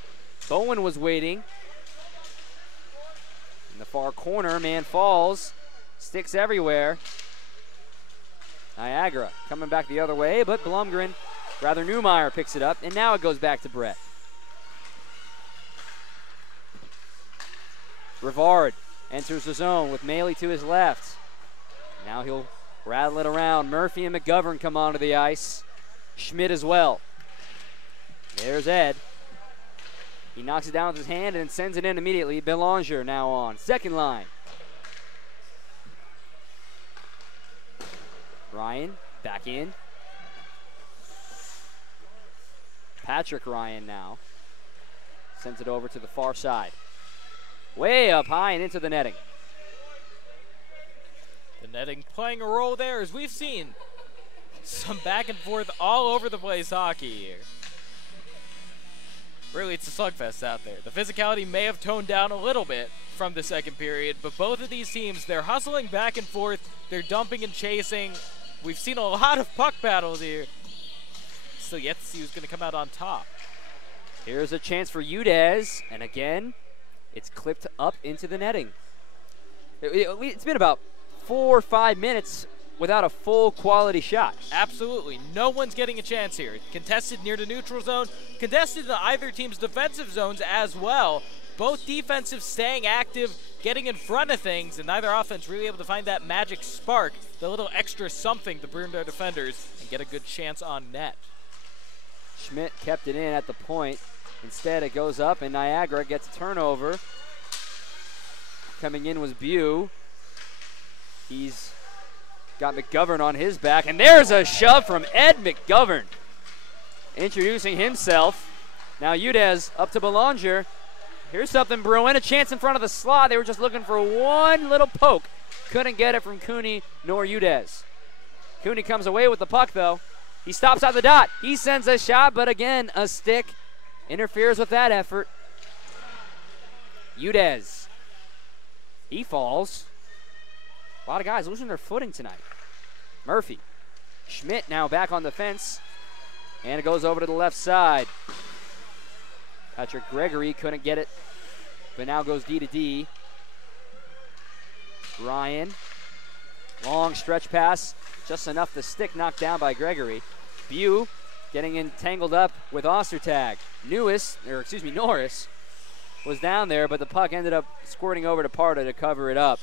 Bowen was waiting. In the far corner, man falls. Sticks everywhere. Niagara coming back the other way, but Newmeyer picks it up, and now it goes back to Brett. Rivard enters the zone with Maley to his left. Now he'll rattle it around. Murphy and McGovern come onto the ice. Schmidt as well. There's Ed. He knocks it down with his hand and sends it in immediately. Belanger now on. Second line. Ryan back in. Patrick Ryan now. Sends it over to the far side. Way up high and into the netting. The netting playing a role there, as we've seen some back and forth all over the place hockey here. Really, it's a slugfest out there. The physicality may have toned down a little bit from the second period, but both of these teams, they're hustling back and forth. They're dumping and chasing. We've seen a lot of puck battles here. Still yet to see who's going to come out on top. Here's a chance for Udez, and again, it's clipped up into the netting. It's been about 4 or 5 minutes without a full quality shot. Absolutely. No one's getting a chance here. Contested near the neutral zone, contested in either team's defensive zones as well. Both defensive staying active, getting in front of things, and neither offense really able to find that magic spark, the little extra something to burn their defenders and get a good chance on net. Schmidt kept it in at the point. Instead, it goes up, and Niagara gets a turnover. Coming in was Bew. He's got McGovern on his back, and there's a shove from Ed McGovern. Introducing himself. Now Udez up to Belanger. Here's something brewing, a chance in front of the slot. They were just looking for one little poke. Couldn't get it from Cooney nor Udez. Cooney comes away with the puck, though. He stops at the dot. He sends a shot, but again, a stick interferes with that effort. Udez. He falls. A lot of guys losing their footing tonight. Murphy. Schmidt now back on the fence. And it goes over to the left side. Patrick Gregory couldn't get it, but now goes D to D. Ryan. Long stretch pass. Just enough to stick knocked down by Gregory. Bew getting entangled up with Ostertag. Norris was down there, but the puck ended up squirting over to Parda to cover it up.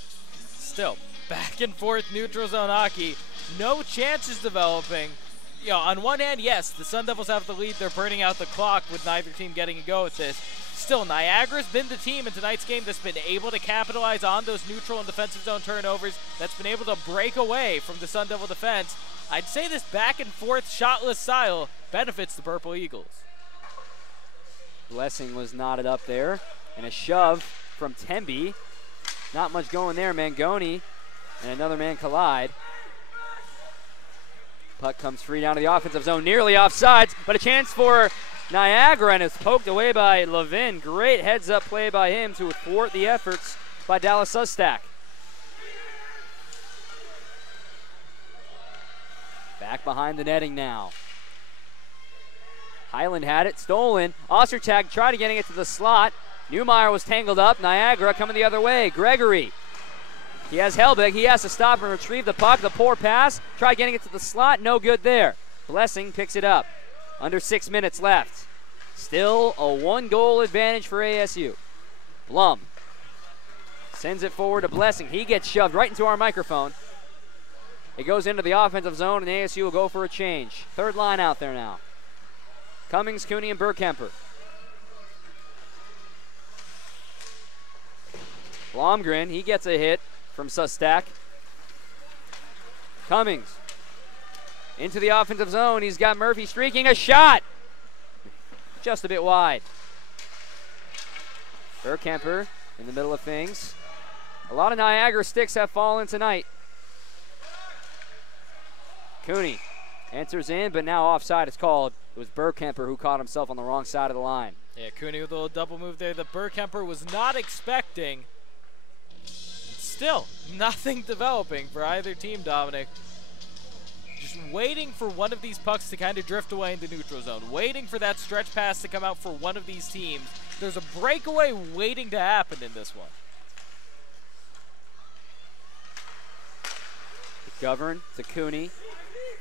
Still, back and forth neutral zone hockey. No chances developing. You know, on one hand, yes, the Sun Devils have the lead. They're burning out the clock with neither team getting a go at this. Still, Niagara's been the team in tonight's game that's been able to capitalize on those neutral and defensive zone turnovers, that's been able to break away from the Sun Devil defense. I'd say this back and forth shotless style benefits the Purple Eagles. Blessing was knotted up there, and a shove from Temby. Not much going there. Mangoni and another man collide. Puck comes free down to the offensive zone, nearly offsides, but a chance for Niagara, and it's poked away by Levin. Great heads-up play by him to thwart the efforts by Dallas Sustak. Back behind the netting now. Highland had it, stolen. Ostertag tried getting it to the slot. Newmeyer was tangled up. Niagara coming the other way. Gregory. He has Helbig. He has to stop and retrieve the puck. The poor pass. Try getting it to the slot. No good there. Blessing picks it up. Under 6 minutes left. Still a 1-goal advantage for ASU. Blum sends it forward to Blessing. He gets shoved right into our microphone. It goes into the offensive zone, and ASU will go for a change. Third line out there now. Cummings, Cooney, and Burkemper. Blomgren, he gets a hit from Sustak. Cummings into the offensive zone. He's got Murphy streaking. A shot! Just a bit wide. Burkemper in the middle of things. A lot of Niagara sticks have fallen tonight. Cooney enters in, but now offside is called. It was Burkemper who caught himself on the wrong side of the line. Yeah, Cooney with a little double move there that Burkemper was not expecting. Still, nothing developing for either team, Dominic. Just waiting for one of these pucks to kind of drift away into neutral zone. Waiting for that stretch pass to come out for one of these teams. There's a breakaway waiting to happen in this one. McGovern to Cooney.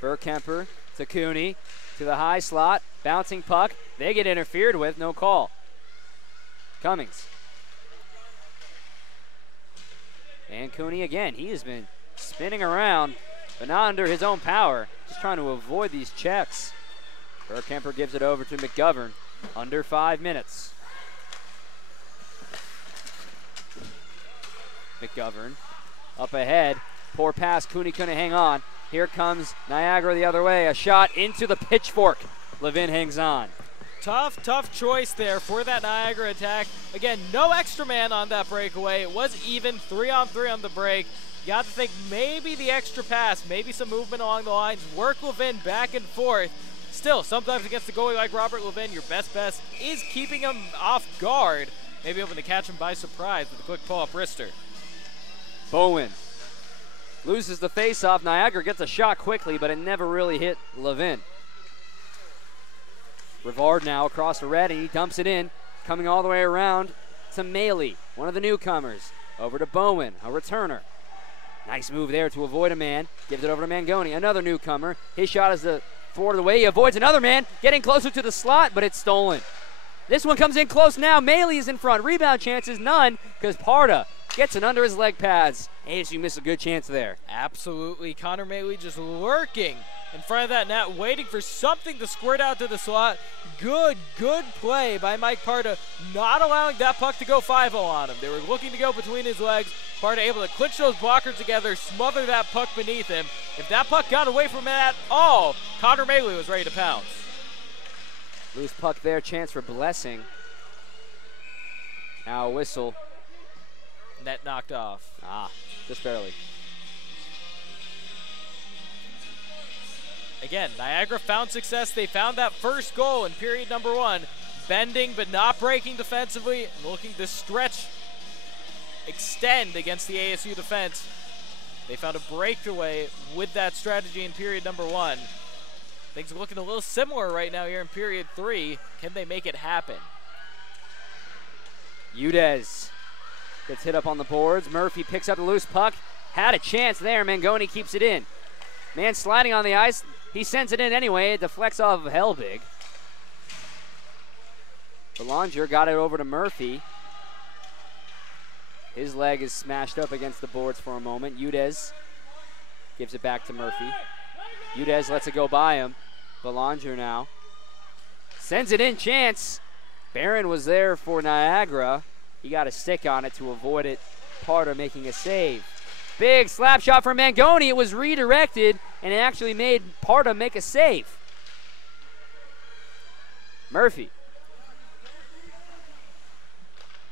Burkemper to Cooney. To the high slot. Bouncing puck. They get interfered with. No call. Cummings. And Cooney again. He has been spinning around, but not under his own power. Just trying to avoid these checks. Burkemper gives it over to McGovern. Under 5 minutes. McGovern up ahead. Poor pass. Cooney couldn't hang on. Here comes Niagara the other way. A shot into the pitchfork. Levin hangs on. Tough choice there for that Niagara attack. Again, no extra man on that breakaway. It was even 3-on-3 on the break. You have to think maybe the extra pass, maybe some movement along the lines, work Levin back and forth. Still, sometimes against a goalie like Robert Levin, your best is keeping him off guard. Maybe able to catch him by surprise with a quick pull-up wrister. Bowen loses the face-off. Niagara gets a shot quickly, but it never really hit Levin. Rivard now across the red, and he dumps it in, coming all the way around to Maley, one of the newcomers. Over to Bowen, a returner. Nice move there to avoid a man. Gives it over to Mangoni, another newcomer. His shot is the forward of the way. He avoids another man, getting closer to the slot, but it's stolen. This one comes in close now. Maley is in front. Rebound chances, none, because Parda gets it under his leg pads. ASU missed a good chance there. Absolutely. Connor Maley just lurking in front of that net, waiting for something to squirt out to the slot. Good play by Mike Parda, not allowing that puck to go 5-0 on him. They were looking to go between his legs. Parda able to clinch those blockers together, smother that puck beneath him. If that puck got away from him at all, Connor Maley was ready to pounce. Loose puck there, chance for Blessing. Now a whistle. Net knocked off. Just barely. Again, Niagara found success. They found that first goal in period number 1. Bending but not breaking defensively. Looking to stretch, extend against the ASU defense. They found a breakaway with that strategy in period number 1. Things are looking a little similar right now here in period 3. Can they make it happen? Udez gets hit up on the boards. Murphy picks up the loose puck. Had a chance there. Mangoni keeps it in. Man sliding on the ice. He sends it in anyway. It deflects off of Helbig. Belanger got it over to Murphy. His leg is smashed up against the boards for a moment. Udez gives it back to Murphy. Udez lets it go by him. Belanger now sends it in. Chance. Barron was there for Niagara. He got a stick on it to avoid it. Parda making a save. Big slap shot from Mangoni. It was redirected, and it actually made Parda make a save. Murphy.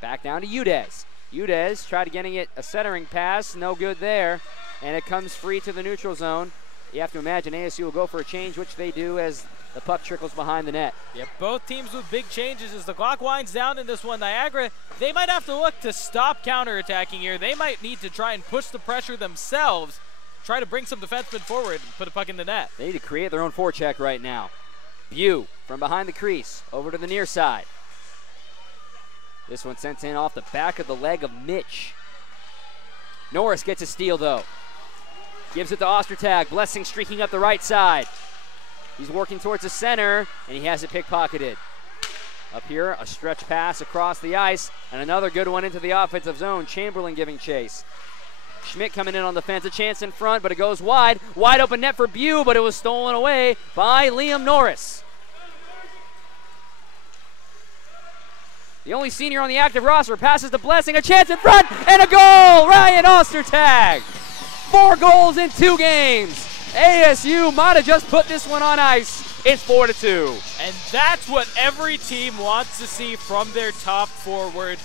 Back down to Udez. Udez tried getting it a centering pass. No good there. And it comes free to the neutral zone. You have to imagine ASU will go for a change, which they do as the puck trickles behind the net. Yeah, both teams with big changes as the clock winds down in this one. Niagara, they might have to look to stop counterattacking here. They might need to try and push the pressure themselves, try to bring some defensemen forward and put a puck in the net. They need to create their own forecheck right now. Bew from behind the crease, over to the near side. This one sent in off the back of the leg of Mitch. Norris gets a steal though. Gives it to Ostertag. Blessing streaking up the right side. He's working towards the center, and he has it pickpocketed. Up here, a stretch pass across the ice, and another good one into the offensive zone. Chamberlain giving chase. Schmidt coming in on the fence. A chance in front, but it goes wide. Wide open net for Bew, but it was stolen away by Liam Norris. The only senior on the active roster passes to Blessing. A chance in front, and a goal! Ryan Ostertag. 4 goals in 2 games. ASU might have just put this one on ice. It's 4-2. And that's what every team wants to see from their top forward.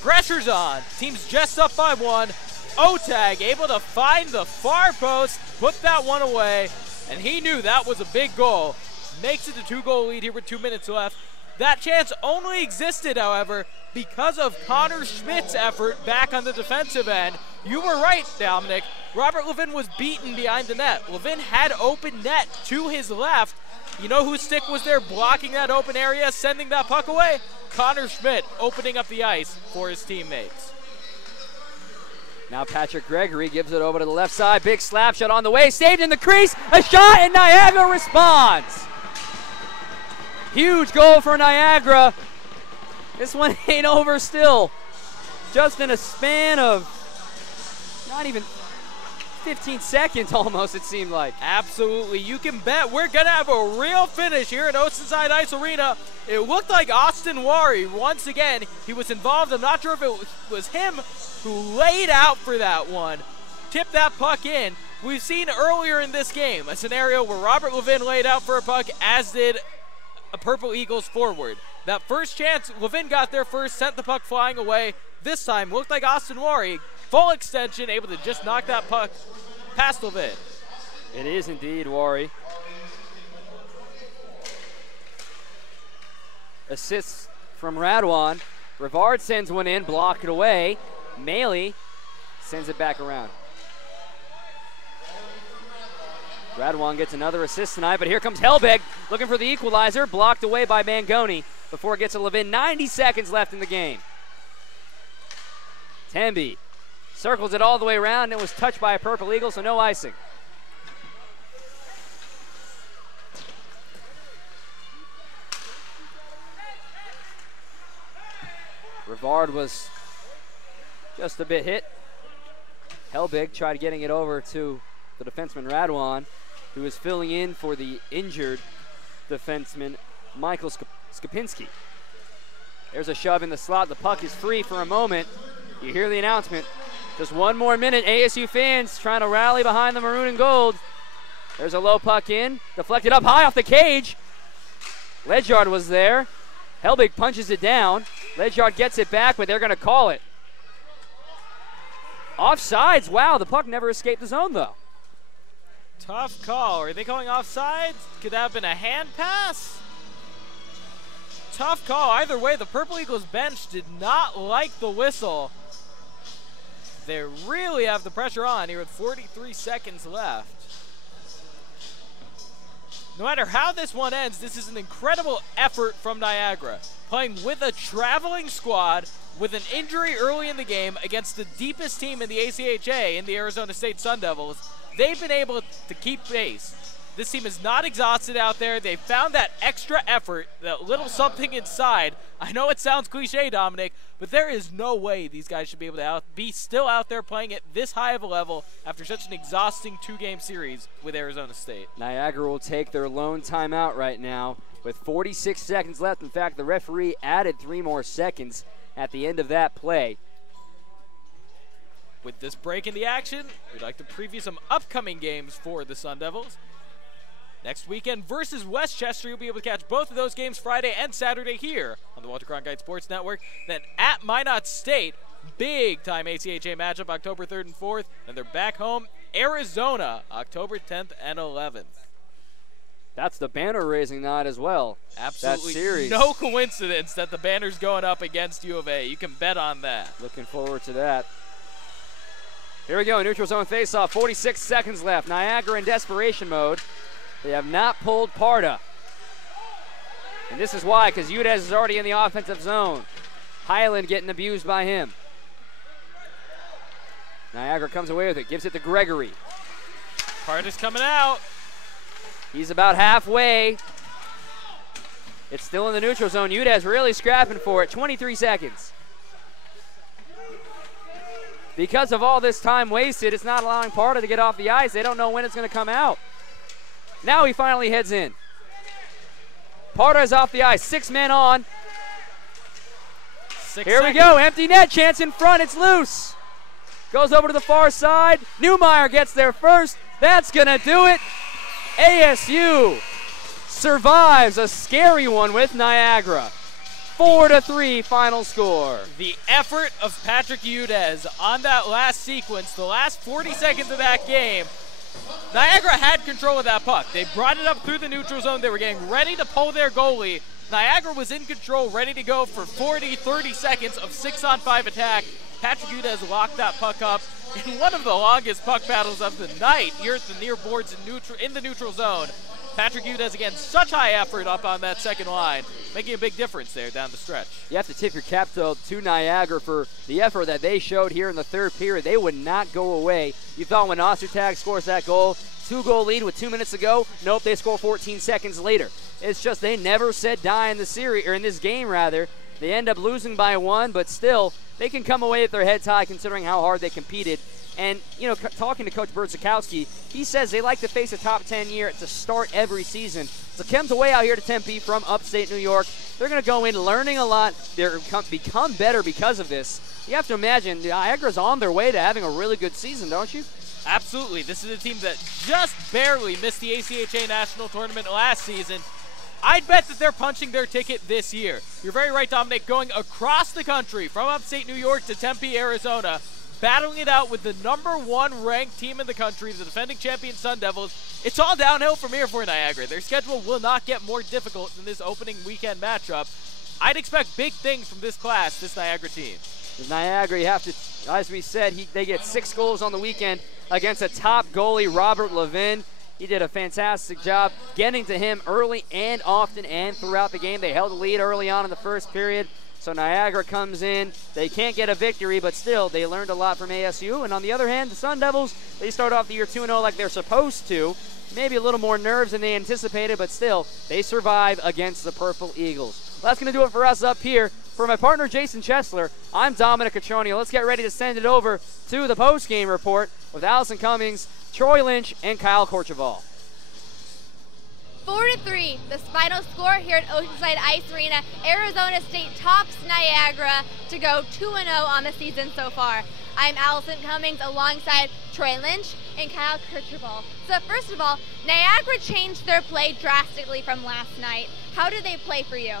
Pressure's on. Team's just up by 1. Otag able to find the far post, put that one away, and he knew that was a big goal. Makes it a 2-goal lead here with 2 minutes left. That chance only existed, however, because of Connor Schmidt's effort back on the defensive end. You were right, Dominic. Robert Levin was beaten behind the net. Levin had open net to his left. You know whose stick was there blocking that open area, sending that puck away? Connor Schmidt opening up the ice for his teammates. Now Patrick Gregory gives it over to the left side. Big slap shot on the way, saved in the crease. A shot, and Niagara responds. Huge goal for Niagara. This one ain't over still. Just in a span of not even 15 seconds almost, it seemed like. Absolutely. You can bet we're going to have a real finish here at Oceanside Ice Arena. It looked like Austin Wari, once again, he was involved. I'm not sure if it was him who laid out for that one. Tipped that puck in. We've seen earlier in this game a scenario where Robert Levin laid out for a puck, as did a Purple Eagles forward. That first chance, Levin got there first, sent the puck flying away. This time, looked like Austin Wari, full extension, able to just knock that puck past Levin. It is indeed Wari. Assists from Radwan. Rivard sends one in, block it away. Maley sends it back around. Radwan gets another assist tonight, but here comes Helbig looking for the equalizer, blocked away by Mangoni before it gets to Levin. 90 seconds left in the game. Temby circles it all the way around and was touched by a Purple Eagle, so no icing. Rivard was just a bit hit. Helbig tried getting it over to the defenseman Radwan, who is filling in for the injured defenseman Michael Skopinski. There's a shove in the slot. The puck is free for a moment. You hear the announcement. Just one more minute. ASU fans trying to rally behind the maroon and gold. There's a low puck in. Deflected up high off the cage. Ledyard was there. Helbig punches it down. Ledyard gets it back, but they're going to call it. Offsides. Wow, the puck never escaped the zone, though. Tough call. Are they going offside? Could that have been a hand pass? Tough call. Either way, the Purple Eagles bench did not like the whistle. They really have the pressure on here with 43 seconds left. No matter how this one ends, this is an incredible effort from Niagara. Playing with a traveling squad with an injury early in the game against the deepest team in the ACHA in the Arizona State Sun Devils. They've been able to keep pace. This team is not exhausted out there. They found that extra effort, that little something inside. I know it sounds cliche, Dominic, but there is no way these guys should be able to be still out there playing at this high of a level after such an exhausting 2-game series with Arizona State. Niagara will take their lone timeout right now with 46 seconds left. In fact, the referee added 3 more seconds at the end of that play. With this break in the action, we'd like to preview some upcoming games for the Sun Devils. Next weekend versus Westchester, you'll be able to catch both of those games Friday and Saturday here on the Walter Cronkite Sports Network. Then at Minot State, big-time ACHA matchup October 3rd and 4th. And they're back home, Arizona, October 10th and 11th. That's the banner raising night as well. Absolutely that series. No coincidence that the banner's going up against U of A. You can bet on that. Looking forward to that. Here we go, neutral zone faceoff, 46 seconds left. Niagara in desperation mode. They have not pulled Parda. And this is why, because Udez is already in the offensive zone. Highland getting abused by him. Niagara comes away with it, gives it to Gregory. Parda's coming out. He's about halfway. It's still in the neutral zone. Udez really scrapping for it, 23 seconds. Because of all this time wasted, it's not allowing Parda to get off the ice. They don't know when it's going to come out. Now he finally heads in. Parda is off the ice. 6 men on. Here we go. Empty net chance in front. It's loose. Goes over to the far side. Newmeyer gets there first. That's going to do it. ASU survives a scary one with Niagara. 4-3 final score. The effort of Patrick Udez on that last sequence, the last 40 seconds of that game. Niagara had control of that puck. They brought it up through the neutral zone. They were getting ready to pull their goalie. Niagara was in control, ready to go for 40, 30 seconds of 6-on-5 attack. Patrick Udez locked that puck up in one of the longest puck battles of the night here at the near boards in the neutral zone. Patrick Udez, again, such high effort up on that second line, making a big difference there down the stretch. You have to tip your cap to Niagara for the effort that they showed here in the third period. They would not go away. You thought when Ostertag scores that goal, 2-goal lead with 2 minutes to go, nope, they score 14 seconds later. It's just they never said die in the series, or in this game rather. They end up losing by 1, but still, they can come away with their heads high considering how hard they competed. And, you know, talking to Coach Berdzikowski, he says they like to face a top 10 year to start every season. So comes away out here to Tempe from upstate New York. They're going to go in learning a lot. They're become better because of this. You have to imagine Niagara's on their way to having a really good season, don't you? Absolutely. This is a team that just barely missed the ACHA National Tournament last season. I'd bet that they're punching their ticket this year. You're very right, Dominic, going across the country from upstate New York to Tempe, Arizona, battling it out with the #1 ranked team in the country, the defending champion Sun Devils. It's all downhill from here for Niagara. Their schedule will not get more difficult than this opening weekend matchup. I'd expect big things from this class, this Niagara team. With Niagara, you have to, as we said, they get 6 goals on the weekend against a top goalie, Robert Levin. He did a fantastic job getting to him early and often and throughout the game. They held the lead early on in the first period. So Niagara comes in. They can't get a victory, but still, they learned a lot from ASU. And on the other hand, the Sun Devils, they start off the year 2-0 like they're supposed to. Maybe a little more nerves than they anticipated, but still, they survive against the Purple Eagles. Well, that's going to do it for us up here. For my partner, Jason Chesler, I'm Dominic Catroni. Let's get ready to send it over to the post-game report with Allison Cummings, Troy Lynch, and Kyle Korcheval. 4-3, the final score here at Oceanside Ice Arena. Arizona State tops Niagara to go 2-0 on the season so far. I'm Allison Cummings alongside Troy Lynch and Kyle Korcheval. So first of all, Niagara changed their play drastically from last night. How did they play for you?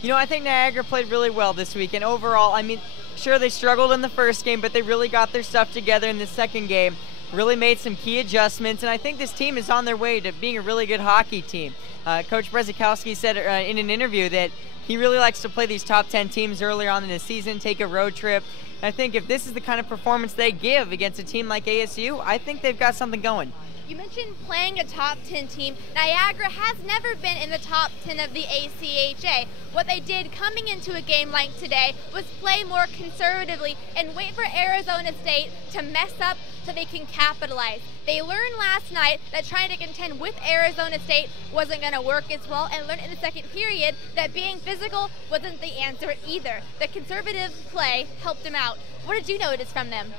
You know, I think Niagara played really well this week, and overall, I mean, sure, they struggled in the first game, but they really got their stuff together in the second game, really made some key adjustments, and I think this team is on their way to being a really good hockey team. Coach Berdzikowski said in an interview that he really likes to play these top 10 teams earlier on in the season, take a road trip. And I think if this is the kind of performance they give against a team like ASU, I think they've got something going. You mentioned playing a top 10 team. Niagara has never been in the top 10 of the ACHA. What they did coming into a game like today was play more conservatively and wait for Arizona State to mess up so they can capitalize. They learned last night that trying to contend with Arizona State wasn't going to work as well, and learned in the second period that being physical wasn't the answer either. The conservative play helped them out. What did you notice from them?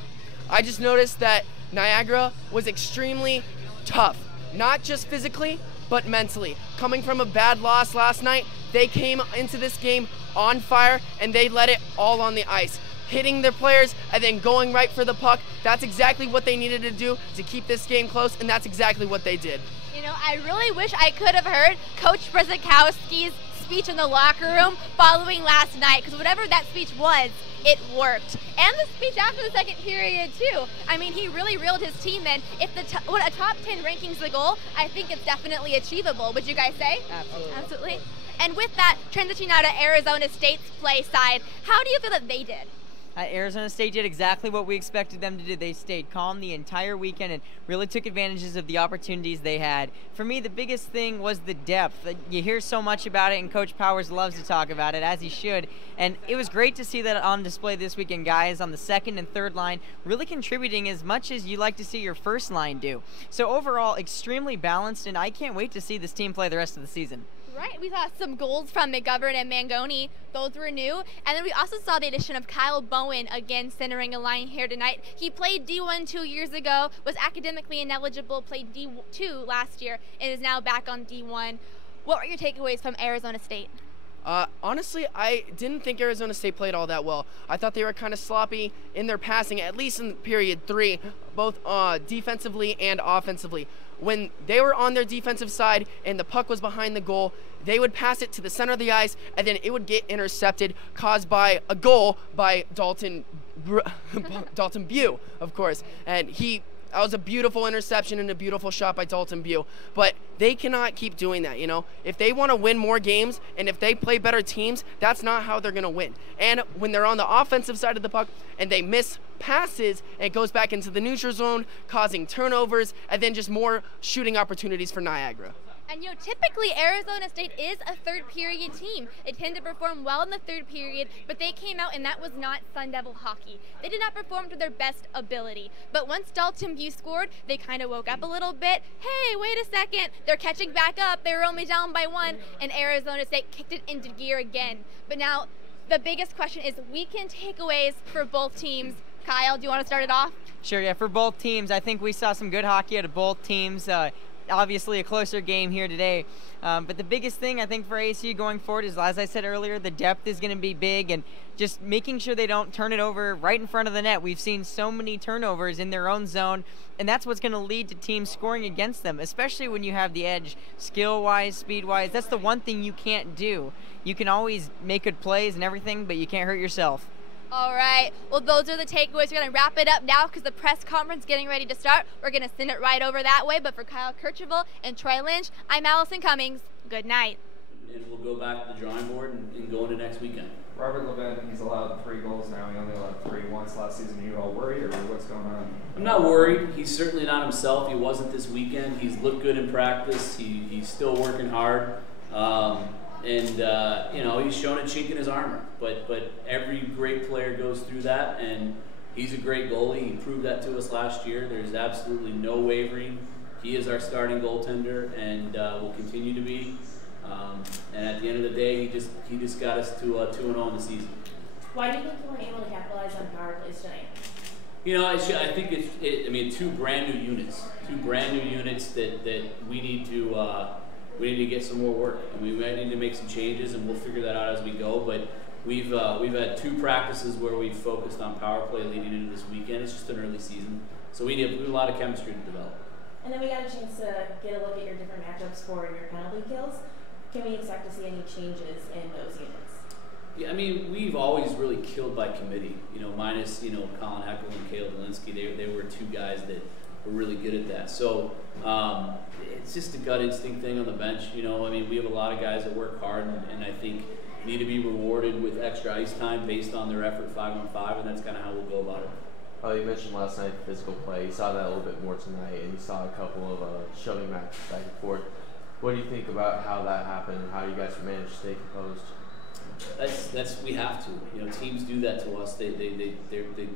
I just noticed that Niagara was extremely tough, not just physically, but mentally. Coming from a bad loss last night, they came into this game on fire, and they let it all on the ice. Hitting their players and then going right for the puck. That's exactly what they needed to do to keep this game close, and that's exactly what they did. You know, I really wish I could have heard Coach Brzezikowski's speech in the locker room following last night, because whatever that speech was, it worked. And the speech after the second period too. I mean, he really reeled his team in. If what a top 10 ranking's the goal, I think it's definitely achievable. Would you guys say? Absolutely. Absolutely. And with that, transitioning now to Arizona State's play side, how do you feel that they did? Arizona State did exactly what we expected them to do. They stayed calm the entire weekend and really took advantages of the opportunities they had. For me, the biggest thing was the depth. You hear so much about it, and Coach Powers loves to talk about it, as he should. And it was great to see that on display this weekend, guys on the second and third line really contributing as much as you like to see your first line do. So overall, extremely balanced, and I can't wait to see this team play the rest of the season. Right, we saw some goals from McGovern and Mangoni. Those were new. And then we also saw the addition of Kyle Bowen, again centering a line here tonight. He played D1 2 years ago, was academically ineligible, played D2 last year, and is now back on D1. What were your takeaways from Arizona State? Honestly, I didn't think Arizona State played all that well. I thought they were kind of sloppy in their passing, at least in period 3, both defensively and offensively. When they were on their defensive side and the puck was behind the goal, they would pass it to the center of the ice, and then it would get intercepted, caused by a goal by Dalton Bew, of course. And that was a beautiful interception and a beautiful shot by Dalton Bew. But they cannot keep doing that, you know. If they want to win more games and if they play better teams, that's not how they're going to win. And when they're on the offensive side of the puck and they miss passes, it goes back into the neutral zone, causing turnovers, and then just more shooting opportunities for Niagara. And you know, typically Arizona State is a third period team. They tend to perform well in the third period, but they came out and that was not Sun Devil hockey. They did not perform to their best ability. But once Dalton Bew scored, they kind of woke up a little bit. Hey, wait a second, they're catching back up. They were only down by 1, and Arizona State kicked it into gear again. But now the biggest question is weekend takeaways for both teams. Kyle, do you want to start it off? Sure, yeah, for both teams, I think we saw some good hockey out of both teams. Obviously a closer game here today. But the biggest thing I think for ASU going forward is, as I said earlier, the depth is going to be big, and just making sure they don't turn it over right in front of the net. We've seen so many turnovers in their own zone, and that's what's going to lead to teams scoring against them, especially when you have the edge skill-wise, speed-wise. That's the one thing you can't do. You can always make good plays and everything, but you can't hurt yourself. All right, well, those are the takeaways. We're going to wrap it up now because the press conference is getting ready to start. We're going to send it right over that way. But for Kyle Kirchhoff and Troy Lynch, I'm Allison Cummings. Good night. And we'll go back to the drawing board and go into next weekend. Robert Levin, he's allowed 3 goals now. He only allowed 3 once last season. Are you all worried, or what's going on? I'm not worried. He's certainly not himself. He wasn't this weekend. He's looked good in practice. He's still working hard. You know, he's shown a chink in his armor, but every great player goes through that, and he's a great goalie. He proved that to us last year. There's absolutely no wavering. He is our starting goaltender, and will continue to be. And at the end of the day, he just got us to 2-0 in the season. Why do you think you weren't able to capitalize on power plays tonight? You know, I think I mean, 2 brand new units that we need to get some more work, and we might need to make some changes, and we'll figure that out as we go. But we've had 2 practices where we've focused on power play leading into this weekend. It's just an early season, so we have a lot of chemistry to develop. And then we got a chance to get a look at your different matchups for your penalty kills. Can we expect to see any changes in those units? Yeah, I mean, we've always really killed by committee. You know, minus Colin Heckel and Caleb Delinsky. They were 2 guys that were really good at that. So it's just a gut instinct thing on the bench. You know, I mean, we have a lot of guys that work hard, and I think need to be rewarded with extra ice time based on their effort 5-on-5, and that's kind of how we'll go about it. You mentioned last night physical play. You saw that a little bit more tonight, and you saw a couple of shoving matches back and forth. What do you think about how that happened and how you guys managed to stay composed? That's we have to. You know, teams do that to us. They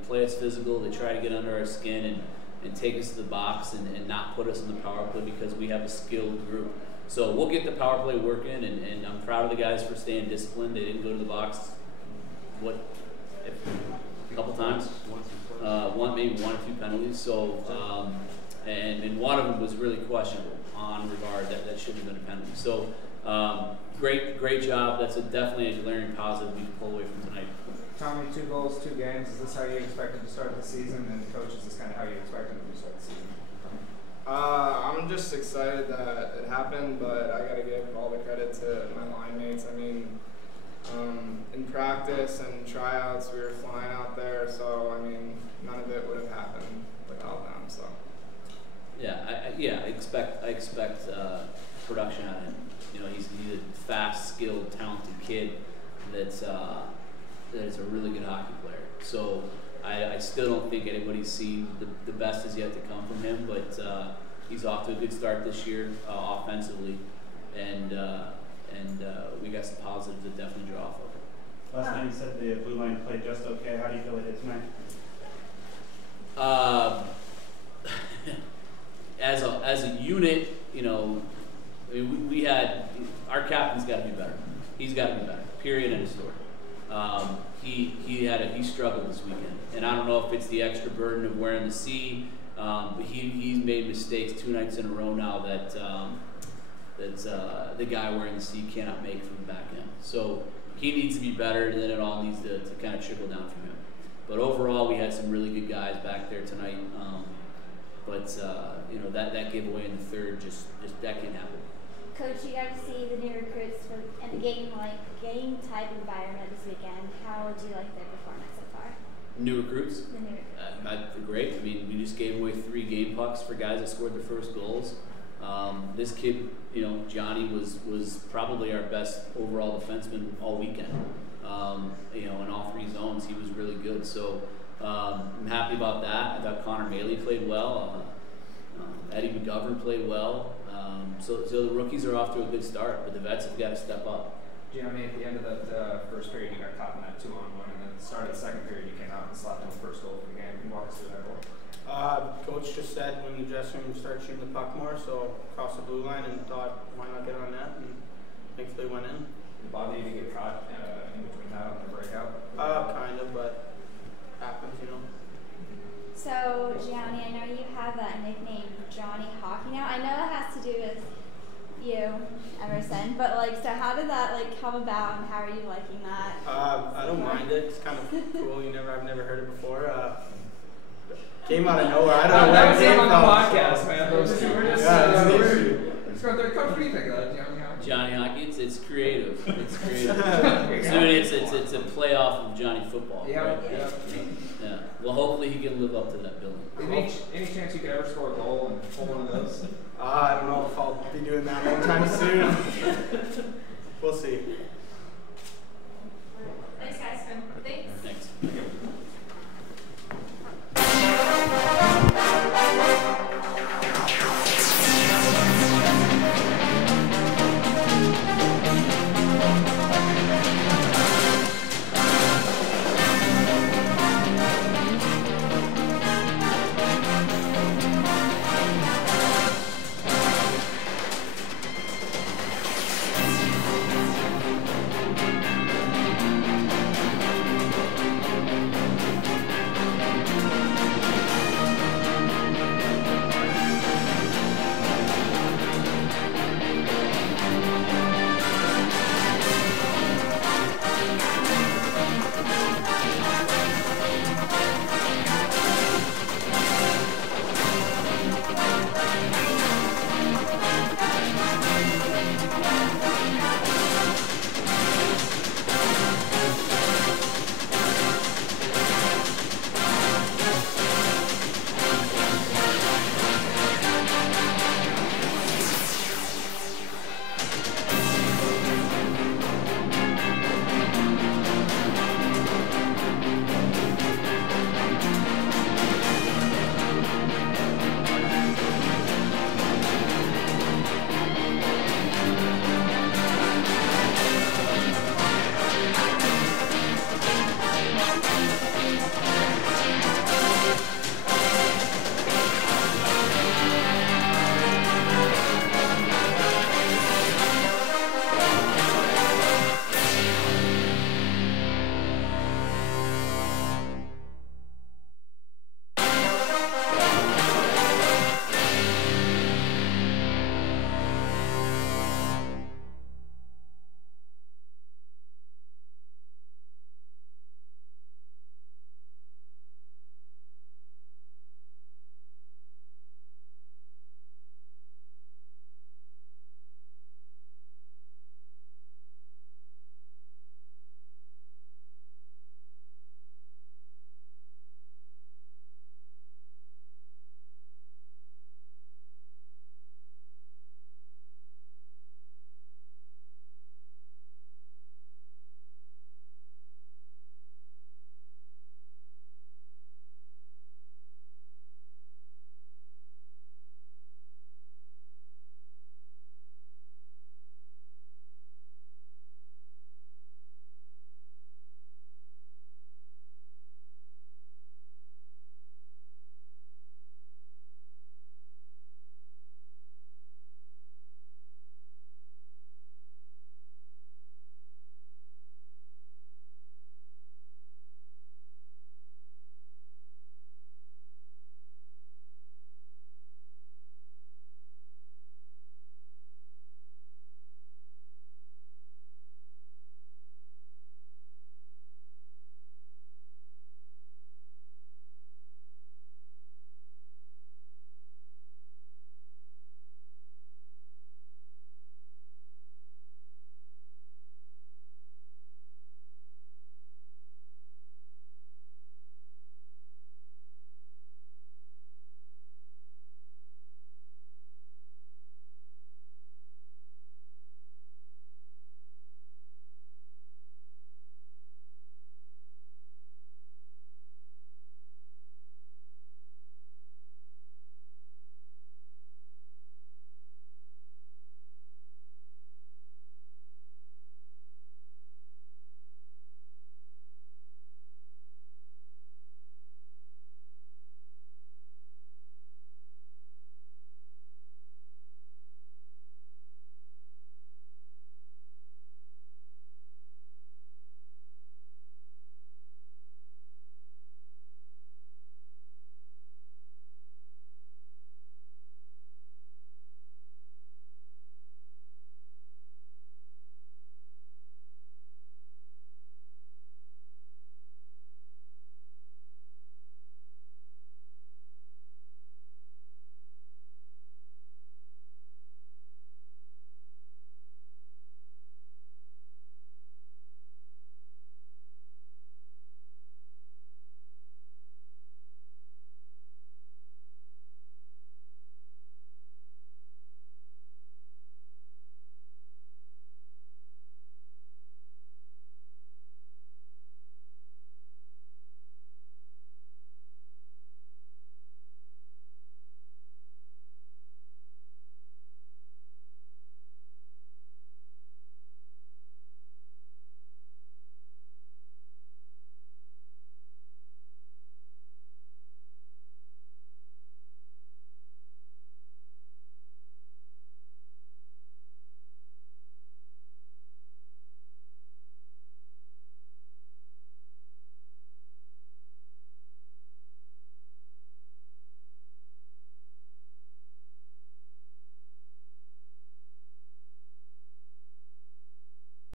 play us physical. They try to get under our skin and take us to the box and not put us in the power play because we have a skilled group. So we'll get the power play working, and I'm proud of the guys for staying disciplined. They didn't go to the box, a couple times? Maybe one or two penalties. So, and one of them was really questionable on regard that shouldn't have been a penalty. So, great job. That's definitely a learning positive we can pull away from tonight. Tommy, 2 goals, 2 games. Is this how you expected to start the season? And coach, is this kind of how you expected to start the season? I'm just excited that it happened, but I got to give all the credit to my line mates. I mean, in practice and tryouts, we were flying out there, so I mean, none of it would have happened without them. So. Yeah, I expect production out of him. You know, he's a fast, skilled, talented kid that is a really good hockey player. So I still don't think anybody's seen the best is yet to come from him, but he's off to a good start this year offensively, and we got some positives to definitely draw off of. Last night you said the blue line played just okay. How do you feel it is tonight? As a unit, you know, I mean, we had our captain's got to be better. He's got to be better. Period. End of story. He struggled this weekend, and I don't know if it's the extra burden of wearing the C, but he's made mistakes 2 nights in a row now that the guy wearing the C cannot make from the back end. So he needs to be better, and then it all needs to kind of trickle down from him. But overall, we had some really good guys back there tonight. You know, that giveaway in the third just that can't happen. Coach, you got to see the new recruits in the game type environment this weekend. How would you like their performance so far? New recruits? The new recruits. Great. I mean, we just gave away 3 game pucks for guys that scored their first goals. This kid, you know, Johnny was probably our best overall defenseman all weekend. You know, in all 3 zones, he was really good. So I'm happy about that. I thought Connor Maley played well. Eddie McGovern played well. So the rookies are off to a good start, but the vets have got to step up. Gianni, at the end of that first period, you got caught in that 2-on-1, and then at the start of the second period, you came out and slapped in the first goal of the game. Can you walk us through that goal? Coach just said when the dressing room start shooting the puck more, so crossed the blue line and thought, why not get on net? And thankfully went in. Did Bobby even get caught in between that and the breakout? Kind of, but happens, you know. So, Gianni, I know you have that nickname, Johnny Hockey now. I know it has to do with you, Emerson, but so how did that come about, and how are you liking that? I don't mind it. It's kind of cool. I've never heard it before. Came out of nowhere. I don't know where it came from. On the podcast, man. Those two were just. Let's go there. Coach, what do you think of that, Johnny Hockey? Johnny Hockey, it's creative. It's creative. It's a playoff of Johnny football. Yeah. Right? Yeah. Well, hopefully he can live up to that billing. Any chance you could ever score a goal and pull one of those? I don't know if I'll be doing that anytime soon. We'll see.